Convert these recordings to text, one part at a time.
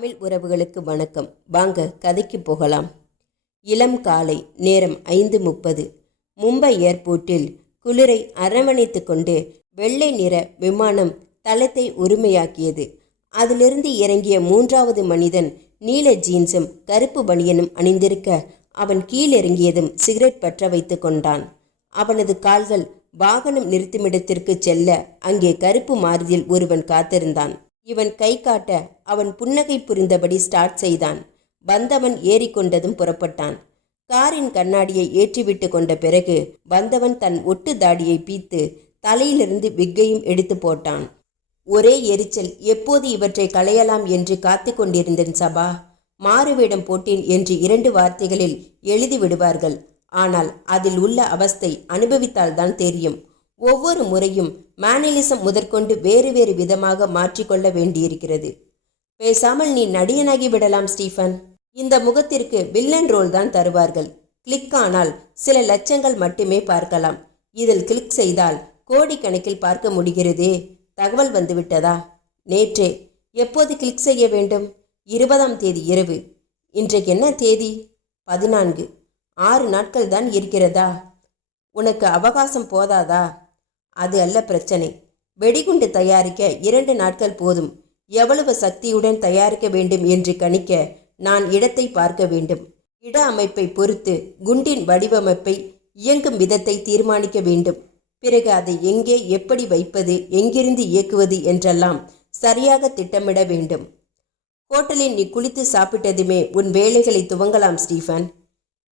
தமிழ் உறவுகளுக்கு வணக்கம். வாங்க கதைக்கு போகலாம். இளம் காலை நேரம் 5:30. மும்பை ஏர்போர்ட்டில் குளிரை அரவணைத்து கொண்டு வெள்ளை நிற விமானம் தளத்தை உரிமையாக்கியது. அதிலிருந்து இறங்கிய மூன்றாவது மனிதன் நீல ஜீன்ஸும் கருப்பு பனியனும் அணிந்திருக்க அவன் கீழிறங்கியதும் சிகரெட் பற்ற வைத்து கொண்டான். அவனது கால்கள் வாகனம் நிறுத்துமிடத்திற்கு செல்ல அங்கே கருப்பு மாருதியில் ஒருவன் காத்திருந்தான். இவன் கை காட்ட அவன் புன்னகை புரிந்தபடி ஸ்டார்ட் செய்தான். வந்தவன் ஏறிக்கொண்டதும் புறப்பட்டான். காரின் கண்ணாடியை ஏற்றிவிட்டு கொண்ட பிறகு வந்தவன் தன் ஒட்டு தாடியை பீத்து தலையிலிருந்து விக்கையும் எடுத்து போட்டான். ஒரே எரிச்சல். எப்போது இவற்றை களையலாம் என்று காத்து கொண்டிருந்தேன் சபா. மாறுவேடம் போட்டேன் என்று 2 வார்த்தைகளில் எழுதி விடுவார்கள். ஆனால் அதில் உள்ள அவஸ்தை அனுபவித்தால்தான் தெரியும். ஒவ்வொரு முறையும் மேனலிசம் முதற்கொண்டு வேறு வேறு விதமாக மாற்றிக்கொள்ள வேண்டியிருக்கிறது. பேசாமல் நீ நடிகனாகி விடலாம் ஸ்டீஃபன். இந்த முகத்திற்கு வில்லன் ரோல் தான் தருவார்கள். கிளிக் ஆனால் சில லட்சங்கள் மட்டுமே பார்க்கலாம். இதில் கிளிக் செய்தால் கோடிக்கணக்கில் பார்க்க முடிகிறதே. தகவல் வந்துவிட்டதா? நேற்றே. எப்போது கிளிக் செய்ய வேண்டும்? 20ஆம் தேதி இரவு. இன்றைக்கு என்ன தேதி? 14. 6 நாட்கள் தான் இருக்கிறதா? உனக்கு அவகாசம் போதாதா? அது அல்ல பிரச்சனை. வெடிகுண்டு தயாரிக்க 2 நாட்கள் போதும். எவ்வளவு சக்தியுடன் தயாரிக்க வேண்டும் என்று கணிக்க நான் இடத்தை பார்க்க வேண்டும். இட அமைப்பை பொறுத்து குண்டின் வடிவமைப்பை, இயங்கும் விதத்தை தீர்மானிக்க வேண்டும். பிறகு அதை எங்கே, எப்படி வைப்பது, எங்கிருந்து இயக்குவது என்றெல்லாம் சரியாக திட்டமிட வேண்டும். ஹோட்டலில் நீ குளித்து சாப்பிட்டதுமே உன் வேலைகளை துவங்கலாம் ஸ்டீஃபன்.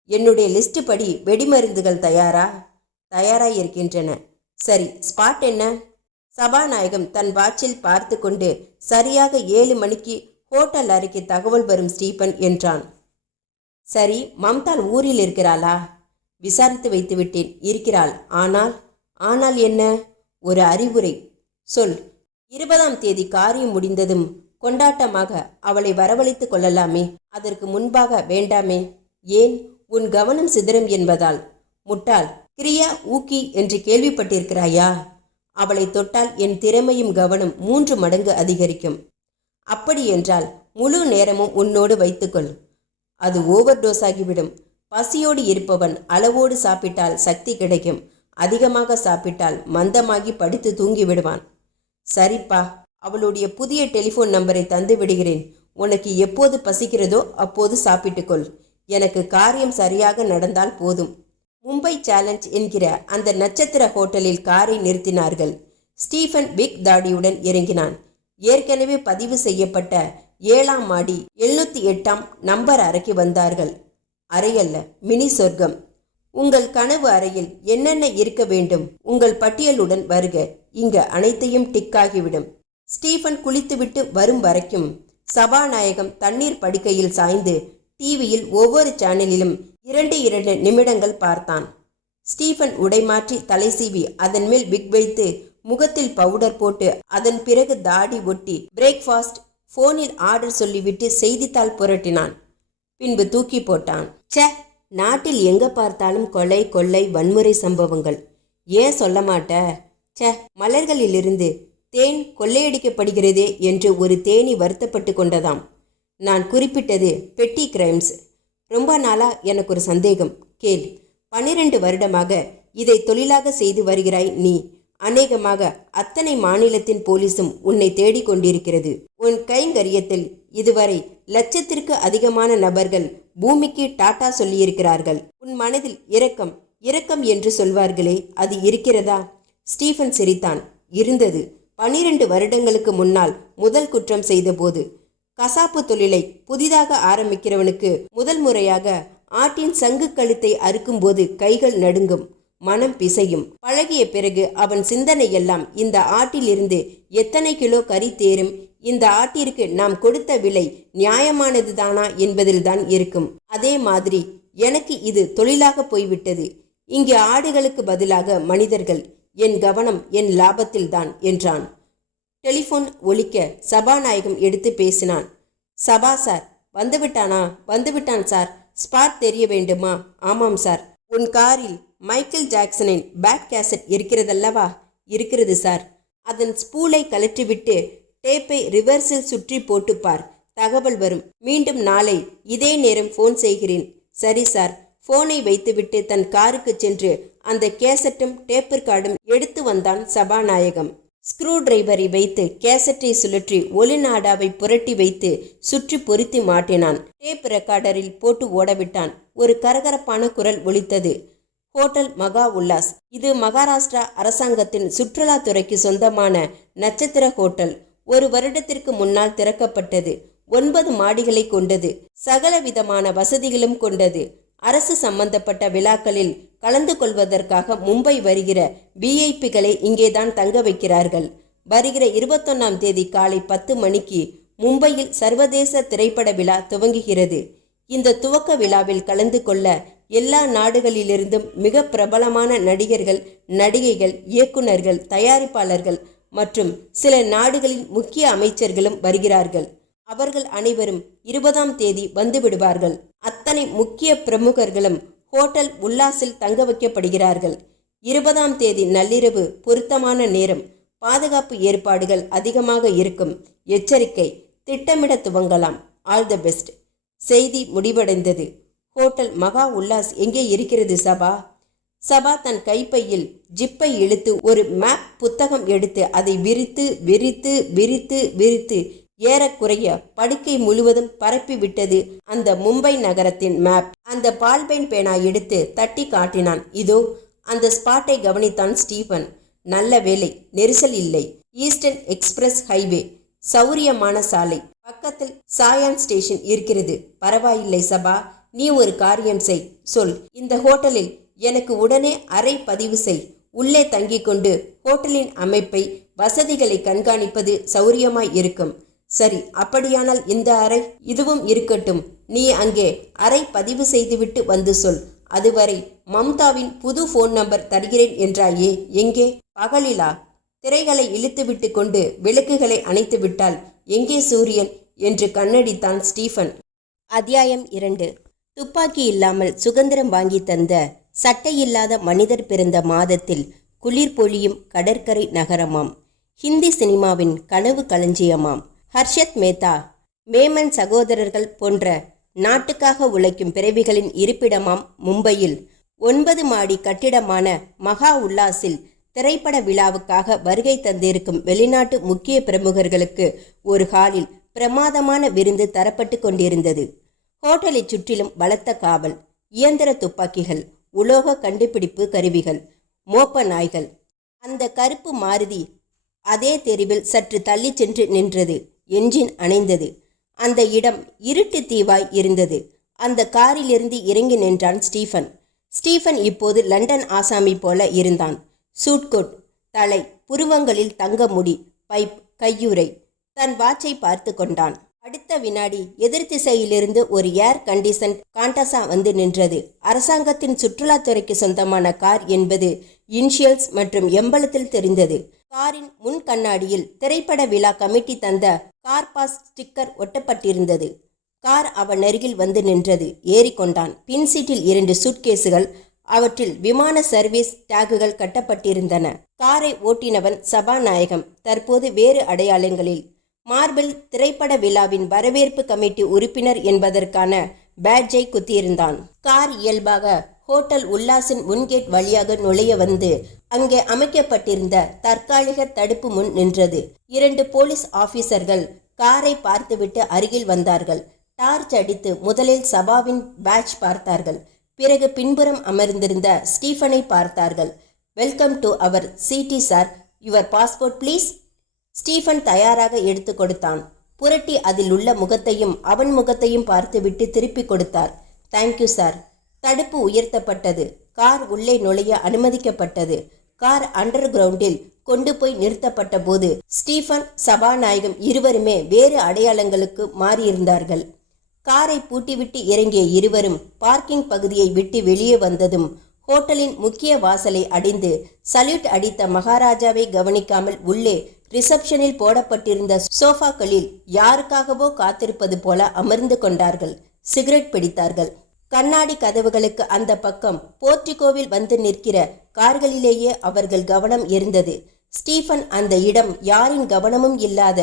என்னுடைய லிஸ்ட் படி வெடிமருந்துகள் தயாராயிருக்கின்றன. சரி, ஸ்பாட் என்ன? சபாநாயகம் தன் வாட்சில் பார்த்து கொண்டு சரியாக 7 மணிக்கு ஹோட்டல் அறைக்கு தகவல் வரும் ஸ்டீஃபன் என்றான். சரி, மம்தாள் ஊரில் இருக்கிறாளா? விசாரித்து வைத்து விட்டேன். இருக்கிறாள். ஆனால் என்ன? ஒரு அறிவுரை சொல். 20ஆம் தேதி காரியம் முடிந்ததும் கொண்டாட்டமாக அவளை வரவழைத்து கொள்ளலாமே. அதற்கு முன்பாக வேண்டாமே? ஏன்? உன் கவனம் சிதறும் என்பதால். முட்டாள். கிரியா ஊக்கி என்று கேள்விப்பட்டிருக்கிறாயா? அவளை தொட்டால் என் திறமையும் கவனம் 3 மடங்கு அதிகரிக்கும். அப்படி என்றால் முழு நேரமும் உன்னோடு வைத்துக்கொள். அது ஓவர் டோஸ் ஆகிவிடும். பசியோடு இருப்பவன் அளவோடு சாப்பிட்டால் சக்தி கிடைக்கும். அதிகமாக சாப்பிட்டால் மந்தமாகி படுத்து தூங்கி விடுவான். சரிப்பா, அவளுடைய புதிய டெலிஃபோன் நம்பரை தந்து விடுகிறேன். உனக்கு எப்போது பசிக்கிறதோ அப்போது சாப்பிட்டுக்கொள். எனக்கு காரியம் சரியாக நடந்தால் போதும். மும்பை சேலஞ்ச் என்கிற அந்த நட்சத்திர ஹோட்டலில் காரை நிறுத்தினார்கள். ஸ்டீஃபன் பிக் தாடியுடன் இறங்கினான். ஏற்கனவே பதிவு செய்யப்பட்ட 7ஆம் மாடி 708ஆம் நம்பர் அறைக்கு வந்தார்கள். அறையல்ல, மினி சொர்க்கம். உங்கள் கனவு அறையில் என்னென்ன இருக்க வேண்டும்? உங்கள் பட்டியலுடன் வருக. இங்கு அனைத்தையும் டிக்காகிவிடும். ஸ்டீஃபன் குளித்துவிட்டு வரும் வரைக்கும் சபாநாயகம் தண்ணீர் படுக்கையில் சாய்ந்து டிவியில் ஒவ்வொரு சேனலிலும் 2 நிமிடங்கள் பார்த்தான். ஸ்டீஃபன் உடைமாற்றி தலை சீவி அதன் மேல் விக் வைத்து முகத்தில் பவுடர் போட்டு அதன் பிறகு தாடி ஒட்டி பிரேக்ஃபாஸ்ட் போனில் ஆர்டர் சொல்லிவிட்டு செய்தித்தாள் புரட்டினான். பின்பு தூக்கி போட்டான். நாட்டில் எங்க பார்த்தாலும் கொலை, கொள்ளை, வன்முறை சம்பவங்கள். ஏன் சொல்ல மாட்ட? மலர்களிலிருந்து தேன் கொள்ளையடிக்கப்படுகிறதே என்று ஒரு தேனி வருத்தப்பட்டு கொண்டதாம். நான் குறிப்பிட்டது பெட்டி கிரைம்ஸ். ரொம்ப நாளா எனக்கு ஒரு சந்தேகம். கேள். 12 வருடமாக இதை தொழிலாக செய்து வருகிறாய் நீ. அநேகமாக அத்தனை மாநிலத்தின் போலீஸும் உன்னை தேடிக்கொண்டிருக்கிறது. உன் கைங்கரியத்தில் இதுவரை 1,00,000க்கு அதிகமான நபர்கள் பூமிக்கு டாட்டா சொல்லியிருக்கிறார்கள். உன் மனதில் இரக்கம் என்று சொல்வார்களே, அது இருக்கிறதா? ஸ்டீஃபன் சிரித்தான். இருந்தது. 12 வருடங்களுக்கு முன்னால் முதல் குற்றம் செய்தபோது. கசாப்பு தொழிலை புதிதாக ஆரம்பிக்கிறவனுக்கு முதல் முறையாக ஆட்டின் சங்கு கழுத்தை அறுக்கும்போது கைகள் நடுங்கும், மனம் பிசையும். பழகிய பிறகு அவன் சிந்தனையெல்லாம் இந்த ஆட்டிலிருந்து எத்தனை கிலோ கறி தேரும், இந்த ஆட்டிற்கு நாம் கொடுத்த விலை நியாயமானதுதானா என்பதில்தான் இருக்கும். அதே மாதிரி எனக்கு இது தொழிலாக போய்விட்டது. இங்கு ஆடுகளுக்கு பதிலாக மனிதர்கள். என் கவனம் என் லாபத்தில்தான் என்றான். டெலிஃபோன் ஒலிக்க சபாநாயகம் எடுத்து பேசினான். சபா சார், வந்துவிட்டான் சார். ஸ்பாட் தெரிய வேண்டுமா? ஆமாம் சார். உன் காரில் மைக்கேல் ஜாக்சனின் பேக் கேசட் இருக்கிறதல்லவா? இருக்கிறது சார். அதன் ஸ்பூலை கலற்றிவிட்டு டேப்பை ரிவர்ஸில் சுற்றி போட்டுப்பார். தகவல் வரும். மீண்டும் நாளை இதே நேரம் ஃபோன் செய்கிறேன். சரி சார். போனை வைத்துவிட்டு தன் காருக்கு சென்று அந்த கேசட்டும் டேப் ரெக்கார்டும் எடுத்து வந்தான் சபாநாயகம். ஸ்க்ரூ டிரைவரை வைத்து கேசட்டை சுழற்றி ஒலிநாடாவை புரட்டி வைத்து சுற்றி பொருத்தி மாட்டினான். டேப் ரெக்கார்டரில் போட்டு ஓடவிட்டான். ஒரு கரகரப்பான குரல் ஒலித்தது. ஹோட்டல் மகா உல்லாஸ். இது மகாராஷ்டிரா அரசாங்கத்தின் சுற்றுலாத்துறைக்கு சொந்தமான நட்சத்திர ஹோட்டல். 1 வருடத்திற்கு முன்னால் திறக்கப்பட்டது. 9 மாடிகளை கொண்டது. சகல விதமான வசதிகளும் கொண்டது. அரசு சம்பந்தப்பட்ட விழாக்களில் கலந்து கொள்வதற்காக மும்பை வருகிற விஐபிகளை இங்கேதான் தங்க வைக்கிறார்கள். வருகிற 21ஆம் தேதி காலை 10 மணிக்கு மும்பையில் சர்வதேச திரைப்பட விழா துவங்குகிறது. இந்த துவக்க விழாவில் கலந்து கொள்ள எல்லா நாடுகளிலிருந்தும் மிக பிரபலமான நடிகர்கள், நடிகைகள், இயக்குநர்கள், தயாரிப்பாளர்கள் மற்றும் சில நாடுகளின் முக்கிய அமைச்சர்களும் வருகிறார்கள். அவர்கள் அனைவரும் 20ஆம் தேதி வந்து விடுவார்கள். அத்தனை முக்கிய பிரமுகர்களும் ஹோட்டல் உல்லாஸில் தங்க வைக்கப்படுகிறார்கள். 20ஆம் தேதி நள்ளிரவு பொருத்தமான நேரம். பாதுகாப்பு ஏற்பாடுகள் அதிகமாக இருக்கும். எச்சரிக்கை, திட்டமிட துவங்கலாம். All the best. செய்தி முடிவடைந்தது. ஹோட்டல் மகா உல்லாஸ் எங்கே இருக்கிறது சபா? சபா தன் கைப்பையில் ஜிப்பை இழுத்து ஒரு மேப் புத்தகம் எடுத்து அதை விரித்து விரித்து விரித்து விரித்து ஏறக்குறைய படுக்கை முழுவதும் பரப்பி விட்டது அந்த மும்பை நகரத்தின் மேப். அந்த பால்பெயின் பேனா எடுத்து தட்டி காட்டினான். இதோ அந்த ஸ்பாட்டை கவனித்தான் ஸ்டீபன். நல்ல வேலை, நெரிசல் இல்லை. ஈஸ்டர்ன் எக்ஸ்பிரஸ் ஹைவே, சௌரியமான சாலை, பக்கத்தில் சாயான் ஸ்டேஷன் இருக்கிறது. பரவாயில்லை சபா, நீ ஒரு காரியம் செய். சொல். இந்த ஹோட்டலில் எனக்கு உடனே அறை பதிவு செய். உள்ளே தங்கிக் கொண்டு ஹோட்டலின் அமைப்பை, வசதிகளை கண்காணிப்பது சௌரியமாய் இருக்கும். சரி, அப்படியானால் இந்த அறை இதுவும் இருக்கட்டும். நீ அங்கே அறை பதிவு செய்துவிட்டு வந்து சொல். அதுவரை மம்தாவின் புது ஃபோன் நம்பர் தருகிறேன் என்றாயே, எங்கே? பகலிலா? திரைகளை இழுத்துவிட்டு கொண்டு விளக்குகளை அணைத்து விட்டால் எங்கே சூரியன் என்று கண்ணடித்தான் ஸ்டீபன். அத்தியாயம் 2. துப்பாக்கி இல்லாமல் சுதந்திரம் வாங்கி தந்த சட்டையில்லாத மனிதர் பிறந்த மாதத்தில் குளிர் பொழியும் கடற்கரை நகரமாம். ஹிந்தி சினிமாவின் கனவு களஞ்சியமாம். ஹர்ஷத் மேத்தா, மேமன் சகோதரர்கள் போன்ற நாட்டுக்காக உழைக்கும் பிறவிகளின் இருப்பிடமாம் மும்பையில் 9 மாடி கட்டிடமான மகா உல்லாஸில் திரைப்பட விழாவுக்காக வருகை தந்திருக்கும் வெளிநாட்டு முக்கிய பிரமுகர்களுக்கு ஒரு ஹாலில் பிரமாதமான விருந்து தரப்பட்டு கொண்டிருந்தது. ஹோட்டலை சுற்றிலும் பலத்த காவல், இயந்திர துப்பாக்கிகள், உலோக கண்டுபிடிப்பு கருவிகள், மோப்ப நாய்கள். அந்த கருப்பு மாருதி அதே தெருவில் சற்று தள்ளி சென்று நின்றது. என்ஜின் அணைந்தது. அந்த இடம் இருட்டு தீவாய் இருந்தது. அந்த காரிலிருந்து இறங்கி நின்றான் ஸ்டீபன். ஸ்டீபன் இப்போது லண்டன் ஆசாமி போல இருந்தான். சூட்கோட், தலை, புருவங்களில் தங்க முடி, பைப், கையுறை. தன் வாட்சை பார்த்து கொண்டான். அடுத்த வினாடி எதிர் திசையிலிருந்து ஒரு ஏர் கண்டிஷன் காண்டசா வந்து நின்றது. அரசாங்கத்தின் சுற்றுலாத்துறைக்கு சொந்தமான கார் என்பது இன்ஷியல்ஸ் மற்றும் எம்பளத்தில் தெரிந்தது. காரின் முன் கண்ணாடியில் திரைப்பட விழா கமிட்டி தந்த கார் பாஸ் ஸ்டிக்கர் ஒட்டப்பட்டிருந்தது. கார் அவன் அருகில் வந்து நின்றது. ஏறிக்கொண்டான். பின் சீட்டில் 2 சூட்கேஸுகள், அவற்றில் விமான சர்வீஸ் டேகுகள் கட்டப்பட்டிருந்தன. காரை ஓட்டினவன் சபாநாயகம். தற்போது வேறு அடையாளங்களில் மார்பிள் திரைப்பட விழாவின் வரவேற்பு கமிட்டி உறுப்பினர் என்பதற்கான பேட்ஜை குத்தியிருந்தான். கார் இயல்பாக ஹோட்டல் உல்லாஸின் முன்கேட் வழியாக நுழைய வந்து அங்கே அமைக்கப்பட்டிருந்த தற்காலிக தடுப்பு முன் நின்றது. 2 போலீஸ் ஆபீசர்கள் காரை பார்த்துவிட்டு அருகில் வந்தார்கள். டார்ச் அடித்து முதலில் சபாவின் பேட்ஜ் பார்த்தார்கள். பிறகு பின்புறம் அமர்ந்திருந்த ஸ்டீபனை பார்த்தார்கள். Welcome to our city sir, your passport please. Stephen தயாராக எடுத்து கொடுத்தான். புரட்டி அதில் உள்ள முகத்தையும் அவன் முகத்தையும் பார்த்துவிட்டு திருப்பி கொடுத்தார். Thank you sir. தடுப்பு உயர்த்தப்பட்டது. கார் உள்ளே நுழைய அனுமதிக்கப்பட்டது. கார் அண்டர் கிரவுண்டில் கொண்டு போய் நிறுத்தப்பட்ட போது ஸ்டீபன், சபாநாயகம் இருவருமே வேறு அடையாளங்களுக்கு மாறியிருந்தார்கள். காரை பூட்டிவிட்டு இறங்கிய இருவரும் பார்க்கிங் பகுதியை விட்டு வெளியே வந்ததும் ஹோட்டலின் முக்கிய வாசலை அடைந்து சல்யூட் அடித்த மகாராஜாவை கவனிக்காமல் உள்ளே ரிசப்ஷனில் போடப்பட்டிருந்த சோஃபாக்களில் யாருக்காகவோ காத்திருப்பது போல அமர்ந்து கொண்டார்கள். சிகரெட் பிடித்தார்கள். கண்ணாடி கதவுகளுக்கு அந்த பக்கம் போர்டிகோவில் வந்து நிற்கிற கார்களிலேயே அவர்கள் கவனம் இருந்தது. ஸ்டீபன் அந்த இடம் யாரின் கவனமும் இல்லாத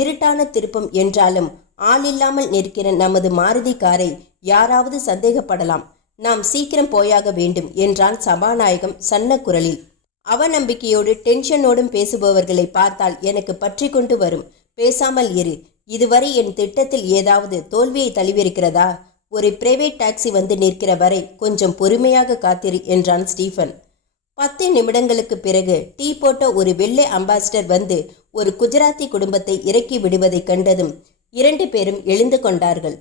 இருட்டான திருப்பம் என்றாலும் ஆளில்லாமல் நிற்கிற நமது மாருதி காரை யாராவது சந்தேகப்படலாம். நாம் சீக்கிரம் போயாக வேண்டும் என்றான் சபாநாயகம் சன்ன குரலில். அவநம்பிக்கையோடு டென்ஷனோடும் பேசுபவர்களை பார்த்தால் எனக்கு பற்றி கொண்டு வரும். பேசாமல் இரு. இதுவரை என் திட்டத்தில் ஏதாவது தோல்வியை தழுவியிருக்கிறதா? ஒரு பிரைவேட் டாக்ஸி வந்து நிற்கிற வரை கொஞ்சம் பொறுமையாக காத்திரு என்றான் ஸ்டீஃபன். 10 நிமிடங்களுக்கு பிறகு டீ போட்ட ஒரு வெள்ளை அம்பாசிடர் வந்து ஒரு குஜராத்தி குடும்பத்தை இறக்கி விடுவதை கண்டதும் 2 பேரும் எழுந்து கொண்டார்கள்.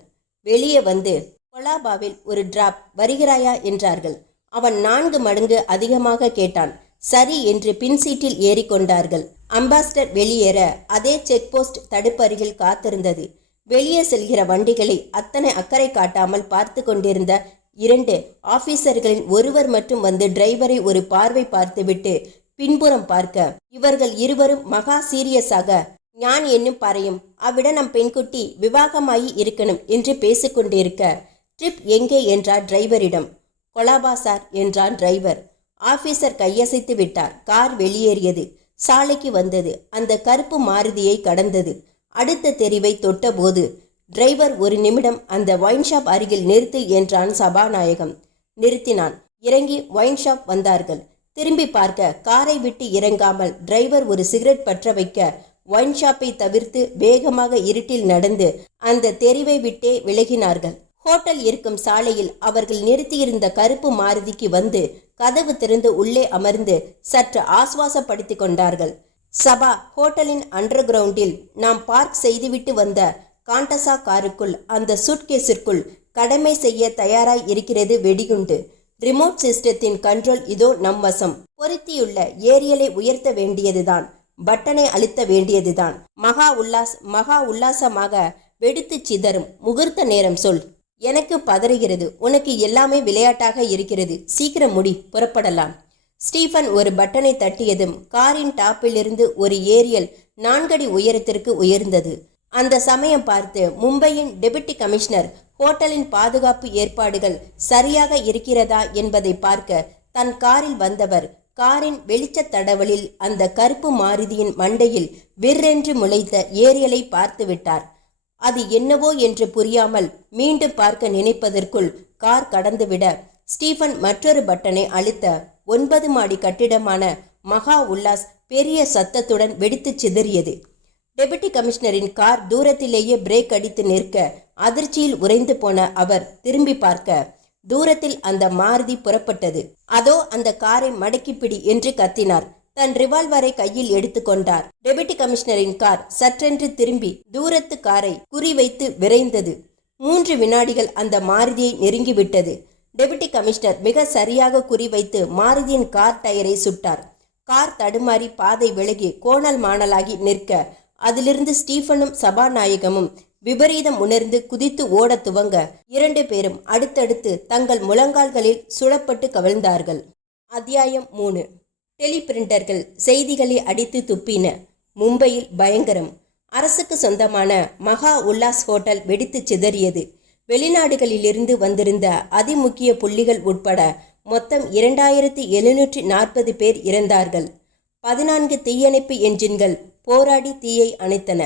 வெளியே வந்து கொலாபாவில் ஒரு டிராப் வருகிறாயா என்றார்கள். அவன் 4 மடங்கு அதிகமாக கேட்டான். சரி என்று பின் சீட்டில் ஏறிக்கொண்டார்கள். அம்பாசிடர் வெளியேற அதே செக் போஸ்ட் தடுப்பருகில் காத்திருந்தது. வெளியே செல்கிற வண்டிகளை அத்தனை அக்கறை காட்டாமல் பார்த்து கொண்டிருந்த 2 ஆபீசர்களின் ஒருவர் மட்டும் வந்து டிரைவரை ஒரு பார்வை பார்த்துவிட்டு பின்புறம் பார்க்க, இவர்கள் இருவரும் மகா சீரியஸாக, ஞான் என்னும் பாறையும் அவ்விட நம் பெண்குட்டி விவாகமாயி இருக்கணும் என்று பேசிக்கொண்டிருக்க, ட்ரிப் எங்கே என்றார் டிரைவரிடம். கொலாபா சார் என்றான் டிரைவர். ஆபீசர் கையசைத்து விட்டார். கார் வெளியேறியது. சாலைக்கு வந்தது. அந்த கருப்பு மாருதியை கடந்தது. அடுத்த தெருவை தொட்டபோது டிரைவர் 1 நிமிடம் அந்த ஒயின் ஷாப் அருகில் நிறுத்து என்றான் சபாநாயகம். நிறுத்தினான். இறங்கி ஒயின் ஷாப் வந்தார்கள். திரும்பி பார்க்க காரை விட்டு இறங்காமல் டிரைவர் ஒரு சிகரெட் பற்ற வைக்க ஒயின் ஷாப்பை தவிர்த்து வேகமாக இருட்டில் நடந்து அந்த தெருவை விட்டே விலகினார்கள். ஹோட்டல் இருக்கும் சாலையில் அவர்கள் நிறுத்தியிருந்த கருப்பு மாருதிக்கு வந்து கதவு திறந்து உள்ளே அமர்ந்து சற்று ஆசுவாசப்படுத்தி கொண்டார்கள். சபா ஹோட்டலின் அண்டர் கிரவுண்டில் நாம் பார்க் செய்துவிட்டு வந்த காண்டசா காருக்குள் அந்த சூட்கேஸிற்குள் கடமை செய்ய தயாராய் இருக்கிறது வெடிகுண்டு. ரிமோட் சிஸ்டத்தின் கண்ட்ரோல் இதோ நம் வசம். பொருத்தியுள்ள ஏரியலை உயர்த்த வேண்டியதுதான். பட்டனை அழுத்த வேண்டியதுதான். மகா உல்லாசமாக வெடித்து சிதறும். முகூர்த்த நேரம் சொல். எனக்கு பதறுகிறது. உனக்கு எல்லாமே விளையாட்டாக இருக்கிறது. சீக்கிரம் முடி, புறப்படலாம். ஸ்டீஃபன் ஒரு பட்டனை தட்டியதும் காரின் டாப்பிலிருந்து ஒரு ஏரியல் 4 அடி உயரத்திற்கு உயர்ந்தது. அந்த சமயம் பார்த்து மும்பையின் டெபுட்டி கமிஷனர் ஹோட்டலின் பாதுகாப்பு ஏற்பாடுகள் சரியாக இருக்கிறதா என்பதை பார்க்க தன் காரில் வந்தவர் காரின் வெளிச்ச தடவலில் அந்த கருப்பு மாருதியின் மண்டையில் விற்றென்று முளைத்த ஏரியலை பார்த்து விட்டார். அது என்னவோ என்று புரியாமல் மீண்டும் பார்க்க நினைப்பதற்குள் கார் கடந்துவிட ஸ்டீஃபன் மற்றொரு பட்டனை அழுத்த 9 மாடி கட்டிடமான மகா உல்லாஸ் பெரிய சத்தத்துடன் வெடித்து சிதறியது. டெபுட்டி கமிஷனரின் கார் தூரத்திலேயே பிரேக் அடித்து நிற்க அதிர்ச்சியில் உறைந்து போன அவர் திரும்பி பார்க்க தூரத்தில் அந்த மாருதி புறப்பட்டது. அதோ அந்த காரை மடக்கிப்பிடி என்று கத்தினார். தன் ரிவால்வரை கையில் எடுத்துக்கொண்டார். டெபுட்டி கமிஷனரின் கார் சற்றென்று திரும்பி தூரத்து காரை குறிவைத்து விரைந்தது. 3 வினாடிகள் அந்த மாருதியை நெருங்கிவிட்டது. டெபுட்டி கமிஷனர் மிக சரியாக குறிவைத்து மாருதியின் கார் டயரை சுட்டார். கார் தடுமாறி பாதை விலகி கோணல் மாணலாகி நிற்க அதிலிருந்து ஸ்டீஃபனும் சபாநாயகமும் விபரீதம் உணர்ந்து குதித்து ஓட துவங்க 2 பேரும் அடுத்தடுத்து தங்கள் முழங்கால்களில் சுழப்பட்டு கவிழ்ந்தார்கள். அத்தியாயம் 3. டெலிபிரிண்டர்கள் செய்திகளை அடித்து துப்பின. மும்பையில் பயங்கரம். அரசுக்கு சொந்தமான மகா உல்லாஸ் ஹோட்டல் வெடித்து சிதறியது. வெளிநாடுகளிலிருந்து வந்திருந்த அதிமுக்கிய புள்ளிகள் உட்பட மொத்தம் 2740 பேர் இறந்தார்கள். 14 தீயணைப்பு என்ஜின்கள் போராடி தீயை அணைத்தன.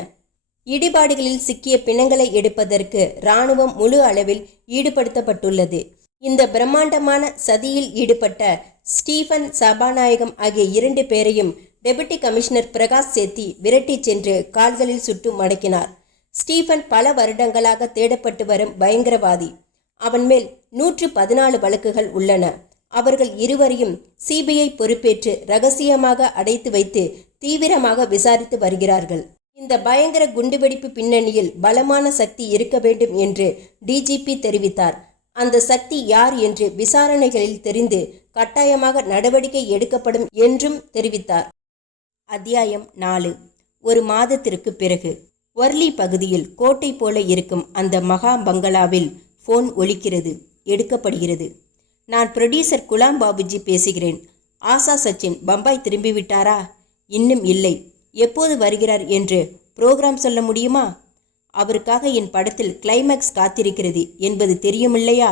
இடிபாடுகளில் சிக்கிய பிணங்களை எடுப்பதற்கு இராணுவம் முழு அளவில் ஈடுபடுத்தப்பட்டுள்ளது. இந்த பிரம்மாண்டமான சதியில் ஈடுபட்ட ஸ்டீஃபன், சபாநாயகம் ஆகிய 2 பேரையும் டெபுட்டி கமிஷனர் பிரகாஷ் சேத்தி விரட்டி சென்று கால்களில் சுட்டு மடக்கினார். ஸ்டீஃபன் பல வருடங்களாக தேடப்பட்டு வரும் பயங்கரவாதி. அவன் மேல் 114 வழக்குகள் உள்ளன. அவர்கள் இருவரையும் சிபிஐ பொறுப்பேற்று ரகசியமாக அடைத்து வைத்து தீவிரமாக விசாரித்து வருகிறார்கள். இந்த பயங்கர குண்டுவெடிப்பு பின்னணியில் பலமான சக்தி இருக்க வேண்டும் என்று டிஜிபி தெரிவித்தார். அந்த சக்தி யார் என்று விசாரணைகளில் தெரிந்து கட்டாயமாக நடவடிக்கை எடுக்கப்படும் என்றும் தெரிவித்தார். அத்தியாயம் 4. 1 மாதத்திற்கு பிறகு வர்லி பகுதியில் கோட்டை போல இருக்கும் அந்த மகா பங்களாவில் ஃபோன் ஒலிக்கிறது. எடுக்கப்படுகிறது. நான் ப்ரொடியூசர் குலாம் பாபுஜி பேசுகிறேன். ஆசா சச்சின் பம்பாய் திரும்பிவிட்டாரா? இன்னும் இல்லை. எப்போது வருகிறார் என்று புரோகிராம் சொல்ல முடியுமா? அவருக்காக என் படத்தில் கிளைமேக்ஸ் காத்திருக்கிறது என்பது தெரியுமில்லையா?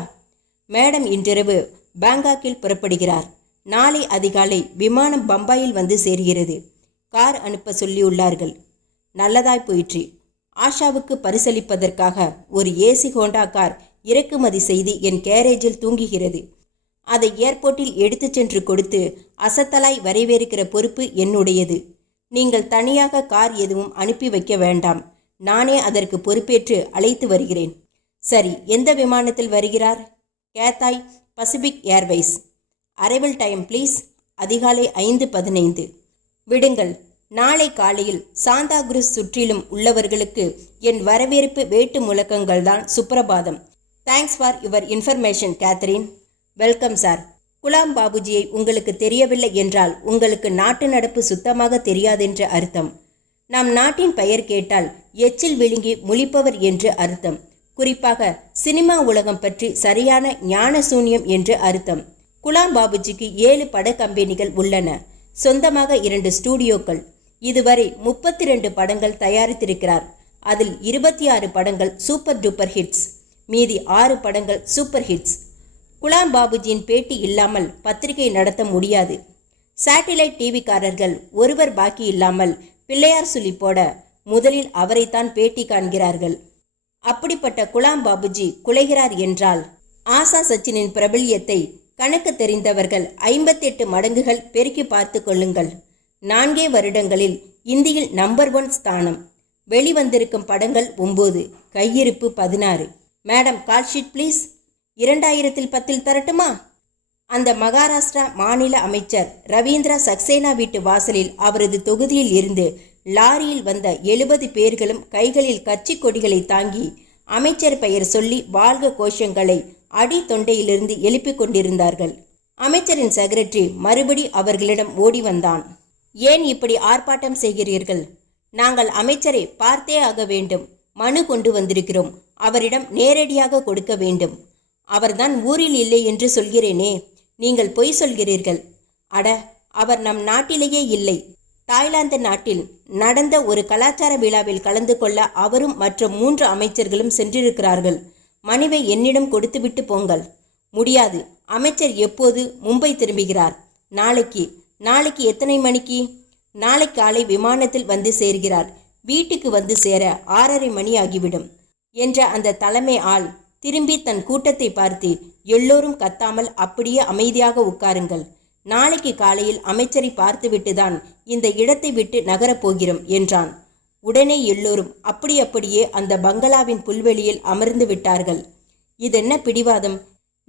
மேடம் இன்றிரவு பாங்காக்கில் புறப்படுகிறார். நாளை அதிகாலை விமானம் பம்பாயில் வந்து சேர்கிறது. கார் அனுப்ப சொல்லியுள்ளார்கள். நல்லதாய் போயிற்று. ஆஷாவுக்கு பரிசளிப்பதற்காக ஒரு ஏசி ஹோண்டா கார் இறக்குமதி செய்து என் கேரேஜில் தூங்குகிறது. அதை ஏர்போர்ட்டில் எடுத்துச் சென்று கொடுத்து அசத்தலாய் வரவேற்கிற பொறுப்பு என்னுடையது. நீங்கள் தனியாக கார் எதுவும் அனுப்பி வைக்க வேண்டாம். நானே அதற்கு பொறுப்பேற்று அழைத்து வருகிறேன். சரி, எந்த விமானத்தில் வருகிறார்? Cathay Pacific airways. Arrival time please. அதிகாலை 5:15. விடுங்கள். நாளை காலையில் சாந்தா குரூஸ் சுற்றிலும் உள்ளவர்களுக்கு என் வரவேற்பு வேட்டு முழக்கங்கள் தான் சுப்பிரபாதம். Thanks for your information Catherine. Welcome sir. Ghulam பாபுஜியை உங்களுக்கு தெரியவில்லை என்றால் உங்களுக்கு நாட்டு நடப்பு சுத்தமாக தெரியாதென்று அர்த்தம். நம் நாட்டின் பெயர் கேட்டால் எச்சில் விழுங்கி முழிப்பவர் என்று அர்த்தம். குறிப்பாக சினிமா உலகம் பற்றி சரியான ஞான சூன்யம் என்று அர்த்தம். குலாம் பாபுஜிக்கு 7 பட கம்பெனிகள் உள்ளன. சொந்தமாக 2 ஸ்டூடியோக்கள். இதுவரை 32 படங்கள் தயாரித்திருக்கிறார். அதில் 26 படங்கள் சூப்பர் டூப்பர் ஹிட்ஸ். மீதி 6 படங்கள் சூப்பர் ஹிட்ஸ். குலாம் பாபுஜியின் பேட்டி இல்லாமல் பத்திரிகை நடத்த முடியாது. சேட்டிலைட் டிவிக்காரர்கள் ஒருவர் பாக்கி இல்லாமல் பிள்ளையார் சொல்லி போட முதலில் அவரைத்தான் பேட்டி காண்கிறார்கள். அப்படிப்பட்ட குலாம் பாபுஜி குலைகிறார் என்றால் ஆசா சச்சினின் பிரபல்யத்தை கணக்கு தெரிந்தவர்கள் 58 மடங்குகள் பெருக்கி பார்த்து கொள்ளுங்கள். 4 வருடங்களில் இந்தியில் நம்பர் 1 ஸ்தானம். வெளிவந்திருக்கும் படங்கள் 9, கையிருப்பு 16. Madam call sheet please. 2010 தரட்டுமா? அந்த மகாராஷ்டிரா மாநில அமைச்சர் ரவீந்திரா சக்சேனா வீட்டு வாசலில் அவரது தொகுதியில் இருந்து லாரியில் வந்த 70 பேர்களும் கைகளில் கட்சி கொடிகளை தாங்கி அமைச்சர் பெயர் சொல்லி வாழ்க கோஷங்களை அடி தொண்டையிலிருந்து எழுப்பிக் கொண்டிருந்தார்கள். அமைச்சரின் செக்ரட்டரி மறுபடி அவர்களிடம் ஓடி வந்தான். ஏன் இப்படி ஆர்ப்பாட்டம் செய்கிறீர்கள்? நாங்கள் அமைச்சரை பார்த்தே ஆக வேண்டும். மனு கொண்டு வந்திருக்கிறோம். அவரிடம் நேரடியாக கொடுக்க வேண்டும். அவர்தான் ஊரில் இல்லை என்று சொல்கிறேனே. நீங்கள் பொய் சொல்கிறீர்கள். அட, அவர் நம் நாட்டிலேயே இல்லை. தாய்லாந்து நாட்டில் நடந்த ஒரு கலாச்சார விழாவில் கலந்து கொள்ள அவரும் மற்ற 3 அமைச்சர்களும் சென்றிருக்கிறார்கள். மனுவை என்னிடம் கொடுத்துவிட்டு போங்கள். முடியாது. அமைச்சர் எப்போது மும்பை திரும்புகிறார்? நாளைக்கு எத்தனை மணிக்கு? நாளை காலை விமானத்தில் வந்து சேர்கிறார். வீட்டுக்கு வந்து சேர 6:30 மணி ஆகிவிடும் என்ற அந்த தலைமை ஆள் திரும்பி தன் கூட்டத்தை பார்த்து, எல்லோரும் கத்தாமல் அப்படியே அமைதியாக உட்காருங்கள். நாளைக்கு காலையில் அமைச்சரை பார்த்துவிட்டுதான் இந்த இடத்தை விட்டு நகரப் போகிறோம் என்றான். உடனே எல்லோரும் அப்படியே அந்த பங்களாவின் புல்வெளியில் அமர்ந்து விட்டார்கள். இதென்ன பிடிவாதம்?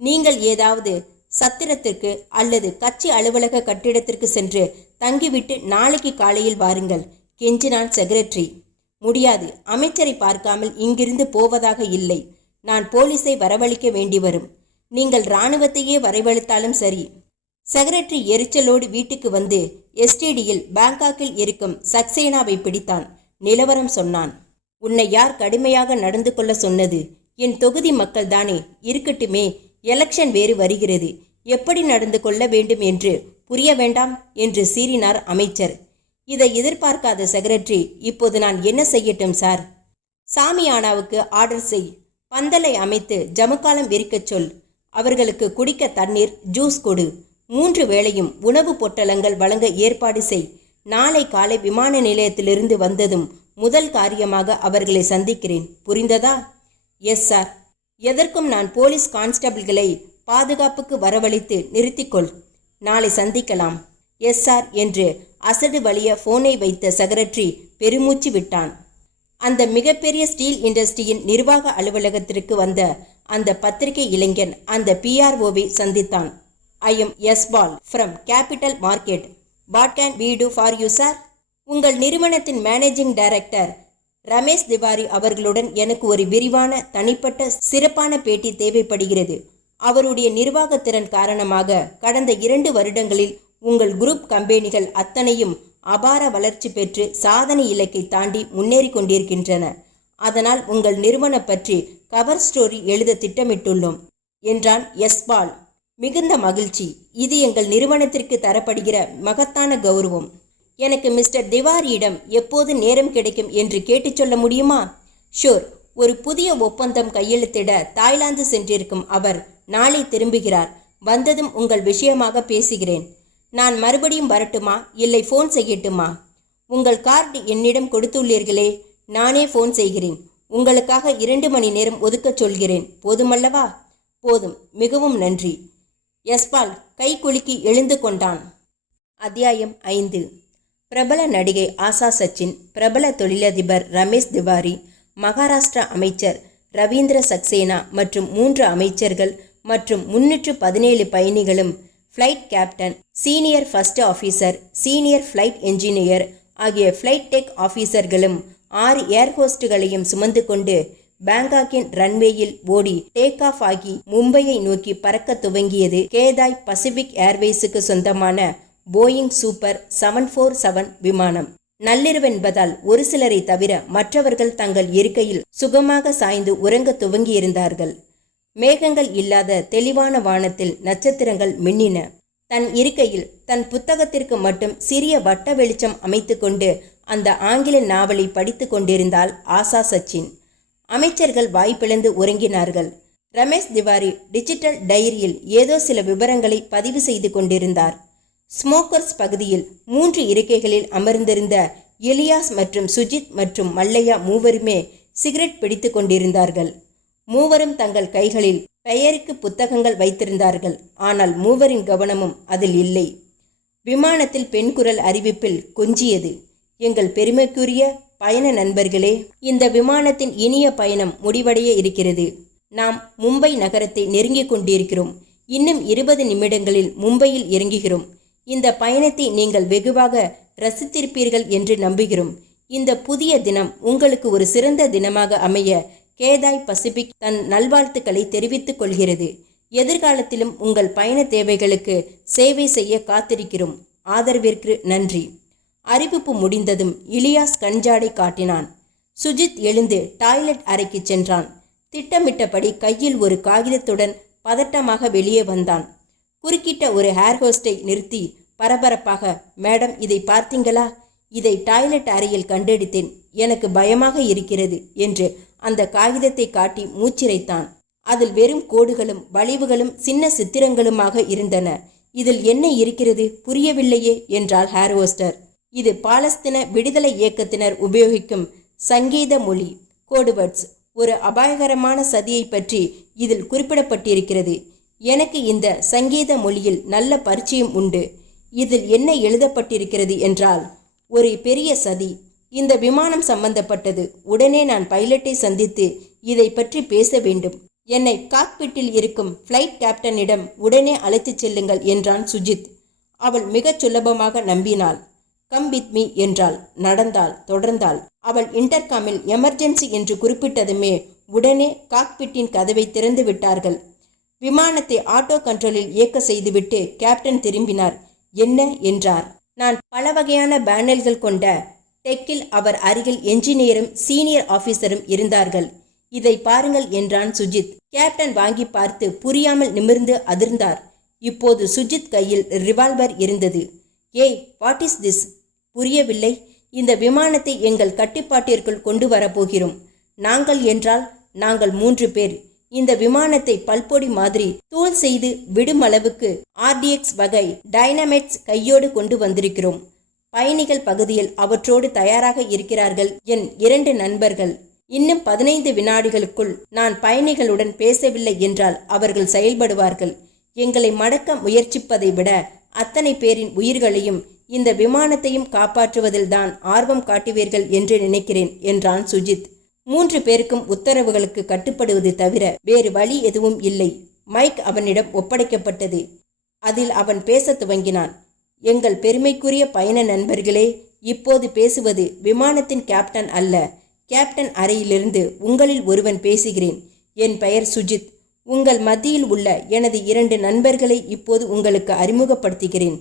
நீங்கள் ஏதாவது சத்திரத்திற்கு அல்லது கட்சி அலுவலக கட்டிடத்திற்கு சென்று தங்கிவிட்டு நாளைக்கு காலையில் வாருங்கள் கெஞ்சினான் செக்ரட்டரி. முடியாது. அமைச்சரை பார்க்காமல் இங்கிருந்து போவதாக இல்லை. நான் போலீஸை வரவழைக்க வேண்டி வரும். நீங்கள் இராணுவத்தையே வரவழைத்தாலும் சரி. செக்ரட்டரி எரிச்சலோடு வீட்டுக்கு வந்து எஸ்டிடியில் பேங்காக்கில் இருக்கும் சக்சேனாவை பிடித்தான். நிலவரம் சொன்னான். உன்னை யார் கடுமையாக நடந்து கொள்ள சொன்னது? என் தொகுதி மக்கள் தானே. இருக்கட்டுமே, எலெக்ஷன் வேறு வருகிறது. எப்படி நடந்து கொள்ள வேண்டும் என்று புரிய வேண்டாம் என்று சீறினார் அமைச்சர். இதை எதிர்பார்க்காத செக்ரட்டரி, இப்போது நான் என்ன செய்யட்டும் சார்? சாமியானாவுக்கு ஆர்டர் செய். பந்தலை அமைத்து ஜமுக்காலம் விரிக்கச் சொல். அவர்களுக்கு குடிக்க தண்ணீர், ஜூஸ் கொடு. 3 வேளையும் உணவு பொட்டலங்கள் வழங்க ஏற்பாடு செய். நாளை காலை விமான நிலையத்திலிருந்து வந்ததும் முதல் காரியமாக அவர்களை சந்திக்கிறேன். புரிந்ததா? Yes sir. எதற்கும் நான் போலீஸ் கான்ஸ்டபிள்களை பாதுகாப்புக்கு வரவழைத்து நிறுத்திக்கொள். நாளை சந்திக்கலாம். எஸ் சார் என்று அசடு வழிய போனை வைத்த செக்ரட்டரி பெருமூச்சு விட்டான். அந்த மிகப்பெரிய ஸ்டீல் இண்டஸ்ட்ரியின் நிர்வாக அலுவலகத்திற்கு வந்த அந்த பத்திரிகை இளைஞன் அந்த பிஆர்ஓவை சந்தித்தான். ஐ எம் எஸ்பால் from capital market. What can we do for you sir? உங்கள் நிறுவனத்தின் மேனேஜிங் டைரக்டர் ரமேஷ் திவாரி அவர்களுடன் எனக்கு ஒரு விரிவான தனிப்பட்ட சிறப்பான பேட்டி தேவைப்படுகிறது. அவருடைய நிர்வாகத்திறன் காரணமாக கடந்த 2 வருடங்களில் உங்கள் குரூப் கம்பெனிகள் அத்தனையும் அபார வளர்ச்சி பெற்று சாதனை இலக்கை தாண்டி முன்னேறி கொண்டிருக்கின்றன. அதனால் உங்கள் நிறுவனம் பற்றி கவர் ஸ்டோரி எழுத திட்டமிட்டுள்ளோம் என்றான் எஸ்பால். மிகுந்த மகிழ்ச்சி. இது எங்கள் நிறுவனத்திற்கு தரப்படுகிற மகத்தான கௌரவம். எனக்கு மிஸ்டர் திவாரியிடம் எப்போது நேரம் கிடைக்கும் என்று கேட்டுச் சொல்ல முடியுமா? ஷூர். ஒரு புதிய ஒப்பந்தம் கையெழுத்திட தாய்லாந்து சென்றிருக்கும் அவர் நாளை திரும்புகிறார். வந்ததும் உங்கள் விஷயமாக பேசுகிறேன். நான் மறுபடியும் வரட்டுமா, இல்லை ஃபோன் செய்யட்டுமா? உங்கள் கார்டு என்னிடம் கொடுத்துள்ளீர்களே. நானே ஃபோன் செய்கிறேன். உங்களுக்காக 2 மணி நேரம் ஒதுக்கச் சொல்கிறேன். போதுமல்லவா? போதும். மிகவும் நன்றி. யஸ்பால் கை குலுக்கி எழுந்து கொண்டான். அத்தியாயம் 5. பிரபல நடிகை ஆஷா சச்சின், பிரபல தொழிலதிபர் ரமேஷ் திவாரி, மகாராஷ்டிரா அமைச்சர் ரவீந்திர சக்சேனா மற்றும் 3 அமைச்சர்கள் மற்றும் 317 பயணிகளும், flight captain, senior first officer, senior flight engineer ஆகிய ஃப்ளைட் டெக் ஆஃபீஸர்களும் 6 ஏர்ஹோஸ்டுகளையும் சுமந்து கொண்டு பேங்காக்கின் ரன்வேயில் ஓடி டேக் ஆஃப் ஆகி மும்பையை நோக்கி பறக்க துவங்கியது கேதாய் பசிபிக் ஏர்வேஸுக்கு சொந்தமான போயிங் சூப்பர் 747 விமானம். நள்ளிரவென்பதால் ஒரு சிலரை தவிர மற்றவர்கள் தங்கள் இருக்கையில் சுகமாக சாய்ந்து உறங்க துவங்கியிருந்தார்கள். மேகங்கள் இல்லாத தெளிவான வானத்தில் நட்சத்திரங்கள் மின்னின. தன் இருக்கையில் தன் புத்தகத்திற்கு மட்டும் சிறிய வட்ட வெளிச்சம் அமைத்து கொண்டு அந்த ஆங்கில நாவலை படித்து கொண்டிருந்தாள் ஆஷா சச்சின். அமைச்சர்கள் வாய்ப்பிழந்து உறங்கினார்கள். ரமேஷ் திவாரி டிஜிட்டல் டைரியில் ஏதோ சில விவரங்களை பதிவு செய்து கொண்டிருந்தார். ஸ்மோக்கர்ஸ் பகுதியில் 3 இருக்கைகளில் அமர்ந்திருந்த எலியாஸ் மற்றும் சுஜித் மற்றும் மல்லையா மூவருமே சிகரெட் பிடித்து கொண்டிருந்தார்கள். மூவரும் தங்கள் கைகளில் பெயருக்கு புத்தகங்கள் வைத்திருந்தார்கள். ஆனால் மூவரின் கவனமும் அதில் இல்லை. விமானத்தில் பெண் குரல் அறிவிப்பில் கொஞ்சியது. எங்கள் பெருமைக்குரிய பயண நண்பர்களே, இந்த விமானத்தின் இனிய பயணம் முடிவடைய இருக்கிறது. நாம் மும்பை நகரத்தை நெருங்கிக் கொண்டிருக்கிறோம். இன்னும் 20 நிமிடங்களில் மும்பையில் இறங்குகிறோம். இந்த பயணத்தை நீங்கள் வெகுவாக ரசித்திருப்பீர்கள் என்று நம்புகிறோம். இந்த புதிய தினம் உங்களுக்கு ஒரு சிறந்த தினமாக அமைய கேதாய் பசிபிக் தன் நல்வாழ்த்துக்களை தெரிவித்துக் கொள்கிறது. எதிர்காலத்திலும் உங்கள் பயண தேவைகளுக்கு சேவை செய்ய காத்திருக்கிறோம். ஆதரவிற்கு நன்றி. அறிவிப்பு முடிந்ததும் இலியாஸ் கஞ்சாடை காட்டினான். சுஜித் எழுந்து டாய்லெட் அறைக்கு சென்றான். திட்டமிட்டபடி கையில் ஒரு காகிதத்துடன் பதட்டமாக வெளியே வந்தான். குறுக்கிட்ட ஒரு ஏர்ஹோஸ்டை நிறுத்தி பரபரப்பாக, மேடம், இதை பார்த்தீங்களா? இதை டாய்லெட் அறையில் கண்டெடுத்தேன். எனக்கு பயமாக இருக்கிறது என்று அந்த காகிதத்தை காட்டி மூச்சிரைத்தான். அதில் வெறும் கோடுகளும் வளைவுகளும் சின்ன சித்திரங்களுமாக இருந்தன. இதில் என்ன இருக்கிறது? புரியவில்லையே என்றாள் ஏர்ஹோஸ்டர். இது பாலஸ்தீன விடுதலை இயக்கத்தினர் உபயோகிக்கும் சங்கீத மொழி, கோடுவேர்ட்ஸ். ஒரு அபாயகரமான சதியை பற்றி இதில் குறிப்பிடப்பட்டிருக்கிறது. எனக்கு இந்த சங்கீத மொழியில் நல்ல பரிச்சயம் உண்டு. இதில் என்ன எழுதப்பட்டிருக்கிறது என்றால், ஒரு பெரிய சதி. இந்த விமானம் சம்பந்தப்பட்டது. உடனே நான் பைலட்டை சந்தித்து இதை பற்றி பேச வேண்டும். என்னை காக்பிட்டில் இருக்கும் ஃப்ளைட் கேப்டனிடம் உடனே அழைத்துச் செல்லுங்கள் என்றான் சுஜித். அவள் மிகச் சுலபமாக நம்பினாள். கம் வித் மீ என்றாள். நடந்தாள். தொடர்ந்தாள். அவள் இன்டர்காமில் எமர்ஜென்சி என்று குறிப்பிட்டதுமே உடனே காக்பிட்டின் கதவை திறந்து விட்டார்கள். விமானத்தை ஆட்டோ கண்ட்ரோலில் இயக்க செய்துவிட்டு கேப்டன் திரும்பினார். என்ன என்றார். நான் பல வகையான பேனல்கள் கொண்ட டெக்கில் அவர் அருகில் என்ஜினியரும் சீனியர் ஆபீசரும் இருந்தார்கள். இதை பாருங்கள் என்றான் சுஜித். கேப்டன் வாங்கி பார்த்து புரியாமல் நிமிர்ந்து அதிர்ந்தார். இப்போது சுஜித் கையில் ரிவால்வர் இருந்தது. ஏய், வாட் இஸ் திஸ்? புரியவில்லை. இந்த விமானத்தை எங்கள் கட்டுப்பாட்டிற்குள் கொண்டு வரப்போகிறோம். நாங்கள் என்றால் நாங்கள் 3 பேர். இந்த விமானத்தை பல்பொடி மாதிரி தூள் செய்து விடும் அளவுக்கு RDX வகை டைனமைட்ஸ் கையோடு கொண்டு வந்திருக்கிறோம். பயணிகள் பகுதியில் அவற்றோடு தயாராக இருக்கிறார்கள் என் 2 நண்பர்கள். இன்னும் 15 வினாடிகளுக்குள் நான் பயணிகளுடன் பேசவில்லை என்றால் அவர்கள் செயல்படுவார்கள். எங்களை மடக்க முயற்சிப்பதை விட அத்தனை பேரின் உயிர்களையும் இந்த விமானத்தையும் காப்பாற்றுவதில்தான் ஆர்வம் காட்டுவீர்கள் என்று நினைக்கிறேன் என்றான் சுஜித். 3 பேருக்கும் உத்தரவுகளுக்கு கட்டுப்படுவது தவிர வேறு வழி எதுவும் இல்லை. மைக் அவனிடம் ஒப்படைக்கப்பட்டது. அதில் அவன் பேச துவங்கினான். எங்கள் பெருமைக்குரிய பயண நண்பர்களே, இப்போது பேசுவது விமானத்தின் கேப்டன் அல்ல. கேப்டன் அறையிலிருந்து உங்களில் ஒருவன் பேசுகிறேன். என் பெயர் சுஜித். உங்கள் மத்தியில் உள்ள எனது 2 நண்பர்களை இப்போது உங்களுக்கு அறிமுகப்படுத்துகிறேன்.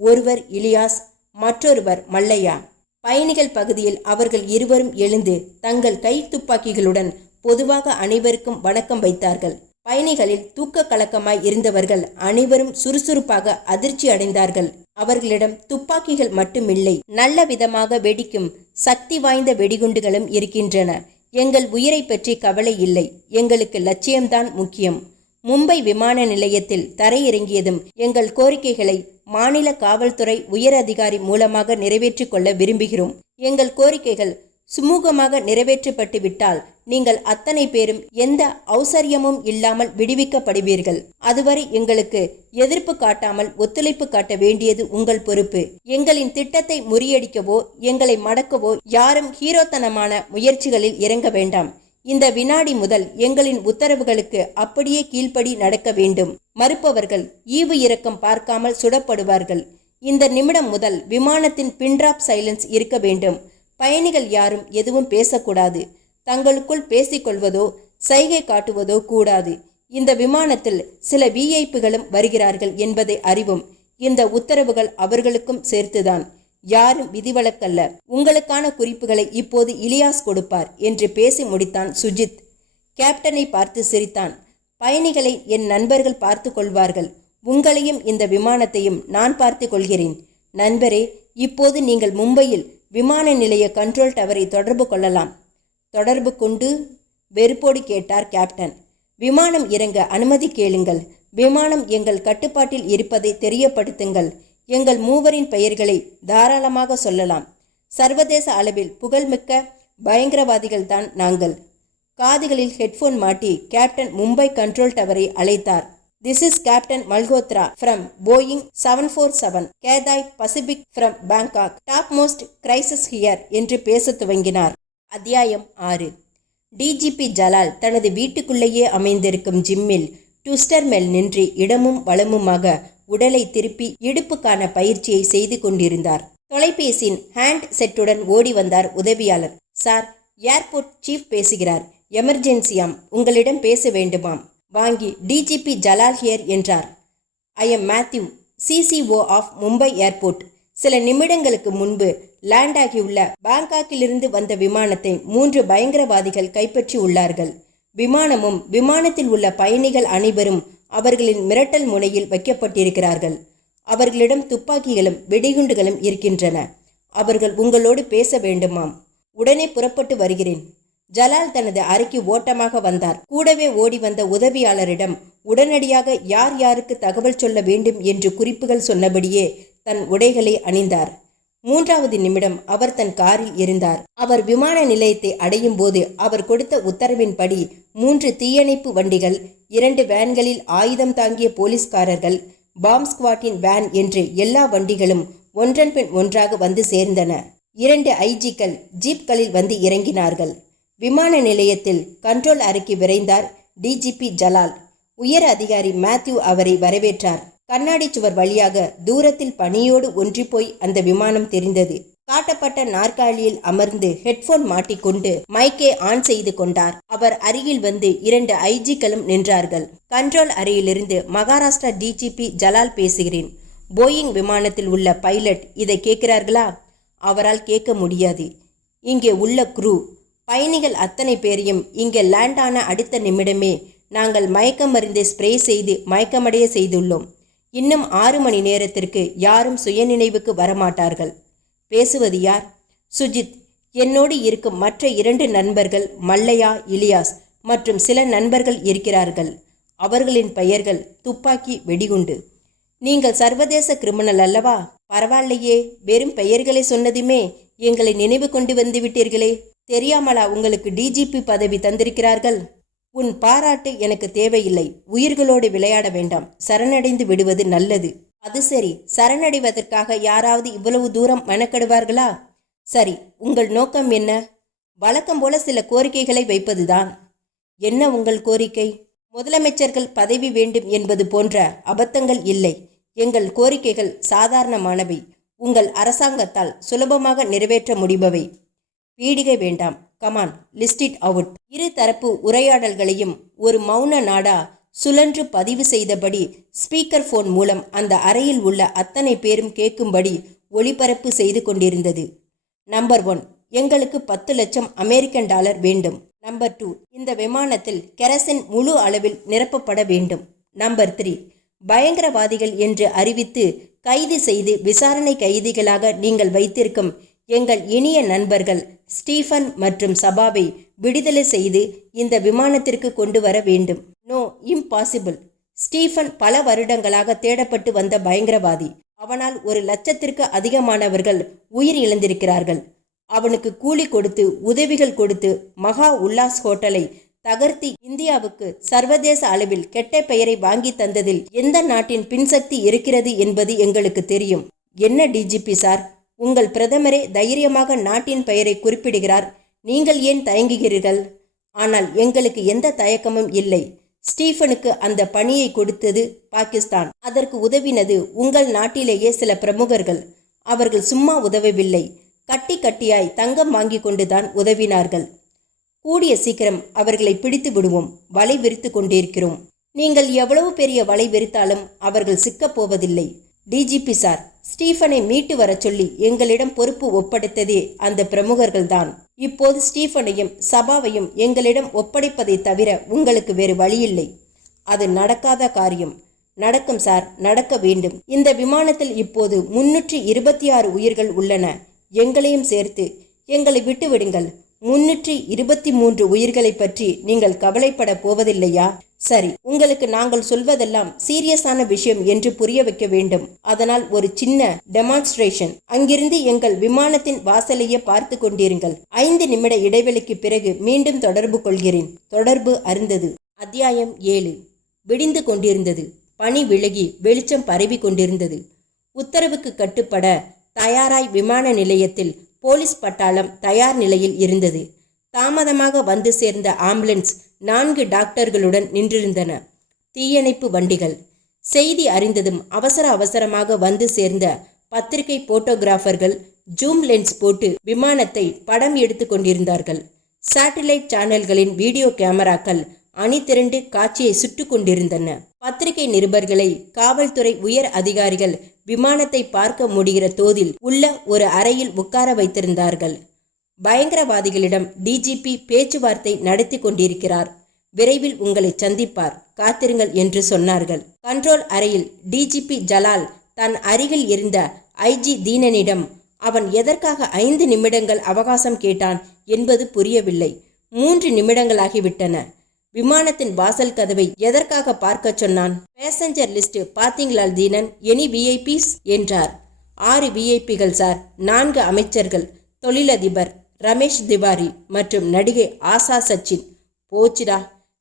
ஒருவர் இலியாஸ், மற்றொருவர் மல்லையா. பயணிகள் பகுதியில் அவர்கள் இருவரும் எழுந்து தங்கள் கை துப்பாக்கிகளுடன் பொதுவாக அனைவருக்கும் வணக்கம் வைத்தார்கள். பயணிகளில் தூக்க கலக்கமாய் இருந்தவர்கள் அனைவரும் சுறுசுறுப்பாக அதிர்ச்சி அடைந்தார்கள். அவர்களிடம் துப்பாக்கிகள் மட்டுமில்லை, நல்ல விதமாக வெடிக்கும் சக்தி வாய்ந்த வெடிகுண்டுகளும் இருக்கின்றன. எங்கள் உயிரை பற்றி கவலை இல்லை. எங்களுக்கு லட்சியம்தான் முக்கியம். மும்பை விமான நிலையத்தில் தரையிறங்கியதும் எங்கள் கோரிக்கைகளை மாநில காவல்துறை உயர் அதிகாரி மூலமாக நிறைவேற்றிக் கொள்ள விரும்புகிறோம். எங்கள் கோரிக்கைகள் சுமூகமாக நிறைவேற்றப்பட்டு விட்டால் நீங்கள் அத்தனை பேரும் எந்த ஔசரியமும் இல்லாமல் விடுவிக்கப்படுவீர்கள். அதுவரை எங்களுக்கு எதிர்ப்பு காட்டாமல் ஒத்துழைப்பு காட்ட வேண்டியது உங்கள் பொறுப்பு. எங்களின் திட்டத்தை முறியடிக்கவோ எங்களை மடக்கவோ யாரும் ஹீரோத்தனமான முயற்சிகளில் இறங்க வேண்டாம். இந்த வினாடி முதல் எங்களின் உத்தரவுகளுக்கு அப்படியே கீழ்ப்படி நடக்க வேண்டும். மறுப்பவர்கள் ஈவு இரக்கம் பார்க்காமல் சுடப்படுவார்கள். இந்த நிமிடம் முதல் விமானத்தின் பின்ட்ராப் சைலன்ஸ் இருக்க வேண்டும். பயணிகள் யாரும் எதுவும் பேசக்கூடாது. தங்களுக்குள் பேசிக்கொள்வதோ சைகை காட்டுவதோ கூடாது. இந்த விமானத்தில் சில விஐபிகளும் வருகிறார்கள் என்பதை அறிவும். இந்த உத்தரவுகள் அவர்களுக்கும் சேர்த்துதான். யாரும் விதிவிலக்கல்ல. உங்களுக்கான குறிப்புகளை இப்போது இலியாஸ் கொடுப்பார் என்று பேசி முடித்தான் சுஜித். கேப்டனை பார்த்து சிரித்தான். பயணிகளை என் நண்பர்கள் பார்த்து கொள்வார்கள். உங்களையும் இந்த விமானத்தையும் நான் பார்த்து கொள்கிறேன். நண்பரே, இப்போது நீங்கள் மும்பையில் விமான நிலைய கண்ட்ரோல் டவரை தொடர்பு கொள்ளலாம். தொடர்பு கொண்டு வெறுப்போடு கேட்டார் கேப்டன். விமானம் இறங்க அனுமதி கேளுங்கள். விமானம் எங்கள் கட்டுப்பாட்டில் இருப்பதை தெரியப்படுத்துங்கள். எங்கள் மூவரின் பெயர்களை தாராளமாக சொல்லலாம். சர்வதேச அளவில் புகழ்மிக்க பயங்கரவாதிகள் தான் நாங்கள். காதுகளில் ஹெட்ஃபோன் மாட்டி கேப்டன் மும்பை கண்ட்ரோல் டவரை அழைத்தார். This is Captain Malhotra from Boeing 747 Cathay Pacific from Bangkok. Topmost crisis here என்று பேச துவங்கினார். அத்தியாயம் 6. டிஜிபி ஜலால் தனது வீட்டுக்குள்ளேயே அமைந்திருக்கும் ஜிம்மில் ட்விஸ்டர் மேல் நின்று இடமும் வலமுமாக உடலை திருப்பி இடுப்புக்கான பயிற்சியை செய்து கொண்டிருந்தார். தொலைபேசியின் ஹேண்ட் செட்டுடன் ஓடி வந்தார் உதவியாளர். சார், ஏர்போர்ட் சீஃப் பேசுகிறார். எமர்ஜென்சியாம், உங்களிடம் பேச வேண்டுமாம். வாங்கி டிஜிபி ஜலால் ஹியர் என்றார். I am Matthew, CCO of Mumbai airport. சில நிமிடங்களுக்கு முன்பு லேண்ட் ஆகியுள்ள பாங்காக்கிலிருந்து வந்த விமானத்தை 3 பயங்கரவாதிகள் கைப்பற்றி உள்ளார்கள். விமானமும் விமானத்தில் உள்ள பயணிகள் அனைவரும் அவர்களின் மிரட்டல் முனையில் வைக்கப்பட்டிருக்கிறார்கள். அவர்களிடம் துப்பாக்கிகளும் வெடிகுண்டுகளும் இருக்கின்றன. அவர்கள் உங்களோடு பேச வேண்டுமாம். உடனே புறப்பட்டு வருகிறேன். ஜலால் தனது அறைக்கு ஓட்டமாக வந்தார். கூடவே ஓடி வந்த உதவியாளரிடம் உடனடியாக யார் யாருக்கு தகவல் சொல்ல வேண்டும் என்று குறிப்புகள் சொன்னபடியே தன் உடைகளை அணிந்தார். 3வது நிமிடம் அவர் தன் காரில் இருந்தார். அவர் விமான நிலையத்தை அடையும் போது அவர் கொடுத்த உத்தரவின்படி 3 தீயணைப்பு வண்டிகள், 2 வேன்களில் ஆயுதம் தாங்கிய போலீஸ்காரர்கள், பாம்ப் ஸ்குவாட்டின் வேன் என்று எல்லா வண்டிகளும் ஒன்றன் பின் ஒன்றாக வந்து சேர்ந்தன. 2 ஐஜிக்கள் ஜீப்களில் வந்து இறங்கினார்கள். விமான நிலையத்தில் கண்ட்ரோல் அறைக்கு விரைந்தார் டிஜிபி ஜலால். உயர் அதிகாரி மேத்யூ அவரை வரவேற்றார். கண்ணாடி சுவர் வழியாக தூரத்தில் பனியோடு ஒன்றிப்போய் அந்த விமானம் தெரிந்தது. காட்டப்பட்ட நாற்காலியில் அமர்ந்து ஹெட்போன் மாட்டிக்கொண்டு மைக்கை ஆன் செய்து கொண்டார். அவர் அருகில் வந்து 2 ஐஜிக்களும் நின்றார்கள். கண்ட்ரோல் அறையிலிருந்து மகாராஷ்டிரா டிஜிபி ஜலால் பேசுகிறேன். போயிங் விமானத்தில் உள்ள பைலட் இதை கேட்கிறார்களா? அவரால் கேட்க முடியாது. இங்கே உள்ள க்ரூ பயணிகள் அத்தனை பேரையும் இங்கே லேண்ட் ஆன அடுத்த நிமிடமே நாங்கள் மயக்க மருந்தை ஸ்ப்ரே செய்து மயக்கமடைய செய்துள்ளோம். இன்னும் 6 மணி நேரத்திற்கு யாரும் சுயநினைவுக்கு வரமாட்டார்கள். பேசுவது யார்? சுஜித். என்னோடு இருக்கும் மற்ற 2 நண்பர்கள் மல்லையா, இலியாஸ் மற்றும் சில நண்பர்கள் இருக்கிறார்கள். அவர்களின் பெயர்கள் துப்பாக்கி, வெடிகுண்டு. நீங்கள் சர்வதேச கிரிமினல் அல்லவா? பரவாயில்லையே, வெறும் பெயர்களை சொன்னதுமே எங்களை நினைவு கொண்டு வந்து விட்டீர்களே. தெரியாமலா உங்களுக்கு டிஜிபி பதவி தந்திருக்கிறார்கள்? உன் பாராட்டு எனக்கு தேவையில்லை. உயிர்களோடு விளையாட வேண்டாம். சரணடைந்து விடுவது நல்லது. அது சரி, சரணடைவதற்காக யாராவது இவ்வளவு தூரம் மெனக்கெடுவார்களா? சரி, உங்கள் நோக்கம் என்ன? வழக்கம் போல சில கோரிக்கைகளை வைப்பதுதான். என்ன உங்கள் கோரிக்கை? முதலமைச்சர்கள் பதவி வேண்டும் என்பது போன்ற அபத்தங்கள் இல்லை. எங்கள் கோரிக்கைகள் சாதாரணமானவை. உங்கள் அரசாங்கத்தால் சுலபமாக நிறைவேற்ற முடிபவை. பீடிகை வேண்டாம். Come on, list it out. 2 தரப்பு உரையாடல்களையும் ஒரு மௌன நாடா சுழன்று பதிவு செய்தபடி ஸ்பீக்கர் போன் மூலம் அந்த அறையில் உள்ள அத்தனை பேரும் கேட்கும்படி ஒளிபரப்பு செய்து கொண்டிருந்தது. நம்பர் 1, எங்களுக்கு 10 லட்சம் அமெரிக்கன் டாலர் வேண்டும். நம்பர் 2, இந்த விமானத்தில் கெரசின் முழு அளவில் நிரப்பப்பட வேண்டும். நம்பர் 3, பயங்கரவாதிகள் என்று அறிவித்து கைது செய்து விசாரணை கைதிகளாக நீங்கள் வைத்திருக்கும் எங்கள் இனிய நண்பர்கள் ஸ்டீஃபன் மற்றும் சபாவை விடுதலை செய்து இந்த விமானத்திற்கு கொண்டு வர வேண்டும். No, impossible. ஸ்டீஃபன் பல வருடங்களாக தேடப்பட்டு வந்த பயங்கரவாதி. அவனால் 1 லட்சத்திற்கு அதிகமானவர்கள் உயிர் இழந்திருக்கிறார்கள். அவனுக்கு கூலி கொடுத்து உதவிகள் கொடுத்து மகா உல்லாஸ் ஹோட்டலை தகர்த்தி இந்தியாவுக்கு சர்வதேச அளவில் கெட்ட பெயரை வாங்கி தந்ததில் எந்த நாட்டின் பின்சக்தி இருக்கிறது என்பது எங்களுக்கு தெரியும். என்ன டிஜிபி சார், உங்கள் பிரதமரே தைரியமாக நாட்டின் பெயரை குறிப்பிடுகிறார், நீங்கள் ஏன் தயங்குகிறீர்கள்? ஆனால் எங்களுக்கு எந்த தயக்கமும் இல்லை. ஸ்டீஃபனுக்கு அந்த பணியை கொடுத்தது பாகிஸ்தான், அதற்கு உதவினது உங்கள் நாட்டிலேயே சில பிரமுகர்கள். அவர்கள் சும்மா உதவவில்லை, கட்டி கட்டியாய் தங்கம் வாங்கி கொண்டுதான் உதவினார்கள். கூடிய சீக்கிரம் அவர்களை பிடித்து விடுவோம். வலை விரித்து கொண்டிருக்கிறோம். நீங்கள் எவ்வளவு பெரிய வலை விரித்தாலும் அவர்கள் சிக்கப் போவதில்லை. டிஜிபி சார், ஸ்டீஃபனை மீட்டு வர சொல்லி எங்களிடம் பொறுப்பு ஒப்படைத்ததே அந்த பிரமுகர்கள்தான். இப்போது ஸ்டீஃபனையும் சபாவையும் எங்களிடம் ஒப்படைப்பதை தவிர உங்களுக்கு வேறு வழியில்லை. அது நடக்காத காரியம். நடக்கும் சார், நடக்க வேண்டும். இந்த விமானத்தில் இப்போது 326 உயிர்கள் உள்ளன. எங்களையும் சேர்த்து எங்களை விட்டுவிடுங்கள். 323 உயிர்களை பற்றி நீங்கள் கவலைப்பட போவதில்லையா? சரி, உங்களுக்கு நாங்கள் சொல்வதெல்லாம் சீரியஸான விஷயம் என்று புரிய வைக்க வேண்டும். அதனால் ஒரு சின்ன டெமான்ஸ்ட்ரேஷன். அங்கிருந்து எங்கள் விமானத்தின் வாசலையே பார்த்து கொண்டிருங்கள். 5 நிமிட இடைவெளிக்கு பிறகு மீண்டும் தொடர்பு கொள்கிறேன். தொடர்பு அருந்தது. அத்தியாயம் 7. விடிந்து கொண்டிருந்தது. பனி விலகி வெளிச்சம் பரவி கொண்டிருந்தது. உத்தரவுக்கு கட்டுப்பட தயாராய் விமான நிலையத்தில் போலீஸ் பட்டாளம் தயார் நிலையில் இருந்தது. தாமதமாக வந்து சேர்ந்த ஆம்புலன்ஸ் 4 டாக்டர்களுடன் நின்றிருந்தன. தீயணைப்பு வண்டிகள். செய்தி அறிந்ததும் அவசர அவசரமாக வந்து சேர்ந்த பத்திரிகை போட்டோகிராஃபர்கள் ஜூம் லென்ஸ் போட்டு விமானத்தை படம் எடுத்து கொண்டிருந்தார்கள். சேட்டிலைட் சேனல்களின் வீடியோ கேமராக்கள் அணி திரண்டு காட்சியை சுட்டு கொண்டிருந்தன. பத்திரிகை நிருபர்களை காவல்துறை உயர் அதிகாரிகள் விமானத்தை பார்க்க முடிகிற தோதில் உள்ள ஒரு அறையில் உட்கார வைத்திருந்தார்கள். பயங்கரவாதிகளிடம் டிஜிபி பேச்சுவார்த்தை நடத்தி கொண்டிருக்கிறார். விரைவில் உங்களை சந்திப்பார், காத்திருங்கள் என்று சொன்னார்கள். கண்ட்ரோல் அறையில் டிஜிபி ஜலால் தன் அருகில் இருந்த ஐஜி தீனனிடம் அவன் எதற்காக 5 நிமிடங்கள் அவகாசம் கேட்டான் என்பது புரியவில்லை. 3 நிமிடங்களாகிவிட்டன. விமானத்தின் வாசல் கதவை எதற்காக பார்க்க சொன்னான்? பேசஞ்சர் லிஸ்ட் பாத்தீங்களா தீனன்? எனி விஐபிஸ் என்றார். 6 விஐபிகள் சார். 4 அமைச்சர்கள், தொழிலதிபர் ரமேஷ் திவாரி மற்றும் நடிகை ஆசா சச்சின். போச்சுடா,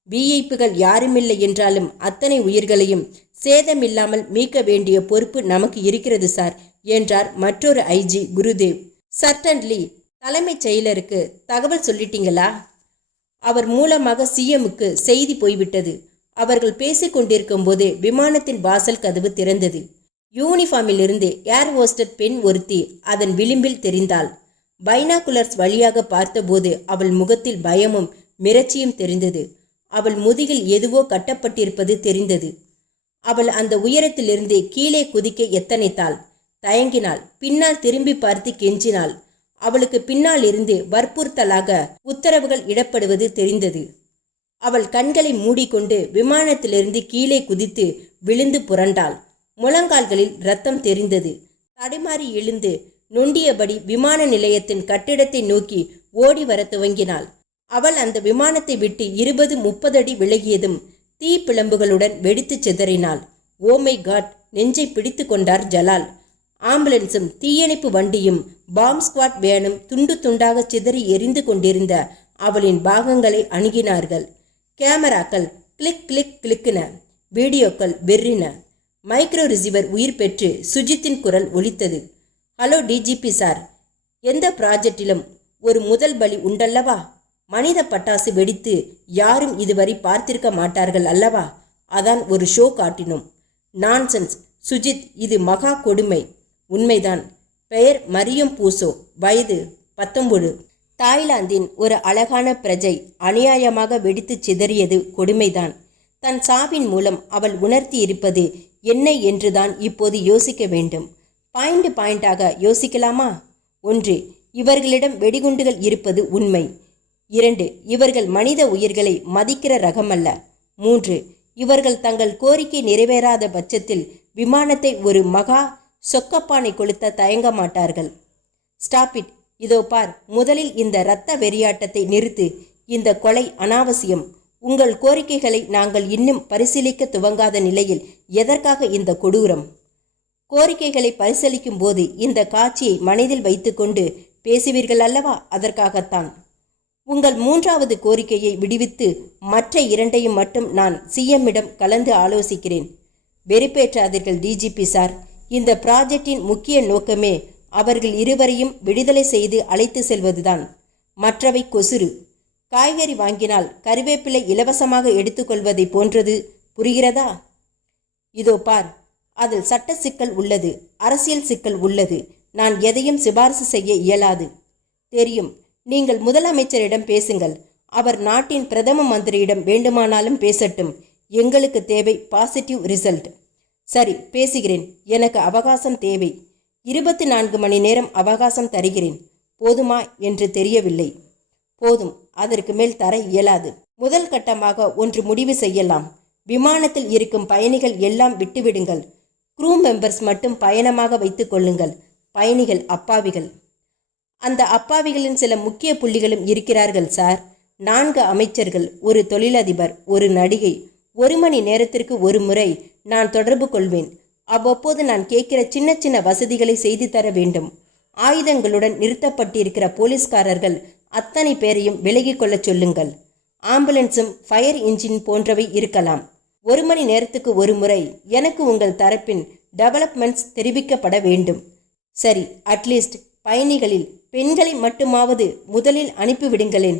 விஐபிகள் யாருமில்லை என்றாலும் அத்தனை உயிர்களையும் சேதமில்லாமல் மீட்க வேண்டிய பொறுப்பு நமக்கு இருக்கிறது சார் என்றார் மற்றொரு ஐஜி குருதேவ். சர்டன்லி. தலைமைச் செயலருக்கு தகவல் சொல்லிட்டீங்களா? அவர் மூலமாக சிஎம்முக்கு செய்தி போய்விட்டது. அவர்கள் பேசிக் கொண்டிருக்கும் போது விமானத்தின் வாசல் கதவு திறந்தது. யூனிஃபார்மில் இருந்து ஏர் ஹோஸ்டர் பெண் ஒருத்தி அதன் விளிம்பில் தெரிந்தாள். பைனாகுலர்ஸ் வழியாக பார்த்தபோது அவள் முகத்தில் பயமும் மிரட்சியும் தெரிந்தது. அவள் முதுகில் எதுவோ கட்டப்பட்டிருப்பது தெரிந்தது. அவள் அந்த உயரத்திலிருந்து கீழே குதிக்க எத்தனைத்தாள். தயங்கினாள். பின்னால் திரும்பி பார்த்து கெஞ்சினாள். அவளுக்கு பின்னால் இருந்து வற்புறுத்தலாக உத்தரவுகள் இடப்படுவது தெரிந்தது. அவள் கண்களை மூடிக்கொண்டு விமானத்திலிருந்து கீழே குதித்து விழுந்து புரண்டாள். முழங்கால்களில் ரத்தம் தெரிந்தது. தடுமாறி எழுந்து நொண்டியபடி விமான நிலையத்தின் கட்டிடத்தை நோக்கி ஓடி வர துவங்கினாள். அவள் அந்த விமானத்தை விட்டு 20-30 அடி விலகியதும் தீ பிளம்புகளுடன் வெடித்து சிதறினாள். ஓமை காட், நெஞ்சை பிடித்து கொண்டார் ஜலால். ஆம்புலன்ஸும் தீயணைப்பு வண்டியும் பாம் ஸ்குவாட் வேனும் துண்டு துண்டாக சிதறி எரிந்து கொண்டிருந்த அவளின் பாகங்களை அணுகினார்கள். கேமராக்கள் கிளிக் கிளிக் கிளிக்கின. வீடியோக்கள் வெறின. மைக்ரோ ரிசீவர் உயிர் பெற்று சுஜித்தின் குரல் ஒலித்தது. ஹலோ டிஜிபி சார், எந்த ப்ராஜெக்டிலும் ஒரு முதல் பலி உண்டல்லவா? மனித பட்டாசு வெடித்து யாரும் இதுவரை பார்த்திருக்க மாட்டார்கள் அல்லவா? அதான் ஒரு ஷோ காட்டினோம். நான்சென்ஸ் சுஜித், இது மகா கொடுமை. உண்மைதான். பெயர் மரியம் பூசோ, வயது 19. தாய்லாந்தின் ஒரு அழகான பிரஜை அநியாயமாக வெடித்து சிதறியது கொடுமைதான். தன் சாவின் மூலம் அவள் உணர்த்தி இருப்பது என்ன என்றுதான் இப்போது யோசிக்க வேண்டும். பாயிண்டாக யோசிக்கலாமா? 1. இவர்களிடம் வெடிகுண்டுகள் இருப்பது உண்மை. 2. இவர்கள் மனித உயிர்களை மதிக்கிற ரகமல்ல. 3. இவர்கள் தங்கள் கோரிக்கை நிறைவேறாத பட்சத்தில் விமானத்தை ஒரு மகா சொக்கப்பானை கொளுத்த தயங்க மாட்டார்கள். Stop it. இதோ பார், முதலில் இந்த இரத்த வெறியாட்டத்தை நிறுத்து. இந்த கொலை அனாவசியம். உங்கள் கோரிக்கைகளை நாங்கள் இன்னும் பரிசீலிக்க துவங்காத நிலையில் எதற்காக இந்த கொடூரம்? கோரிக்கைகளை பரிசீலிக்கும் போது இந்த காட்சியை மனதில் வைத்துக்கொண்டு பேசுவீர்கள் அல்லவா? அதற்காகத்தான். உங்கள் 3வது கோரிக்கையை விடுவித்து மற்ற 2ஐயும் மட்டும் நான் சிஎம்மிடம் கலந்து ஆலோசிக்கிறேன். வெறுப்பேற்றாதீர்கள் டிஜிபி சார். இந்த ப்ராஜெக்டின் முக்கிய நோக்கமே அவர்கள் இருவரையும் விடுதலை செய்து அழைத்து செல்வதுதான். மற்றவை கொசுறு. காய்கறி வாங்கினால் கருவேப்பிலை இலவசமாக எடுத்துக்கொள்வதை போன்றது. புரிகிறதா? இதோ பார், அதில் சட்ட சிக்கல் உள்ளது, அரசியல் சிக்கல் உள்ளது. நான் எதையும் சிபாரிசு செய்ய இயலாது. தெரியும். நீங்கள் முதலமைச்சரிடம் பேசுங்கள். அவர் நாட்டின் பிரதம மந்திரியிடம் வேண்டுமானாலும் பேசட்டும். எங்களுக்கு தேவை பாசிட்டிவ் ரிசல்ட். சரி, பேசுகிறேன். எனக்கு அவகாசம் தேவை. 24 மணி நேரம் அவகாசம் தருகிறேன். போதுமா என்று தெரியவில்லை. போதும். அதற்கு மேல் தர இயலாது. முதல் கட்டமாக ஒன்று முடிவு செய்யலாம். விமானத்தில் இருக்கும் பயணிகள் எல்லாம் விட்டுவிடுங்கள். க்ரூ மெம்பர்ஸ் மட்டும் பயணமாக வைத்துக் கொள்ளுங்கள். பயணிகள் அப்பாவிகள். அந்த அப்பாவிகளின் சில முக்கிய புள்ளிகளும் இருக்கிறார்கள் சார். 4 அமைச்சர்கள், ஒரு தொழிலதிபர், ஒரு நடிகை. 1 மணி நேரத்திற்கு ஒரு முறை நான் தொடர்பு கொள்வேன். அவ்வப்போது நான் கேட்கிற சின்ன சின்ன வசதிகளை செய்து தர வேண்டும். ஆயுதங்களுடன் நிறுத்தப்பட்டிருக்கிற போலீஸ்காரர்கள் அத்தனை பேரையும் விலகிக் கொள்ள சொல்லுங்கள். ஆம்புலன்ஸும் ஃபயர் இன்ஜின் போன்றவை இருக்கலாம். 1 மணி நேரத்துக்கு ஒரு முறை எனக்கு உங்கள் தரப்பின் டெவலப்மெண்ட்ஸ் தெரிவிக்கப்பட வேண்டும். சரி, அட்லீஸ்ட் பயணிகளில் பெண்களை மட்டுமாவது முதலில் அனுப்பிவிடுங்களேன்.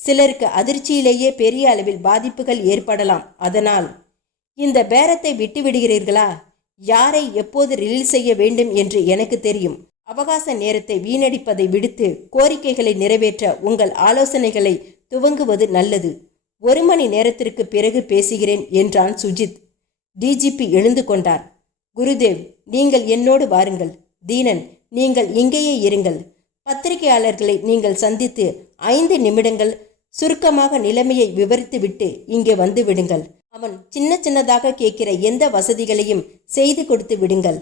சிலருக்கு அதிர்ச்சியிலேயே பெரிய அளவில் பாதிப்புகள் ஏற்படலாம். அதனால் இந்த பேரத்தை விட்டு விடுகிறீர்களா? யாரை எப்போது ரிலீஸ் செய்ய வேண்டும் என்று எனக்கு தெரியும். அவகாச நேரத்தை வீணடிப்பதை விடுத்து கோரிக்கைகளை நிறைவேற்ற உங்கள் ஆலோசனைகளை துவங்குவது நல்லது. 1 மணி நேரத்திற்கு பிறகு பேசுகிறேன் என்றான் சுஜித். டிஜிபி எழுந்து கொண்டார். குருதேவ், நீங்கள் என்னோடு வாருங்கள். தீனன், நீங்கள் இங்கேயே இருங்கள். பத்திரிகையாளர்களை நீங்கள் சந்தித்து 5 நிமிடங்கள் சுருக்கமாக நிலைமையை விவரித்துவிட்டு இங்கே வந்து விடுங்கள். அவன் சின்னதாக கேட்கிற எந்த வசதிகளையும் செய்து கொடுத்து விடுங்கள்.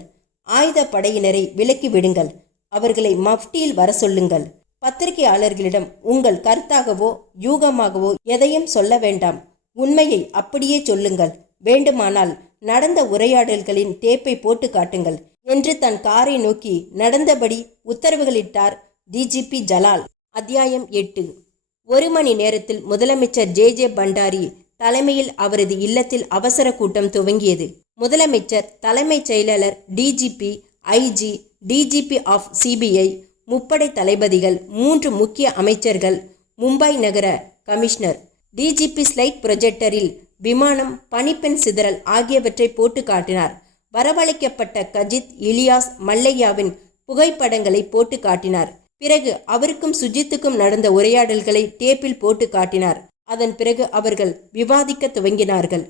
ஆயுத படையினரை விலக்கி விடுங்கள். அவர்களை மஃப்டியில் வர சொல்லுங்கள். பத்திரிகையாளர்களிடம் உங்கள் கருத்தாகவோ யூகமாகவோ எதையும் சொல்ல வேண்டாம். உண்மையை அப்படியே சொல்லுங்கள். வேண்டுமானால் நடந்த உரையாடல்களின் டேப்பை போட்டு காட்டுங்கள் என்று தன் காரை நோக்கி நடந்தபடி உத்தரவுகளிட்டார் டிஜிபி ஜலால். அத்தியாயம் 8. 1 மணி நேரத்தில் முதலமைச்சர் ஜே பண்டாரி தலைமையில் அவரது இல்லத்தில் அவசர கூட்டம் துவங்கியது. முதலமைச்சர், தலைமைச் செயலாளர், DGP, IG, DGP of CBI, முப்படை தளபதிகள், 3 முக்கிய அமைச்சர்கள், மும்பை நகர கமிஷனர், டிஜிபி ஸ்லைட் ப்ரொஜெக்டரில் விமானம், பனிப்பெண் சிதறல் ஆகியவற்றை போட்டு காட்டினார். வரவழைக்கப்பட்ட கஜித், இலியாஸ், மல்லையாவின் புகைப்படங்களை போட்டு காட்டினார். பிறகு அவருக்கும் சுஜித்துக்கும் நடந்த உரையாடல்களை டேப்பில் போட்டு காட்டினார். அதன் பிறகு அவர்கள் விவாதிக்க துவங்கினார்கள்.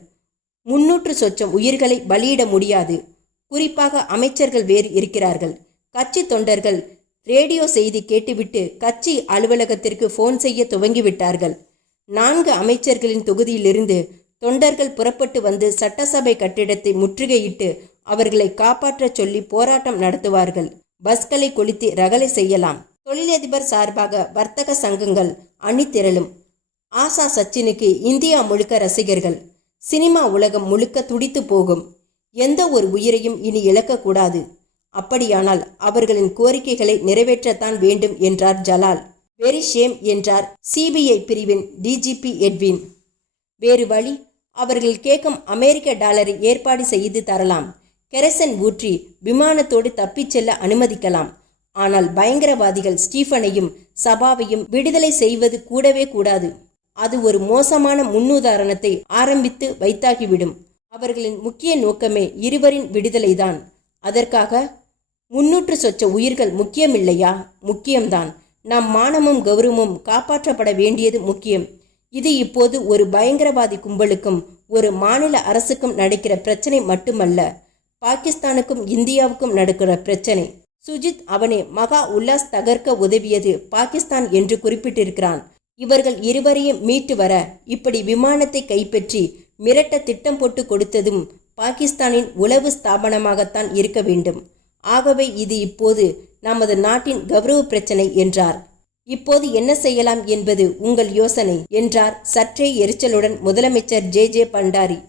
300 சொச்சம் உயிர்களை பலியிட முடியாது. குறிப்பாக அமைச்சர்கள் வேறு இருக்கிறார்கள். கட்சி தொண்டர்கள் ரேடியோ செய்தி கேட்டுவிட்டு கட்சி அலுவலகத்திற்கு ஃபோன் செய்ய துவங்கிவிட்டார்கள். 4 அமைச்சர்களின் தொகுதியிலிருந்து தொண்டர்கள் புறப்பட்டு வந்து சட்டசபை கட்டிடத்தை முற்றுகையிட்டு அவர்களை காப்பாற்றச் சொல்லி போராட்டம் நடத்துவார்கள். பஸ்களை கொளுத்தி ரகளை செய்யலாம். தொழிலதிபர் சார்பாக வர்த்தக சங்கங்கள் அணிதிரளும். ஆசா சச்சினுக்கு இந்தியா முழுக்க ரசிகர்கள். சினிமா உலகம் முழுக்க துடித்து போகும். எந்த ஒரு உயிரையும் இனி இழக்கக்கூடாது. அப்படியானால் அவர்களின் கோரிக்கைகளை நிறைவேற்றத்தான் வேண்டும் என்றார் ஜலால். வெரி ஷேம் என்றார் சிபிஐ பிரிவின் டிஜிபி எட்வின். வேறு வழி? அவர்கள் கேட்கும் அமெரிக்க டாலரை ஏற்பாடு செய்து தரலாம். கெரசன் ஊற்றி விமானத்தோடு தப்பிச் செல்ல அனுமதிக்கலாம். ஆனால் பயங்கரவாதிகள் ஸ்டீஃபனையும் சபாவையும் விடுதலை செய்வது கூடவே கூடாது. அது ஒரு மோசமான முன்னுதாரணத்தை ஆரம்பித்து வைத்தாகிவிடும். அவர்களின் முக்கிய நோக்கமே இருவரின் விடுதலைதான். அதற்காக 300 சொச்ச உயிர்கள் முக்கியமில்லையா? முக்கியம்தான். நம் மானமும் கௌரவமும் காப்பாற்றப்பட வேண்டியது முக்கியம். இது இப்போது ஒரு பயங்கரவாதி கும்பலுக்கும் ஒரு மாநில அரசுக்கும் நடக்கிற பிரச்சனை மட்டுமல்ல, பாகிஸ்தானுக்கும் இந்தியாவுக்கும் நடக்கிற பிரச்சனை. சுஜித் அவனை மகா உல்லாஸ் தகர்க்க உதவியது பாகிஸ்தான் என்று குறிப்பிட்டிருக்கிறான். இவர்கள் இருவரையும் மீட்டு வர இப்படி விமானத்தை கைப்பற்றி மிரட்ட திட்டம் போட்டு கொடுத்ததும் பாகிஸ்தானின் உளவு ஸ்தாபனமாகத்தான் இருக்க வேண்டும். ஆகவே இது இப்போது நமது நாட்டின் கௌரவ பிரச்சனை என்றார். இப்போது என்ன செய்யலாம் என்பது உங்கள் யோசனை என்றார் சற்றே எரிச்சலுடன் முதலமைச்சர் ஜே பண்டாரி.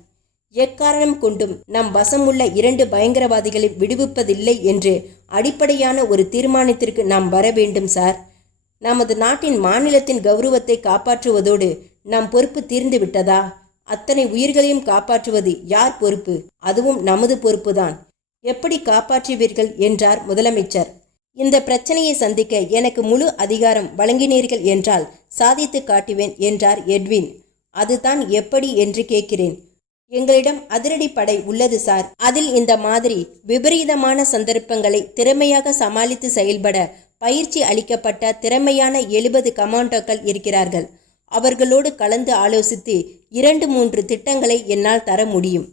எக்காரணம் கொண்டும் நம் வசமுள்ள 2 பயங்கரவாதிகளை விடுவிப்பதில்லை என்று அடிப்படையான ஒரு தீர்மானத்திற்கு நாம் வர வேண்டும் சார். நமது நாட்டின் மாநிலத்தின் கௌரவத்தை காப்பாற்றுவதோடு நம் பொறுப்பு தீர்ந்து விட்டதா? அத்தனை உயிர்களையும் காப்பாற்றுவது யார் பொறுப்பு? அதுவும் நமது பொறுப்புதான். எப்படி காப்பாற்றுவீர்கள் என்றார் முதலமைச்சர். இந்த பிரச்சனையை சந்திக்க எனக்கு முழு அதிகாரம் வழங்கினீர்கள் என்றால் சாதித்து காட்டுவேன் என்றார் எட்வின். அதுதான் எப்படி என்று கேட்கிறேன். எங்களிடம் அதிரடி படை உள்ளது சார். அதில் இந்த மாதிரி விபரீதமான சந்தர்ப்பங்களை திறமையாக சமாளித்து செயல்பட பயிற்சி அளிக்கப்பட்ட திறமையான 70 கமாண்டோக்கள் இருக்கிறார்கள். அவர்களோடு கலந்து ஆலோசித்து 2-3 திட்டங்களை என்னால் தர முடியும்.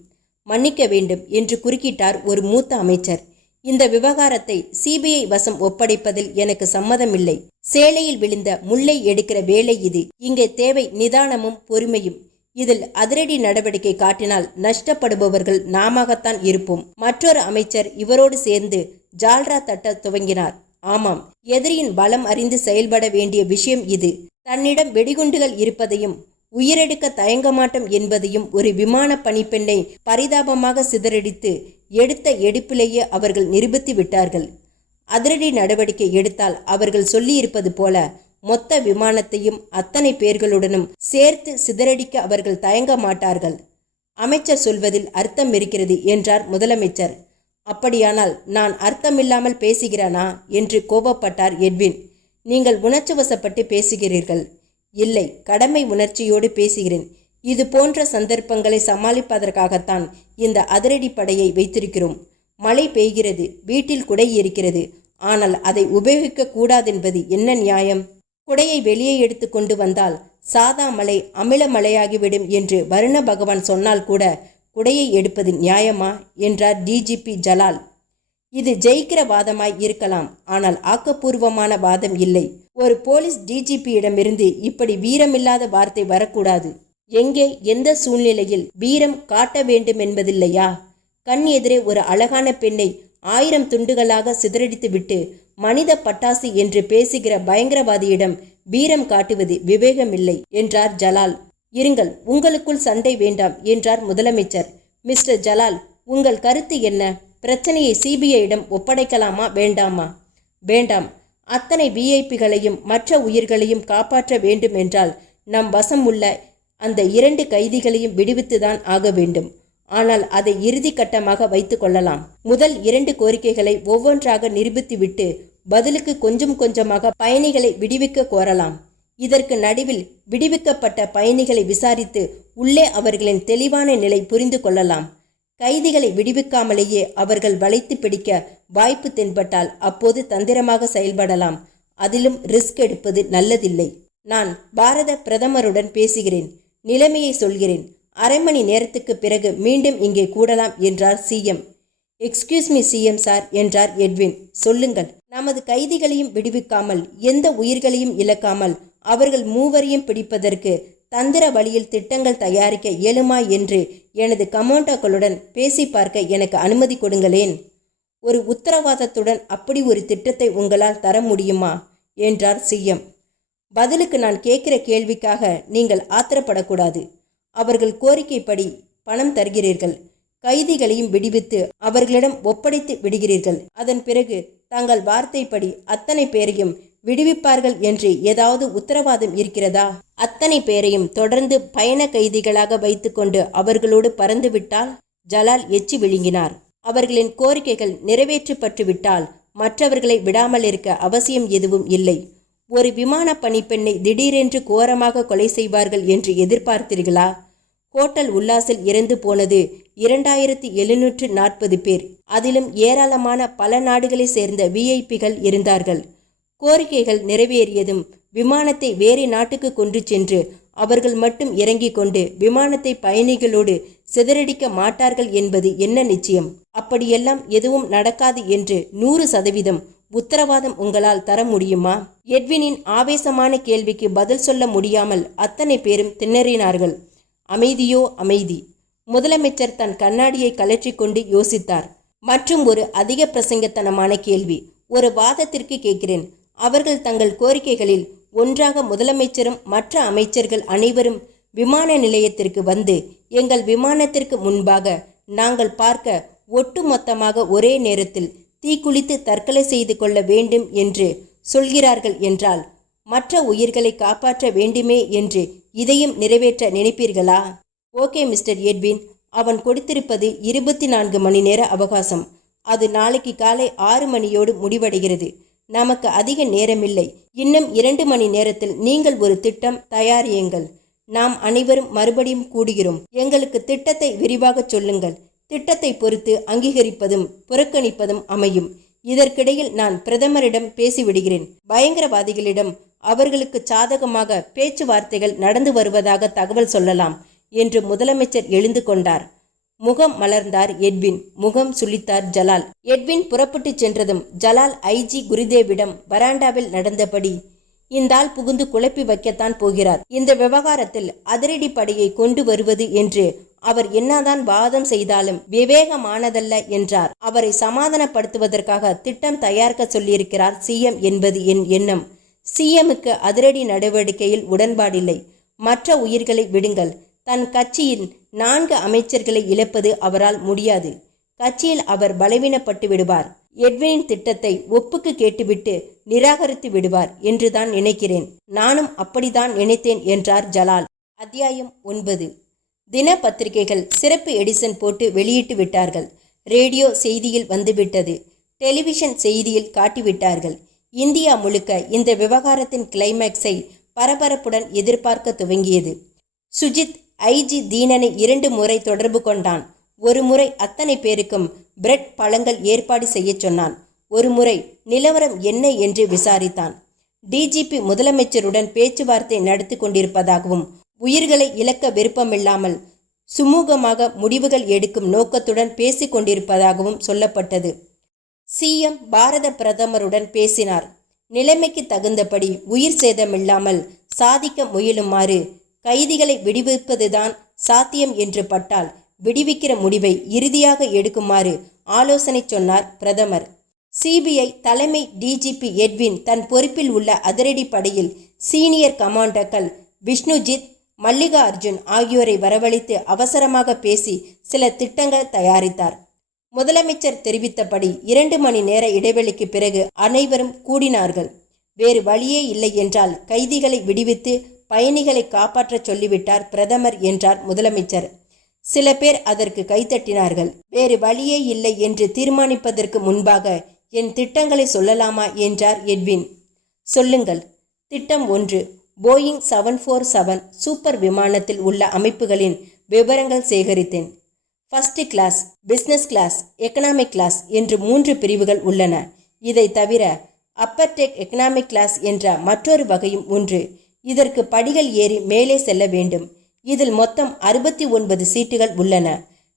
மன்னிக்க வேண்டும் என்று குறுக்கிட்டார் ஒரு மூத்த அமைச்சர். இந்த விவகாரத்தை சிபிஐ வசம் ஒப்படைப்பதில் எனக்கு சம்மதமில்லை. சேலையில் விழுந்த முல்லை எடுக்கிற வேலை இது. இங்கே தேவை நிதானமும் பொறுமையும். இதில் அதிரடி நடவடிக்கை காட்டினால் நஷ்டப்படுபவர்கள் நாமத்தான் இருப்போம். மற்றொரு அமைச்சர் இவரோடு சேர்ந்து ஜால்ரா தட்ட துவங்கினார். ஆமாம், எதிரியின் பலம் அறிந்து செயல்பட வேண்டிய விஷயம் இது. தன்னிடம் வெடிகுண்டுகள் இருப்பதையும் உயிரெடுக்க தயங்க மாட்டோம் என்பதையும் ஒரு விமான பணிப்பெண்ணை பரிதாபமாக சிதறடித்து எடுத்த எடுப்பிலேயே அவர்கள் நிரூபித்து விட்டார்கள். அதிரடி நடவடிக்கை எடுத்தால் அவர்கள் சொல்லியிருப்பது போல மொத்த விமானத்தையும் அத்தனை பேர்களுடனும் சேர்த்து சிதறடிக்க அவர்கள் தயங்க மாட்டார்கள். அமைச்சர் சொல்வதில் அர்த்தம் இருக்கிறது என்றார் முதலமைச்சர். அப்படியானால் நான் அர்த்தமில்லாமல் பேசுகிறானா என்று கோபப்பட்டார் எட்வின். நீங்கள் உணர்ச்சிவசப்பட்டு பேசுகிறீர்கள். இல்லை, கடமை உணர்ச்சியோடு பேசுகிறேன். இது போன்ற சந்தர்ப்பங்களை சமாளிப்பதற்காகத்தான் இந்த அதிரடி படையை வைத்திருக்கிறோம். மழை பெய்கிறது, வீட்டில் குடை இருக்கிறது. ஆனால் அதை உபயோகிக்க கூடாதென்பது என்ன நியாயம்? குடையை வெளியே எடுத்து கொண்டு வந்தால் சாதா மழை அமில மழையாகிவிடும் என்று வருண பகவான் சொன்னால் கூட குடையை எடுப்பது நியாயமா என்றார் டிஜிபி ஜலால். இது ஜெயிக்கிற வாதமாய் இருக்கலாம், ஆனால் ஆக்கப்பூர்வமான வாதம் இல்லை. ஒரு போலீஸ் டிஜிபியிடமிருந்து இப்படி வீரமில்லாத வார்த்தை வரக்கூடாது. எங்கே எந்த சூழ்நிலையில் வீரம் காட்ட வேண்டும் என்பதில்லையா? கண் எதிரே ஒரு அழகான பெண்ணை 1000 துண்டுகளாக சிதறடித்து விட்டு மனித பட்டாசு என்று பேசுகிற பயங்கரவாதியிடம் வீரம் காட்டுவது விவேகமில்லை என்றார் ஜலால். இருங்கள், உங்களுக்குள் சண்டை வேண்டாம் என்றார் முதலமைச்சர். மிஸ்டர் ஜலால், உங்கள் கருத்து என்ன? பிரச்சனையை சிபிஐயிடம் ஒப்படைக்கலாமா வேண்டாமா? வேண்டாம். அத்தனை விஐபிகளையும் மற்ற உயிர்களையும் காப்பாற்ற வேண்டும் என்றால் நம் வசம் உள்ள அந்த 2 கைதிகளையும் விடுவித்துதான் ஆக வேண்டும். ஆனால் அதை இறுதி கட்டமாக வைத்து கொள்ளலாம். முதல் 2 கோரிக்கைகளை ஒவ்வொன்றாக நிரூபித்துவிட்டு பதிலுக்கு கொஞ்சம் கொஞ்சமாக பயணிகளை விடுவிக்க கோரலாம். இதற்கு நடுவில் விடுவிக்கப்பட்ட பயணிகளை விசாரித்து உள்ளே அவர்களின் தெளிவான நிலை புரிந்து கொள்ளலாம். கைதிகளை விடுவிக்காமலேயே அவர்கள் வளைத்து பிடிக்க வாய்ப்பு தென்பட்டால் அப்போது தந்திரமாக செயல்படலாம். அதிலும் ரிஸ்க் எடுப்பது நல்லதில்லை. நான் பாரத பிரதமருடன் பேசுகிறேன். நிலைமையை சொல்கிறேன். அரை மணி நேரத்துக்கு பிறகு மீண்டும் இங்கே கூடலாம் என்றார் CM. Excuse me CM sir என்றார் எட்வின். சொல்லுங்கள். நமது கைதிகளையும் விடுவிக்காமல் எந்த உயிர்களையும் இழக்காமல் அவர்கள் 3வரையும் பிடிப்பதற்கு தந்திர வழியில் திட்டங்கள் தயாரிக்க இயலுமா என்று எனது கமாண்டோக்களுடன் பேசி பார்க்க எனக்கு அனுமதி கொடுங்களேன். ஒரு உத்தரவாதத்துடன் அப்படி ஒரு திட்டத்தை உங்களால் தர முடியுமா என்றார் சிஎம். பதிலுக்கு நான் கேட்கிற கேள்விக்காக நீங்கள் ஆத்திரப்படக்கூடாது. அவர்கள் கோரிக்கைப்படி பணம் தருகிறீர்கள். கைதிகளையும் விடுவித்து அவர்களிடம் ஒப்படைத்து விடுகிறீர்கள். அதன் பிறகு தங்கள் வார்த்தைப்படி அத்தனை பேரையும் விடுவிப்பார்கள் என்று ஏதாவது உத்தரவாதம் இருக்கிறதா? அத்தனை பேரையும் தொடர்ந்து பயண கைதிகளாக வைத்துக்கொண்டு அவர்களோடு பறந்துவிட்டால்? ஜலால் எச்சி விழுங்கினார். அவர்களின் கோரிக்கைகள் நிறைவேற்றப்பட்டு விட்டால் மற்றவர்களை விடாமல் இருக்க அவசியம் எதுவும் இல்லை. ஒரு விமான பணிப்பெண்ணை திடீரென்று கோரமாக கொலை செய்வார்கள் என்று எதிர்பார்த்தீர்களா? ஹோட்டல் உல்லாசில் இறந்து போனது 2740 பேர். அதிலும் ஏராளமான பல நாடுகளை சேர்ந்த விஐபிகள் இருந்தார்கள். கோரிக்கைகள் நிறைவேறியதும் விமானத்தை வேறு நாட்டுக்கு கொண்டு சென்று அவர்கள் மட்டும் இறங்கிக் கொண்டு விமானத்தை பயணிகளோடு சிதறடிக்க மாட்டார்கள் என்பது என்ன நிச்சயம்? அப்படியெல்லாம் எதுவும் நடக்காது என்று 100% உத்தரவாதம் உங்களால் தர முடியுமா? எட்வினின் ஆவேசமான கேள்விக்கு பதில் சொல்ல முடியாமல் அத்தனை பேரும் திணறினார்கள். அமைதியோ அமைதி. முதலமைச்சர் தன் கண்ணாடியை கழற்றிக்கொண்டு யோசித்தார். மற்றும் ஒரு அதிக பிரசங்கத்தனமான கேள்வி. ஒரு வாதத்திற்கு கேட்கிறேன். அவர்கள் தங்கள் கோரிக்கைகளில் ஒன்றாக முதலமைச்சரும் மற்ற அமைச்சர்கள் அனைவரும் விமான நிலையத்திற்கு வந்து எங்கள் விமானத்திற்கு முன்பாக நாங்கள் பார்க்க ஒட்டுமொத்தமாக ஒரே நேரத்தில் தீக்குளித்து தற்கொலை செய்து கொள்ள வேண்டும் என்று சொல்கிறார்கள் என்றால் மற்ற உயிர்களை காப்பாற்ற வேண்டுமே என்று இதையும் நிறைவேற்ற நினைப்பீர்களா? ஓகே மிஸ்டர் எட்வின், அவன் கொடுத்திருப்பது 24 மணி நேர அவகாசம். அது நாளைக்கு காலை 6 மணியோடு முடிவடைகிறது. நமக்கு அதிக நேரமில்லை. இன்னும் 2 மணி நேரத்தில் நீங்கள் ஒரு திட்டம் தயாரியுங்கள். நாம் அனைவரும் மறுபடியும் கூடுகிறோம். எங்களுக்கு திட்டத்தை விரிவாக சொல்லுங்கள். திட்டத்தை பொறுத்து அங்கீகரிப்பதும் புறக்கணிப்பதும் அமையும். இதற்கிடையில் நான் பிரதமரிடம் பேசிவிடுகிறேன். பயங்கரவாதிகளிடம் அவர்களுக்கு சாதகமாக பேச்சுவார்த்தைகள் நடந்து வருவதாக தகவல் சொல்லலாம் என்று முதலமைச்சர் எழுந்து கொண்டார். முகம் மலர்ந்தார் எட்வின். முகம் சுளித்தார் ஜலால். எட்வின் புறப்பட்டு சென்றதும் ஜலால் ஐஜி குருதேவிடம் வராண்டாவில் நடந்தபடி, இந்த ஆள் புகுந்து குழப்பி வைக்கத்தான் போகிறார். இந்த விவகாரத்தில் அதிரடி படையை கொண்டு வருவது என்று அவர் என்னதான் வாதம் செய்தாலும் விவேகமானதல்ல என்றார். அவரை சமாதானப்படுத்துவதற்காக திட்டம் தயாரிக்க சொல்லியிருக்கிறார் சிஎம் என்பது என் எண்ணம். சிஎம்முக்கு அதிரடி நடவடிக்கையில் உடன்பாடில்லை. மற்ற உயிர்களை விடுங்கள். தன் கட்சியின் 4 அமைச்சர்களை இழப்பது அவரால் முடியாது. கட்சியில் அவர் பலவீனப்பட்டு விடுவார். எட்வினின் திட்டத்தை ஒப்புக்கு கேட்டுவிட்டு நிராகரித்து விடுவார் என்றுதான் நினைக்கிறேன். நானும் அப்படித்தான் நினைத்தேன் என்றார் ஜலால். அத்தியாயம் 9. தின பத்திரிகைகள் சிறப்பு எடிசன் போட்டு வெளியிட்டு விட்டார்கள். ரேடியோ செய்தியில் வந்துவிட்டது. டெலிவிஷன் செய்தியில் காட்டிவிட்டார்கள். இந்தியா முழுக்க இந்த விவகாரத்தின் கிளைமேக்ஸை பரபரப்புடன் எதிர்பார்க்க துவங்கியது. சுஜித் ஐஜி தீனனை 2 முறை தொடர்பு கொண்டான். ஒரு முறை அத்தனை பேருக்கும் பிரெட் பழங்கள் ஏற்பாடு செய்ய சொன்னான். ஒரு முறை நிலவரம் என்ன என்று விசாரித்தான். டிஜிபி முதலமைச்சருடன் பேச்சுவார்த்தை நடத்தி கொண்டிருப்பதாகவும் உயிர்களை இழக்க விருப்பமில்லாமல் சுமூகமாக முடிவுகள் எடுக்கும் நோக்கத்துடன் பேசிக் கொண்டிருப்பதாகவும் சொல்லப்பட்டது. சிஎம் பாரத பிரதமருடன் பேசினார். நிலைமைக்கு தகுந்தபடி உயிர் சேதமில்லாமல் சாதிக்க முயலுமாறு, கைதிகளை விடுவிப்பதுதான் சாத்தியம் என்று பட்டால் விடுவிக்கிற முடிவை இறுதியாக எடுக்குமாறு ஆலோசனை சொன்னார் பிரதமர். சிபிஐ தலைமை டிஜிபி எட்வின் தன் பொறுப்பில் உள்ள அதிரடி படையில் சீனியர் கமாண்டர்கள் விஷ்ணுஜித், மல்லிகா அர்ஜுன் ஆகியோரை வரவழைத்து அவசரமாக பேசி சில திட்டங்கள் தயாரித்தார். முதலமைச்சர் தெரிவித்தபடி 2 மணி நேர இடைவெளிக்கு பிறகு அனைவரும் கூடினார்கள். வேறு வழியே இல்லை என்றால் கைதிகளை விடுவித்து பயணிகளை காப்பாற்ற சொல்லிவிட்டார் பிரதமர் என்றார் முதலமைச்சர். சில பேர் அதற்கு கைத்தட்டினார்கள். வேறு வழியே இல்லை என்று தீர்மானிப்பதற்கு முன்பாக என் திட்டங்களை சொல்லலாமா என்றார் எட்வின். சொல்லுங்கள். திட்டம் 1. போயிங் 747 சூப்பர் விமானத்தில் உள்ள அமைப்புகளின் விவரங்கள் சேகரித்தேன். First class, business class, economic class என்று 3 பிரிவுகள் உள்ளன. இதை தவிர அப்பர் டெக் எக்கனாமிக் கிளாஸ் என்ற மற்றொரு வகையும் உண்டு. இதற்கு படிகள் ஏறி மேலே செல்ல வேண்டும். இதில் மொத்தம் 69 சீட்டுகள் உள்ளன.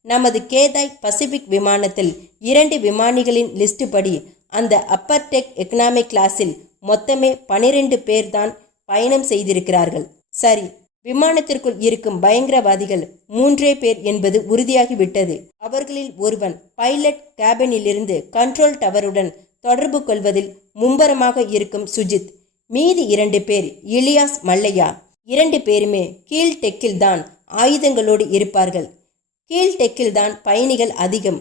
நமது கேதாய் பசிபிக் விமானத்தில் 2 விமானிகளின் லிஸ்ட் படி அந்த அப்பர் டெக் எக்கனாமிக் கிளாஸில் மொத்தமே 12 பேர் தான் பயணம் செய்திருக்கிறார்கள். சரி, விமானத்திற்குள் இருக்கும் பயங்கரவாதிகள் 3 பேர் என்பது உறுதியாகிவிட்டது. அவர்களில் ஒருவன் பைலட் கேபினிலிருந்து கண்ட்ரோல் டவருடன் தொடர்பு கொள்வதில் மும்பரமாக இருக்கும் சுஜித். மீதி 2 பேர் இலியாஸ், மல்லையா. 2 பேருமே கீழ் டெக்கில் தான் ஆயுதங்களோடு இருப்பார்கள். கீழ் டெக்கில் தான் பயணிகள் அதிகம்.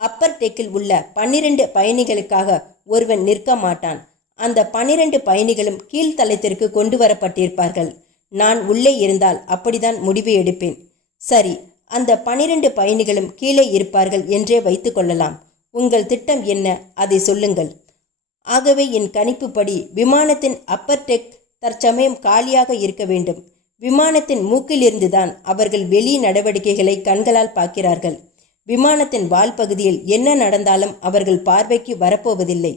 அப்பர் டெக்கில் உள்ள 12 பயணிகளுக்காக ஒருவன் நிற்க மாட்டான். அந்த 12 பயணிகளும் கீழ்த்தளத்திற்கு கொண்டு வரப்பட்டிருப்பார்கள். நான் உள்ளே இருந்தால் அப்படித்தான் முடிவு எடுப்பேன். சரி, அந்த 12 பயணிகளும் கீழே இருப்பார்கள் என்றே வைத்து கொள்ளலாம். உங்கள் திட்டம் என்ன, அதை சொல்லுங்கள். ஆகவே என் கணிப்புப்படி விமானத்தின் அப்பர் டெக் தற்சமயம் காலியாக இருக்க வேண்டும். விமானத்தின் மூக்கிலிருந்துதான் அவர்கள் வெளி நடவடிக்கைகளை கண்களால் பார்க்கிறார்கள். விமானத்தின் வால் பகுதியில் என்ன நடந்தாலும் அவர்கள் பார்வைக்கு வரப்போவதில்லை.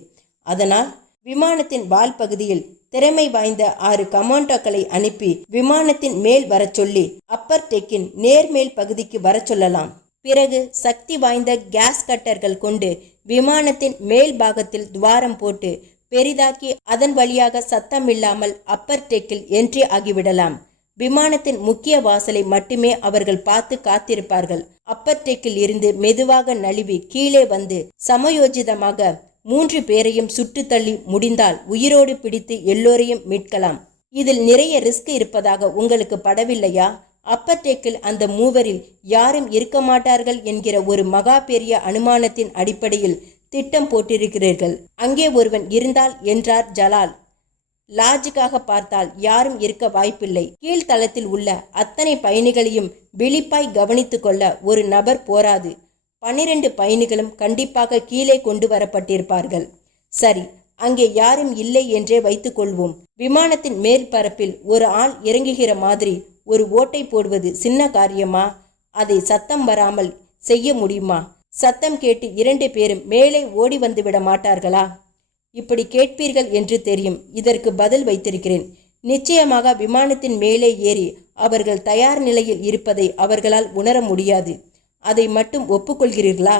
அதனால் விமானத்தின் வால் பகுதியில் திறமை வாய்ந்த 6 கமாண்டோக்களை அனுப்பி விமானத்தின் மேல் வரச் சொல்லி அப்பர் டெக்கின் நேர்மேல் பகுதிக்கு வரச் சொல்லலாம். பிறகு சக்தி வாய்ந்த கேஸ் கட்டர்கள் கொண்டு விமானத்தின் மேல் பாகத்தில் துவாரம் போட்டு பெரிதாக்கி அதன் வழியாக சத்தமில்லாமல் அப்பர் டெக்கில் என்ட்ரி ஆகிவிடலாம். விமானத்தின் முக்கிய வாசலை மட்டுமே அவர்கள் பார்த்து காத்திருப்பார்கள். அப்பர் டெக்கில் இருந்து மெதுவாக நழுவி கீழே வந்து சமயோஜிதமாக 3 பேரையும் சுட்டு தள்ளி முடிந்தால் உயிரோடு பிடித்து எல்லோரையும் மீட்கலாம். இதில் நிறைய ரிஸ்க் இருப்பதாக உங்களுக்கு படவில்லையா? அப்பர் டெக்கில் அந்த 3 யாரும் இருக்க மாட்டார்கள் என்கிற ஒரு மகா பெரிய அனுமானத்தின் அடிப்படையில் திட்டம் போட்டிருக்கிறீர்கள். அங்கே ஒருவன் இருந்தால் என்றார் ஜலால். லாஜிக்காக பார்த்தால் யாரும் இருக்க வாய்ப்பில்லை. கீழ்த்தளத்தில் உள்ள அத்தனை பயணிகளையும் விழிப்பாய் கவனித்து கொள்ள ஒரு நபர் போராது. 12 பயணிகளும் கண்டிப்பாக கீழே கொண்டு வரப்பட்டிருப்பார்கள். சரி, அங்கே யாரும் இல்லை என்றே வைத்துக் கொள்வோம். விமானத்தின் மேற்பரப்பில் ஒரு ஆள் இறங்குகிற மாதிரி ஒரு ஓட்டை போடுவது சின்ன காரியமா? அதை சத்தம் வராமல் செய்ய முடியுமா? சத்தம் கேட்டு 2 பேரும் மேலே ஓடி வந்து விட மாட்டார்களா? இப்படி கேட்பீர்கள் என்று தெரியும். இதற்கு பதில் வைத்திருக்கிறேன். நிச்சயமாக விமானத்தின் மேலே ஏறி அவர்கள் தயார் நிலையில் இருப்பதை அவர்களால் உணர முடியாது. அதை மட்டும் ஒப்புக்கொள்கிறீர்களா?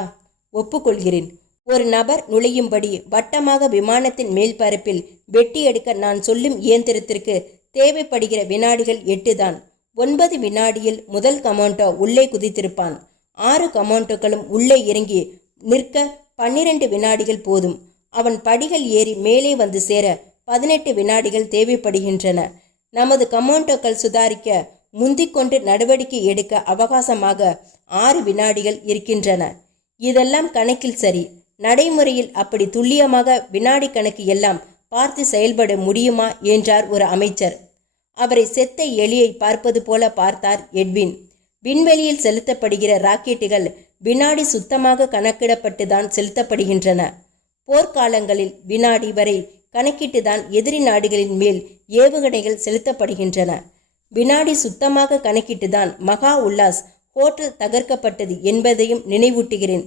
ஒப்புக்கொள்கிறேன். ஒரு நபர் நுழையும்படி வட்டமாக விமானத்தின் மேல்பரப்பில் வெட்டி எடுக்க நான் சொல்லும் இயந்திரத்திற்கு தேவைப்படுகிற வினாடிகள் 8 தான். 9 வினாடியில் முதல் கமாண்டோ உள்ளே குதித்திருப்பான். 6 கமாண்டோக்களும் உள்ளே இறங்கி நிற்க 12 வினாடிகள் போதும். அவன் படிகள் ஏறி மேலே வந்து சேர 18 வினாடிகள் தேவைப்படுகின்றன. நமது கமாண்டோக்கள் சுதாரிக்க முந்திக்கொண்டு நடவடிக்கை எடுக்க அவகாசமாக 6 வினாடிகள் இருக்கின்றன. இதெல்லாம் கணக்கில் சரி. நடைமுறையில் அப்படி துல்லியமாக வினாடி கணக்கு எல்லாம் பார்த்து செயல்பட முடியுமா என்றார் ஒரு அமைச்சர். அவரை செத்த எலியை பார்ப்பது போல பார்த்தார் எட்வின். விண்வெளியில் செலுத்தப்படுகிற ராக்கெட்டுகள் வினாடி சுத்தமாக கணக்கிடப்பட்டுதான் செலுத்தப்படுகின்றன. போர்க்காலங்களில் வினாடி வரை கணக்கிட்டுதான் எதிரி நாடுகளின் மேல் ஏவுகணைகள் செலுத்தப்படுகின்றன. வினாடி சுத்தமாக கணக்கிட்டுதான் மகா உல்லாஸ் ஹோட்டல் தகர்க்கப்பட்டது என்பதையும் நினைவூட்டுகிறேன்.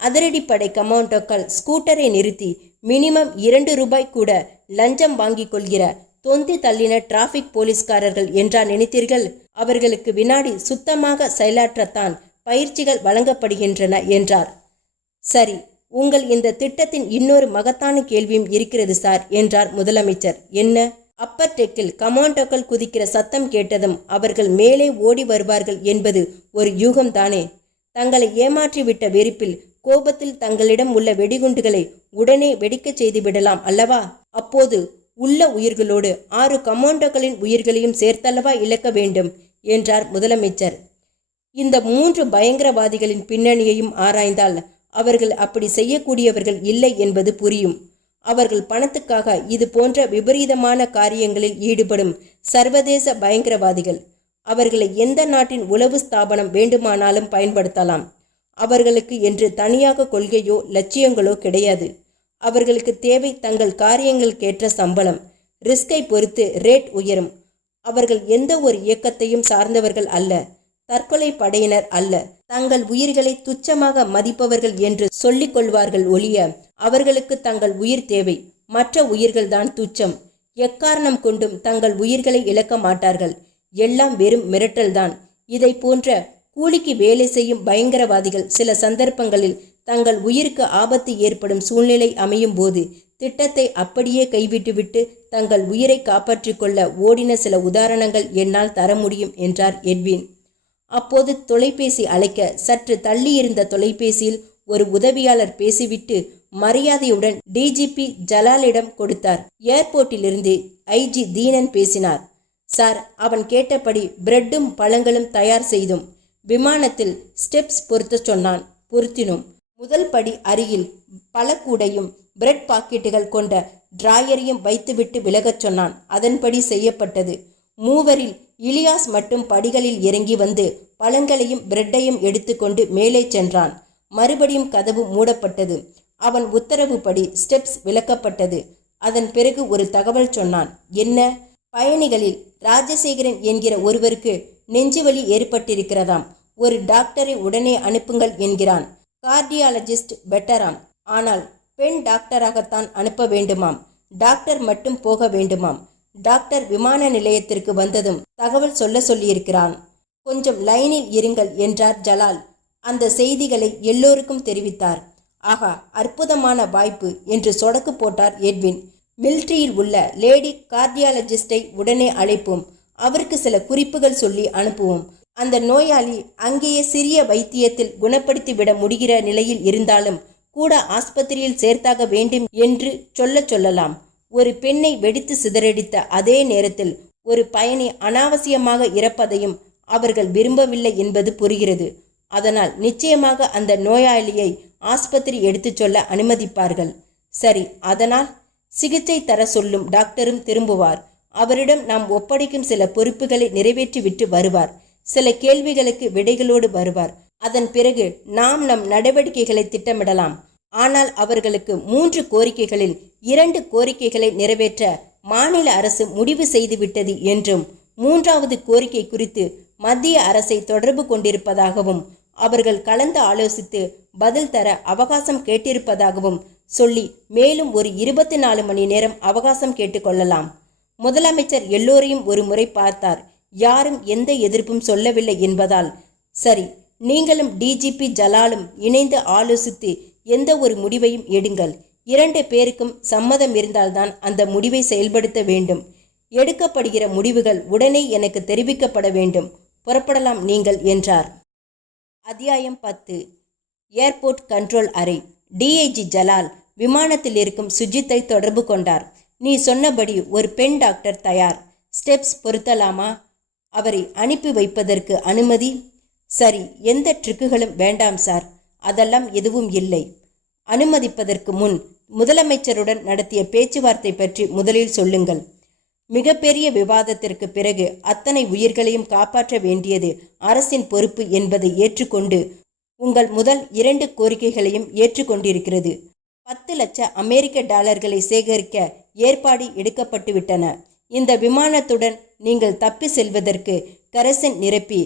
அதிரடிப்படை கமாண்டோக்கள் ஸ்கூட்டரை நிறுத்தி மினிமம் 2 ரூபாய் கூட லஞ்சம் வாங்கி கொள்கிற தொந்தி தள்ளின டிராஃபிக் போலீஸ்காரர்கள் என்றா நினைத்தீர்கள்? அவர்களுக்கு வினாடி சுத்தமாக செயலாற்றத்தான் பயிற்சிகள் வழங்கப்படுகின்றன என்றார். சரி, உங்கள் இந்த திட்டத்தின் இன்னொரு மகத்தான கேள்வியும் இருக்கிறது சார் என்றார் முதலமைச்சர். என்ன? அப்பர் டெக்கில் கமாண்டோக்கள் குதிக்கிற சத்தம் கேட்டதும் அவர்கள் மேலே ஓடி வருவார்கள் என்பது ஒரு யூகம்தானே? தங்களை ஏமாற்றிவிட்ட வெறுப்பில் கோபத்தில் தங்களிடம் உள்ள வெடிகுண்டுகளை உடனே வெடிக்கச் செய்து விடலாம் அல்லவா? அப்போது உள்ள உயிர்களோடு 6 கமாண்டோக்களின் உயிர்களையும் சேர்த்தல்லவா இழக்க வேண்டும் என்றார் முதலமைச்சர். இந்த 3 பயங்கரவாதிகளின் பின்னணியையும் ஆராய்ந்தால் அவர்கள் அப்படி செய்யக்கூடியவர்கள் இல்லை என்பது புரியும். அவர்கள் பணத்துக்காக இது போன்ற விபரீதமான காரியங்களில் ஈடுபடும் சர்வதேச பயங்கரவாதிகள். அவர்களை எந்த நாட்டின் உளவு ஸ்தாபனம் வேண்டுமானாலும் பயன்படுத்தலாம். அவர்களுக்கு என்று தனியாக கொள்கையோ லட்சியங்களோ கிடையாது. அவர்களுக்கு தேவை தங்கள் காரியங்களுக்கேற்ற சம்பளம். ரிஸ்கை பொறுத்து ரேட் உயரும். அவர்கள் எந்த ஒரு இயக்கத்தையும் சார்ந்தவர்கள் அல்ல. தற்கொலை படையினர் அல்ல. தங்கள் உயிர்களை துச்சமாக மதிப்பவர்கள் என்று சொல்லிக் கொள்வார்கள் ஒழிய அவர்களுக்கு தங்கள் உயிர் தேவை. மற்ற உயிர்கள்தான் துச்சம். எக்காரணம் கொண்டும் தங்கள் உயிர்களை இழக்க மாட்டார்கள். எல்லாம் வெறும் மிரட்டல்தான். இதை போன்ற கூலிக்கு வேலை செய்யும் பயங்கரவாதிகள் சில சந்தர்ப்பங்களில் தங்கள் உயிருக்கு ஆபத்து ஏற்படும் சூழ்நிலை அமையும் போது திட்டத்தை அப்படியே கைவிட்டுவிட்டு தங்கள் உயிரை காப்பாற்றிக் கொள்ள ஓடின சில உதாரணங்கள் என்னால் தர முடியும் என்றார் எட்வின். அப்போது தொலைபேசி அழைக்க சற்று தள்ளியிருந்த தொலைபேசியில் ஒரு உதவியாளர் பேசிவிட்டு மரியாதையுடன் டிஜிபி ஜலாலிடம் கொடுத்தார். ஏர்போர்ட்டிலிருந்து ஐஜி தீனன் பேசினார். சார், அவன் கேட்டபடி பிரெட்டும் பழங்களும் தயார் செய்தும் விமானத்தில் ஸ்டெப்ஸ் பொருத்த சொன்னான். பொருத்தினோம். முதல் படி அருகில் பழக்கூடையும் பிரெட் பாக்கெட்டுகள் கொண்ட டிராயரையும் வைத்துவிட்டு விலகச் சொன்னான். அதன்படி செய்யப்பட்டது. மூவரில் இலியாஸ் மட்டும் படிகளில் இறங்கி வந்து பழங்களையும் பிரெட்டையும் எடுத்துக்கொண்டு மேலே சென்றான். மறுபடியும் கதவு மூடப்பட்டது. அவன் உத்தரவுப்படி ஸ்டெப்ஸ் விலக்கப்பட்டது. அதன் பிறகு ஒரு தகவல் சொன்னான். என்ன? பயணிகளில் ராஜசேகரன் என்கிற ஒருவருக்கு நெஞ்சுவலி ஏற்பட்டிருக்கிறதாம். ஒரு டாக்டரை உடனே அனுப்புங்கள் என்கிறான். கார்டியாலஜிஸ்ட் பெட்டராம். ஆனால் பெண் டாக்டராகத்தான் அனுப்ப வேண்டுமாம். டாக்டர் மட்டும் போக வேண்டுமாம். டாக்டர் விமான நிலையத்திற்கு வந்ததும் தகவல் சொல்லியிருக்கிறான். கொஞ்சம் லைனில் இருங்கள் என்றார் ஜலால். அந்த செய்திகளை எல்லோருக்கும் தெரிவித்தார். ஆகா, அற்புதமான வாய்ப்பு என்று சொடக்கு போட்டார் எட்வின். மிலிட்ரியில் உள்ள லேடி கார்டியாலஜிஸ்டை உடனே அழைப்போம். அவருக்கு சில குறிப்புகள் சொல்லி அனுப்புவோம். அந்த நோயாளி அங்கேயே சிறிய வைத்தியத்தில் குணப்படுத்திவிட முடிகிற நிலையில் இருந்தாலும் கூட ஆஸ்பத்திரியில் சேர்த்தாக வேண்டும் என்று சொல்லலாம். ஒரு பெண்ணை வெடித்து சிதறடித்த அதே நேரத்தில் ஒரு பயணி அனாவசியமாக இறப்பதையும் அவர்கள் விரும்பவில்லை என்பது புரிகிறது. அதனால் நிச்சயமாக அந்த நோயாளியை ஆஸ்பத்திரி எடுத்துச் சொல்ல அனுமதிப்பார்கள். சரி, அதனால் சிகிச்சை தர சொல்லும் டாக்டரும் திரும்புவார். அவரிடம் நாம் ஒப்படைக்கும் சில பொறுப்புகளை நிறைவேற்றிவிட்டு வருவார். சில கேள்விகளுக்கு விடைகளோடு வருவார். அதன் பிறகு நாம் நம் நடவடிக்கைகளை திட்டமிடலாம். ஆனால் அவர்களுக்கு 3 கோரிக்கைகளில் 2 கோரிக்கைகளை நிறைவேற்ற மாநில அரசு முடிவு செய்துவிட்டது என்றும் 3வது கோரிக்கை குறித்து மத்திய அரசை தொடர்பு கொண்டிருப்பதாகவும் அவர்கள் கலந்து ஆலோசித்து பதில் தர அவகாசம் கேட்டிருப்பதாகவும் சொல்லி மேலும் ஒரு 24 மணி நேரம் அவகாசம் கேட்டுக்கொள்ளலாம். முதலமைச்சர் எல்லோரையும் ஒரு முறை பார்த்தார். யாரும் எந்த எதிர்ப்பும் சொல்லவில்லை என்பதால், சரி, நீங்களும் டிஜிபி ஜலாலும் இணைந்து ஆலோசித்து எந்த ஒரு முடிவையும் எடுங்கள். 2 பேருக்கும் சம்மதம் இருந்தால்தான் அந்த முடிவை செயல்படுத்த வேண்டும். எடுக்கப்படுகிற முடிவுகள் உடனே எனக்கு தெரிவிக்கப்பட வேண்டும். புறப்படலாம் நீங்கள் என்றார். அத்தியாயம் 10. ஏர்போர்ட் கண்ட்ரோல் அறை. டிஐஜி ஜலால் விமானத்தில் இருக்கும் சுஜித்தை தொடர்பு கொண்டார். நீ சொன்னபடி ஒரு பெண் டாக்டர் தயார். ஸ்டெப்ஸ் பொருத்தலாமா? அவரை அனுப்பி வைப்பதற்கு அனுமதி? சரி, எந்த ட்ரிக்குகளும் வேண்டாம் சார். அதெல்லாம் எதுவும் இல்லை. அனுமதிப்பதற்கு முன் முதலமைச்சருடன் நடத்திய பேச்சுவார்த்தை பற்றி முதலில் சொல்லுங்கள். மிகப்பெரிய விவாதத்திற்கு பிறகு அத்தனை உயிர்களையும் காப்பாற்ற வேண்டியது அரசின் பொறுப்பு என்பதை ஏற்றுக்கொண்டு உங்கள் முதல் 2 கோரிக்கைகளையும் ஏற்றுக்கொண்டிருக்கிறது. 10 லட்சம் அமெரிக்க டாலர்களை சேகரிக்க ஏற்பாடு எடுக்கப்பட்டுவிட்டன. இந்த விமானத்துடன் நீங்கள் தப்பி செல்வதற்கு கரசன் நிரப்பி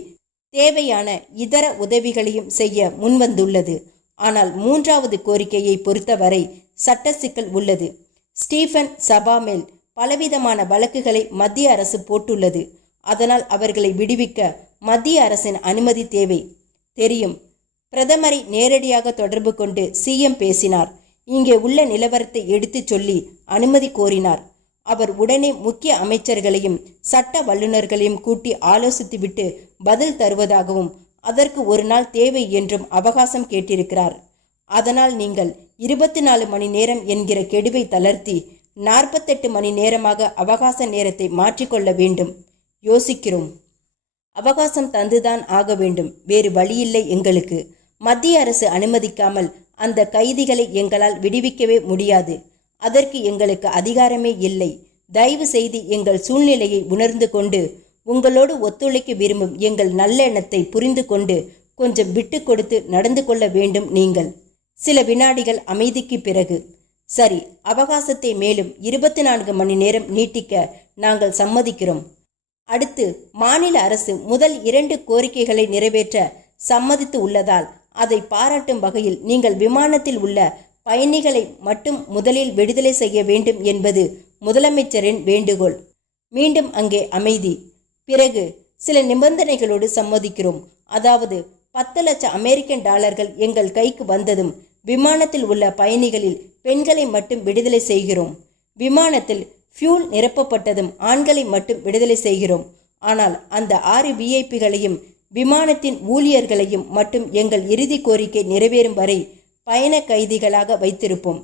தேவையான இதர உதவிகளையும் செய்ய முன்வந்துள்ளது. ஆனால் 3வது கோரிக்கையை பொறுத்தவரை சட்ட சிக்கல் உள்ளது. ஸ்டீஃபன் சபா மேல் பலவிதமான வழக்குகளை மத்திய அரசு போட்டுள்ளது. அதனால் அவர்களை விடுவிக்க மத்திய அரசின் அனுமதி தேவை. தெரியும். பிரதமரை நேரடியாக தொடர்பு கொண்டு சிஎம் பேசினார். இங்கே உள்ள நிலவரத்தை எடுத்துச் சொல்லி அனுமதி கோரினார். அவர் உடனே முக்கிய அமைச்சர்களையும் சட்ட வல்லுநர்களையும் கூட்டி ஆலோசித்துவிட்டு பதில் தருவதாகவும் அதற்கு ஒரு நாள் தேவை என்றும் அவகாசம் கேட்டிருக்கிறார். அதனால் நீங்கள் 24 மணி நேரம் என்கிற கெடுவை தளர்த்தி 48 மணி நேரமாக அவகாச நேரத்தை மாற்றிக்கொள்ள வேண்டும். யோசிக்கிறோம். அவகாசம் தந்துதான் ஆக வேண்டும். வேறு வழியில்லை எங்களுக்கு. மத்திய அரசு அனுமதிக்காமல் அந்த கைதிகளை எங்களால் விடுவிக்கவே முடியாது. அதற்கு எங்களுக்கு அதிகாரமே இல்லை. தயவு செய்து எங்கள் சூழ்நிலையை உணர்ந்து கொண்டு உங்களோடு ஒத்துழைக்க விரும்பும் எங்கள் நல்லெண்ணத்தை புரிந்து கொண்டு கொஞ்சம் விட்டு கொடுத்து நடந்து கொள்ள வேண்டும் நீங்கள். சில வினாடிகள் அமைதிக்கு பிறகு, சரி, அவகாசத்தை மேலும் 24 மணி நேரம் நீட்டிக்க நாங்கள் சம்மதிக்கிறோம். அடுத்து, மாநில அரசு முதல் 2 கோரிக்கைகளை நிறைவேற்ற சம்மதித்து உள்ளதால் அதை பாராட்டும் வகையில் நீங்கள் விமானத்தில் உள்ள பயணிகளை மட்டும் முதலில் விடுதலை செய்ய வேண்டும் என்பது முதலமைச்சரின் வேண்டுகோள். மீண்டும் அங்கே அமைதி. பிறகு சில நிபந்தனைகளோடு சம்மதிக்கிறோம். அதாவது 10 லட்சம் அமெரிக்கன் டாலர்கள் எங்கள் கைக்கு வந்ததும் விமானத்தில் உள்ள பயணிகளில் பெண்களை மட்டும் விடுதலை செய்கிறோம். விமானத்தில் ஃபியூல் நிரப்பப்பட்டதும் ஆண்களை மட்டும் விடுதலை செய்கிறோம். ஆனால் அந்த 6 விஐபிகளையும் விமானத்தின் ஊழியர்களையும் மட்டும் எங்கள் இறுதி கோரிக்கை நிறைவேறும் வரை பயண கைதிகளாக வைத்திருப்போம்.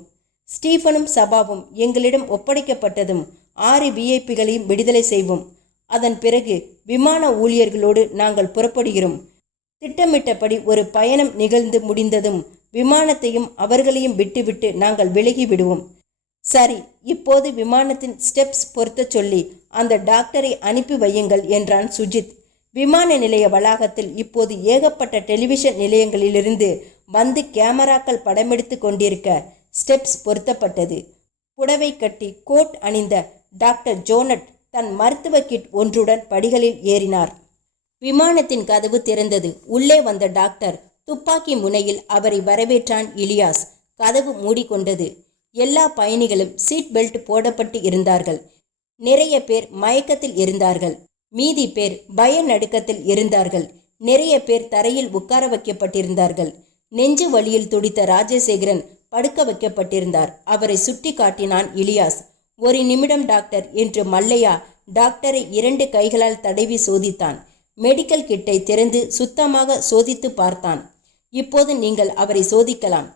ஸ்டீஃபனும் சபாவும் எங்களிடம் ஒப்படைக்கப்பட்டதும் 6 விஐபிகளையும் விடுதலை செய்வோம். அதன் பிறகு விமான ஊழியர்களோடு நாங்கள் புறப்படுகிறோம். திட்டமிட்டபடி ஒரு பயணம் நிகழ்ந்து முடிந்ததும் விமானத்தையும் அவர்களையும் விட்டுவிட்டு நாங்கள் விலகி விடுவோம். சரி, இப்போது விமானத்தின் ஸ்டெப்ஸ் பொருத்த சொல்லி அந்த டாக்டரை அனுப்பி வையுங்கள் என்றான் சுஜித். விமான நிலைய வளாகத்தில் இப்போது ஏகப்பட்ட டெலிவிஷன் நிலையங்களிலிருந்து வந்து கேமராக்கள் படமெடுத்து கொண்டிருக்க ஸ்டெப்ஸ் பொருத்தப்பட்டது. புடவை கட்டி கோட் அணிந்த டாக்டர் ஜோனட் தன் மருத்துவ கிட் ஒன்றுடன் படிகளில் ஏறினார். விமானத்தின் கதவு திறந்தது. உள்ளே வந்த டாக்டர் துப்பாக்கி முனையில் அவரை வரவேற்றான் இலியாஸ். கதவு மூடிக்கொண்டது. எல்லா பயணிகளும் சீட் பெல்ட் போடப்பட்டு இருந்தார்கள். நிறைய பேர் மயக்கத்தில் இருந்தார்கள். மீதி பேர் பய நடுக்கத்தில் இருந்தார்கள். நிறைய பேர் தரையில் உட்கார வைக்கப்பட்டிருந்தார்கள். நெஞ்சு வலியில் துடித்த ராஜசேகரன் படுக்க வைக்கப்பட்டிருந்தார். அவரை சுட்டி காட்டினான் இலியாஸ். ஒரு நிமிடம் டாக்டர் என்று மல்லையா டாக்டரை 2 கைகளால் தடவி சோதித்தான். மெடிக்கல் கிட்டை திறந்து சுத்தமாக சோதித்து பார்த்தான். இப்போது நீங்கள் அவரை சோதிக்கலாம்.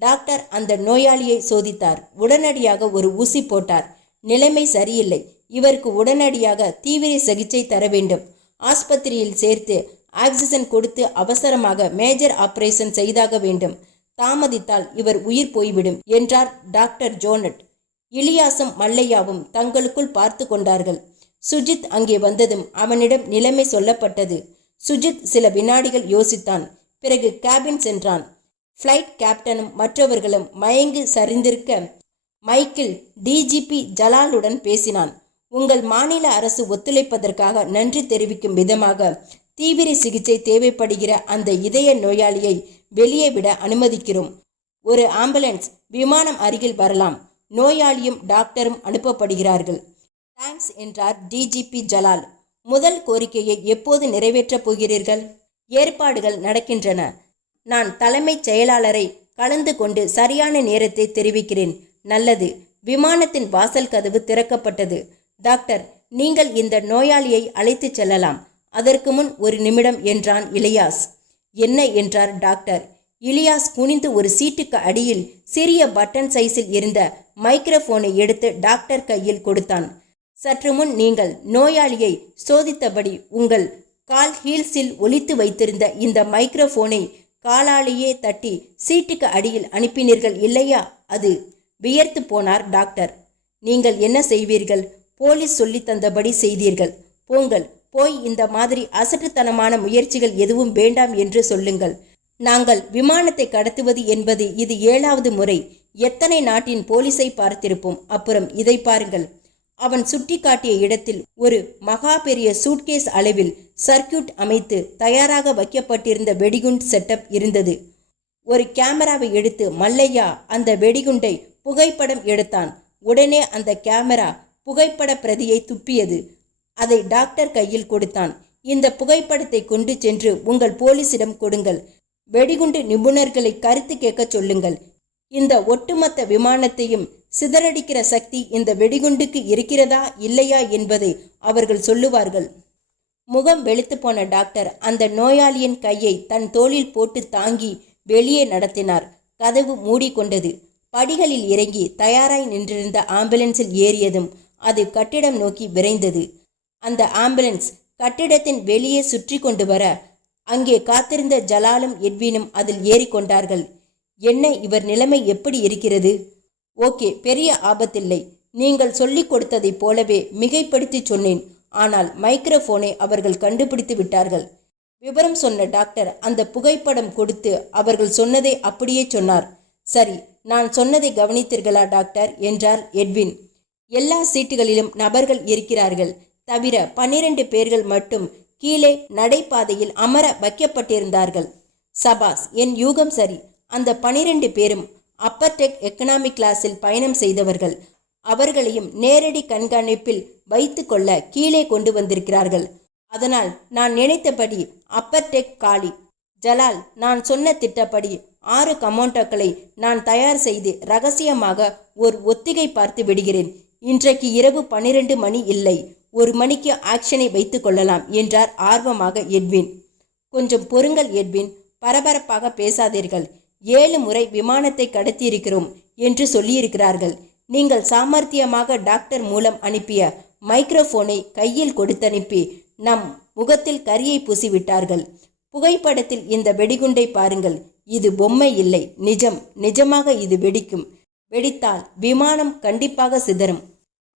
டாக்டர் அந்த நோயாளியை சோதித்தார். உடனடியாக ஒரு ஊசி போட்டார். நிலைமை சரியில்லை. இவருக்கு உடனடியாக தீவிர சிகிச்சை தர வேண்டும். ஆஸ்பத்திரியில் சேர்த்து ஆக்சிஜன் கொடுத்து அவசரமாக மேஜர் ஆபரேஷன் செய்தாக வேண்டும். தாமதித்தால் இவர் உயிர் போய்விடும் என்றார் டாக்டர் ஜோனட். இலியாசும் மல்லையாவும் தங்களுக்குள் பார்த்து கொண்டார்கள். சுஜித் அங்கே வந்ததும் அவனிடம் நிலைமை சொல்லப்பட்டது. சுஜித் சில வினாடிகள் யோசித்தான். பிறகு கேபின் சென்றான். ஃப்ளைட் கேப்டனும் மற்றவர்களும் மயங்கி சரிந்திருக்க மைக்கில் டிஜிபி ஜலாலுடன் பேசினான். உங்கள் மாநில அரசு ஒத்துழைப்பதற்காக நன்றி தெரிவிக்கும் விதமாக தீவிர சிகிச்சை தேவைப்படுகிற அந்த இதய நோயாளியை வெளியே விட அனுமதிக்கிறோம். ஒரு ஆம்புலன்ஸ் விமானம் அருகில் வரலாம். நோயாளியும் டாக்டரும் அனுப்பப்படுகிறார்கள். தேங்க்ஸ் என்றார் டிஜிபி ஜலால். முதல் கோரிக்கையை எப்போது நிறைவேற்றப் போகிறீர்கள்? ஏற்பாடுகள் நடக்கின்றன. நான் தலைமைச் செயலாளரை கலந்து கொண்டு சரியான நேரத்தை தெரிவிக்கிறேன். நல்லது. விமானத்தின் வாசல் கதவு திறக்கப்பட்டது. டாக்டர், நீங்கள் இந்த நோயாளியை அழைத்துச் செல்லலாம். அதற்கு முன் ஒரு நிமிடம் என்றான் இலியாஸ். என்ன என்றார் டாக்டர். இலியாஸ் குனிந்து ஒரு சீட்டுக்கு அடியில் சிறிய பட்டன் சைஸில் இருந்த மைக்ரோஃபோனை எடுத்து டாக்டர் கையில் கொடுத்தான். சற்று முன் நீங்கள் நோயாளியை சோதித்தபடி உங்கள் கால் ஹீல்ஸில் ஒளித்து வைத்திருந்த இந்த மைக்ரோஃபோனை காலாலேயே தட்டி சீட்டுக்கு அடியில் அனுப்பினீர்கள் இல்லையா? அது. வியர்த்து போனார் டாக்டர். நீங்கள் என்ன செய்வீர்கள்? போலீஸ் சொல்லி தந்தபடி செய்தீர்கள். போங்கள், போய் இந்த மாதிரி அசட்டுத்தனமான முயற்சிகள் எதுவும் வேண்டாம் என்று சொல்லுங்கள். நாங்கள் விமானத்தை கடத்துவது என்பது இது 7வது முறை. எத்தனை நாட்டின் போலீஸை பார்த்திருப்போம். அப்புறம் இதை பாருங்கள். அவன் சுட்டி காட்டிய இடத்தில் ஒரு மகா பெரிய சூட்கேஸ் அளவில் சர்க்கியூட் அமைத்து தயாராக வைக்கப்பட்டிருந்த வெடிகுண்டு செட்டப் இருந்தது. ஒரு கேமராவை எடுத்து மல்லையா அந்த வெடிகுண்டை புகைப்படம் எடுத்தான். உடனே அந்த கேமரா புகைப்பட பிரதியை துப்பியது. அதை டாக்டர் கையில் கொடுத்தான். இந்த புகைப்படத்தை கொண்டு சென்று உங்கள் போலீசிடம் கொடுங்கள். வெடிகுண்டு நிபுணர்களை கருத்து கேட்க சொல்லுங்கள். இந்த ஒட்டுமொத்த விமானத்தையும் சிதறடிக்கிற சக்தி இந்த வெடிகுண்டுக்கு இருக்கிறதா இல்லையா என்பதை அவர்கள் சொல்லுவார்கள். முகம் வெளுத்து போன டாக்டர் அந்த நோயாளியின் கையை தன் தோளில் போட்டு தாங்கி வெளியே நடத்தினார். கதவு மூடிக்கொண்டது. படிகளில் இறங்கி தயாராய் நின்றிருந்த ஆம்புலன்ஸில் ஏறியதும் அது கட்டிடம் நோக்கி விரைந்தது. அந்த ஆம்புலன்ஸ் கட்டிடத்தின் வெளியே சுற்றி கொண்டு வர அங்கே காத்திருந்த ஜலாலும் எட்வினும் அதில் ஏறிக்கொண்டார்கள். என்ன, இவர் நிலைமை எப்படி இருக்கிறது? ஓகே, பெரிய ஆபத்தில்லை. நீங்கள் சொல்லிக் கொடுத்ததைப் போலவே மிகைப்படுத்தி சொன்னேன். ஆனால் மைக்ரோஃபோனை அவர்கள் கண்டுபிடித்து விட்டார்கள். விவரம் சொன்ன டாக்டர் அந்த புகைப்படம் கொடுத்து அவர்கள் சொன்னதை அப்படியே சொன்னார். சரி, நான் சொன்னதை கவனித்தீர்களா டாக்டர் என்றார் எட்வின். எல்லா சீட்டுகளிலும் நபர்கள் இருக்கிறார்கள். தவிர 12 பேர்கள் மட்டும் கீழே நடைபாதையில் அமர வைக்கப்பட்டிருந்தார்கள். சபாஸ், என் யூகம் சரி. அந்த 12 பேரும் அப்பர் டெக் எக்கனாமிக் கிளாஸில் பயணம் செய்தவர்கள். அவர்களையும் நேரடி கண்காணிப்பில் வைத்து கொள்ள கீழே கொண்டு வந்திருக்கிறார்கள். அதனால் நான் நினைத்தபடி அப்பர் டெக் காலி. ஜலால், நான் சொன்ன திட்டப்படி 6 கமாண்டோக்களை நான் தயார் செய்து ரகசியமாக ஒரு ஒத்திகை பார்த்து விடுகிறேன். இன்றைக்கு இரவு 12 மணி இல்லை, 1 மணிக்கு ஆக்ஷனை வைத்து கொள்ளலாம் என்றார் ஆர்வமாக எட்வின். கொஞ்சம் பொறுங்கள் எட்வின், பரபரப்பாக பேசாதீர்கள். 7 முறை விமானத்தை கடத்தியிருக்கிறோம் என்று சொல்லியிருக்கிறார்கள். நீங்கள் சாமர்த்தியமாக டாக்டர் மூலம் அனுப்பிய மைக்ரோஃபோனை கையில் கொடுத்தனுப்பி நம் முகத்தில் கரியை பூசிவிட்டார்கள். புகைப்படத்தில் இந்த வெடிகுண்டை பாருங்கள். இது பொம்மை இல்லை, நிஜம். நிஜமாக இது வெடிக்கும். வெடித்தால் விமானம் கண்டிப்பாக சிதறும்.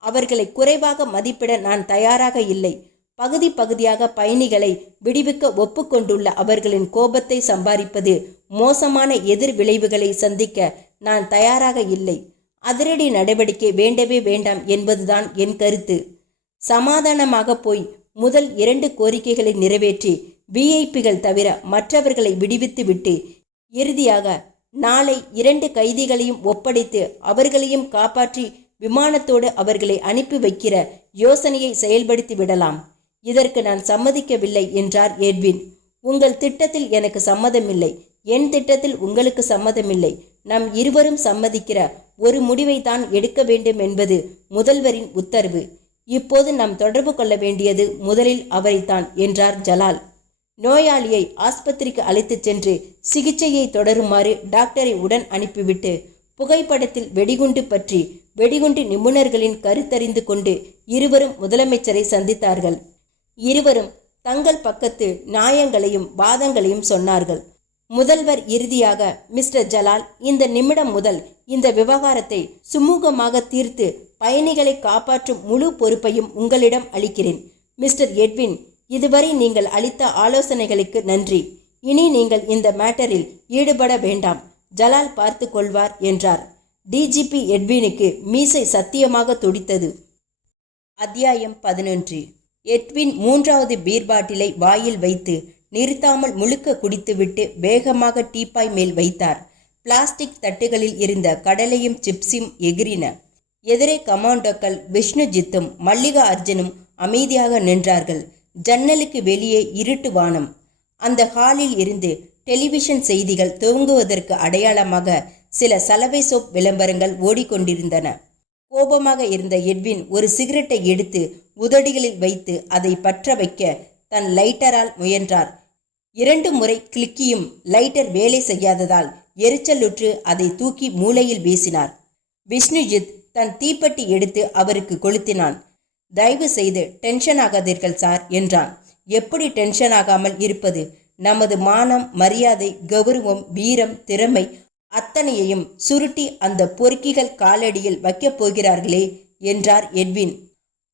அவர்களை குறைவாக மதிப்பிட நான் தயாராக இல்லை. பகுதி பகுதியாக பயணிகளை விடுவிக்க ஒப்புக்கொண்டுள்ள அவர்களின் கோபத்தை சம்பாதிப்பது மோசமான எதிர் விளைவுகளை சந்திக்க நான் தயாராக இல்லை. அதிரடி நடவடிக்கை வேண்டவே வேண்டாம் என்பதுதான் என் கருத்து. சமாதானமாக போய் முதல் 2 கோரிக்கைகளை நிறைவேற்றி விஐபிகள் தவிர மற்றவர்களை விடுவித்து விட்டு இறுதியாக நாளை 2 கைதிகளையும் ஒப்படைத்து அவர்களையும் காப்பாற்றி விமானத்தோடு அவர்களை அனுப்பி வைக்கிற யோசனையை செயல்படுத்தி விடலாம். இதற்கு நான் சம்மதிக்கவில்லை என்றார் எட்வின். உங்கள் திட்டத்தில் எனக்கு சம்மதமில்லை. என் திட்டத்தில் உங்களுக்கு சம்மதமில்லை. நம் இருவரும் சம்மதிக்கிற ஒரு முடிவை தான் எடுக்க வேண்டும் என்பது முதல்வரின் உத்தரவு. இப்போது நாம் தொடர்பு கொள்ள வேண்டியது முதலில் அவரைத்தான் என்றார் ஜலால். நோயாளியை ஆஸ்பத்திரிக்கு அழைத்துச் சென்று சிகிச்சையை தொடருமாறு டாக்டரை உடன் அனுப்பிவிட்டு புகைப்படத்தில் வெடிகுண்டு பற்றி வெடிகுண்டு நிபுணர்களின் கருத்தறிந்து கொண்டு இருவரும் முதலமைச்சரை சந்தித்தார்கள். இருவரும் தங்கள் பக்கத்து நியாயங்களையும் வாதங்களையும் சொன்னார்கள். முதல்வர் இறுதியாக, மிஸ்டர் ஜலால், இந்த நிமிடம் முதல் இந்த விவகாரத்தை சுமூகமாக தீர்த்து பயணிகளை காப்பாற்றும் முழு பொறுப்பையும் உங்களிடம் அளிக்கிறேன். மிஸ்டர் எட்வின், இதுவரை நீங்கள் அளித்த ஆலோசனைகளுக்கு நன்றி. இனி நீங்கள் இந்த மேட்டரில் ஈடுபட வேண்டாம். ஜலால் பார்த்து கொள்வார் என்றார். டிஜிபி எட்வினுக்கு மீசை சத்தியமாக துடித்தது. அத்தியாயம் 11. எட்வின் 3வது பீர் பாட்டிலை வாயில் வைத்து நிறுத்தாமல் முழுக்க குடித்துவிட்டு வேகமாக டீப்பாய் மேல் வைத்தார். பிளாஸ்டிக் தட்டுகளில் இருந்த கடலையும் சிப்ஸும் எகிரின. எதிரே கமாண்டோக்கள் விஷ்ணுஜித்தும் மல்லிகா அர்ஜுனும் அமைதியாக நின்றார்கள். ஜன்னலுக்கு வெளியே இருட்டு வானம். அந்த ஹாலில் இருந்து டெலிவிஷன் செய்திகள் துவங்குவதற்கு அடையாளமாக சில சலவை சோப் விளம்பரங்கள் ஓடிக்கொண்டிருந்தன. கோபமாக இருந்த எட்வின் ஒரு சிகரெட்டை எடுத்து உதடிகளில் வைத்து அதை பற்ற வைக்க தன் லைட்டரால் முயன்றார். 2 முறை கிளிக்கியும் லைட்டர் வேலை செய்யாததால் எரிச்சலுற்று அதை தூக்கி மூலையில் வீசினார். விஷ்ணுஜித் தன் தீப்பெட்டி எடுத்து அவருக்கு கொளுத்தினான். தயவு செய்து டென்ஷன் ஆகாதீர்கள் சார் என்றான். எப்படி டென்ஷன் ஆகாமல் இருப்பது? நமது மானம், மரியாதை, கௌரவம், வீரம், திறமை அத்தனையையும் சுருட்டி அந்த பொறுக்கிகள் காலடியில் வைக்கப் போகிறார்களே என்றார் எட்வின்.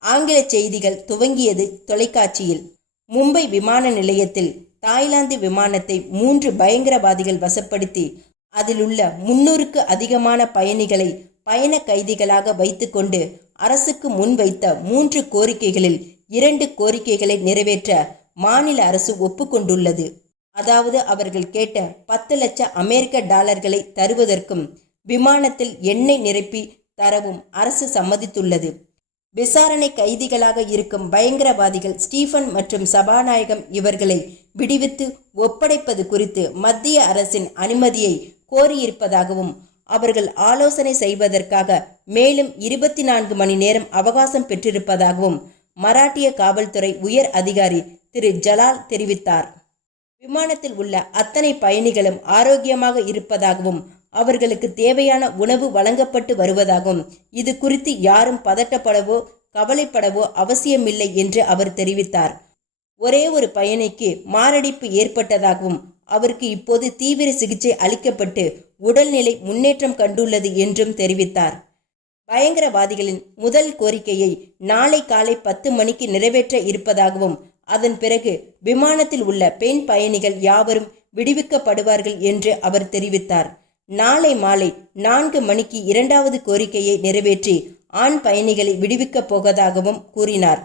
ஆங்கில செய்திகள் துவங்கியது தொலைக்காட்சியில். மும்பை விமான நிலையத்தில் தாய்லாந்து விமானத்தை 3 பயங்கரவாதிகள் வசப்படுத்தி அதிலுள்ள 300க்கு அதிகமான பயணிகளை பயண கைதிகளாக வைத்துக்கொண்டு அரசுக்கு முன்வைத்த 3 கோரிக்கைகளில் 2 கோரிக்கைகளை நிறைவேற்ற மாநில அரசு ஒப்புக்கொண்டுள்ளது. அதாவது அவர்கள் கேட்ட 10 லட்சம் அமெரிக்க டாலர்களை தருவதற்கும் விமானத்தில் எண்ணெய் நிரப்பி தரவும் அரசு சம்மதித்துள்ளது. விசாரணை கைதிகளாக இருக்கும் பயங்கரவாதிகள் ஸ்டீஃபன் மற்றும் சபாநாயகம் இவர்களை விடுவித்து ஒப்படைப்பது குறித்து மத்திய அரசின் அனுமதியை கோரியிருப்பதாகவும் அவர்கள் ஆலோசனை செய்வதற்காக மேலும் 24 மணி நேரம் அவகாசம் பெற்றிருப்பதாகவும் மராட்டிய காவல்துறை உயர் அதிகாரி திரு ஜலால் தெரிவித்தார். விமானத்தில் உள்ள அத்தனை பயணிகளும் ஆரோக்கியமாக இருப்பதாகவும் அவர்களுக்கு தேவையான உணவு வழங்கப்பட்டு வருவதாகவும் இது குறித்து யாரும் பதட்டப்படவோ கவலைப்படவோ அவசியமில்லை என்று அவர் தெரிவித்தார். ஒரே ஒரு பயணிக்கு மாரடைப்பு ஏற்பட்டதாகவும் அவருக்கு இப்போது தீவிர சிகிச்சை அளிக்கப்பட்டு உடல்நிலை முன்னேற்றம் கண்டுள்ளது என்றும் தெரிவித்தார். பயங்கரவாதிகளின் முதல் கோரிக்கையை நாளை காலை 10 மணிக்கு நிறைவேற்ற இருப்பதாகவும் அதன் பிறகு விமானத்தில் உள்ள பெண் பயணிகள் யாவரும் விடுவிக்கப்படுவார்கள் என்று அவர் தெரிவித்தார். நாளை மாலை 4 மணிக்கு 2வது கோரிக்கையை நிறைவேற்றி ஆண் பயணிகளை விடுவிக்கப் போவதாகவும் கூறினார்.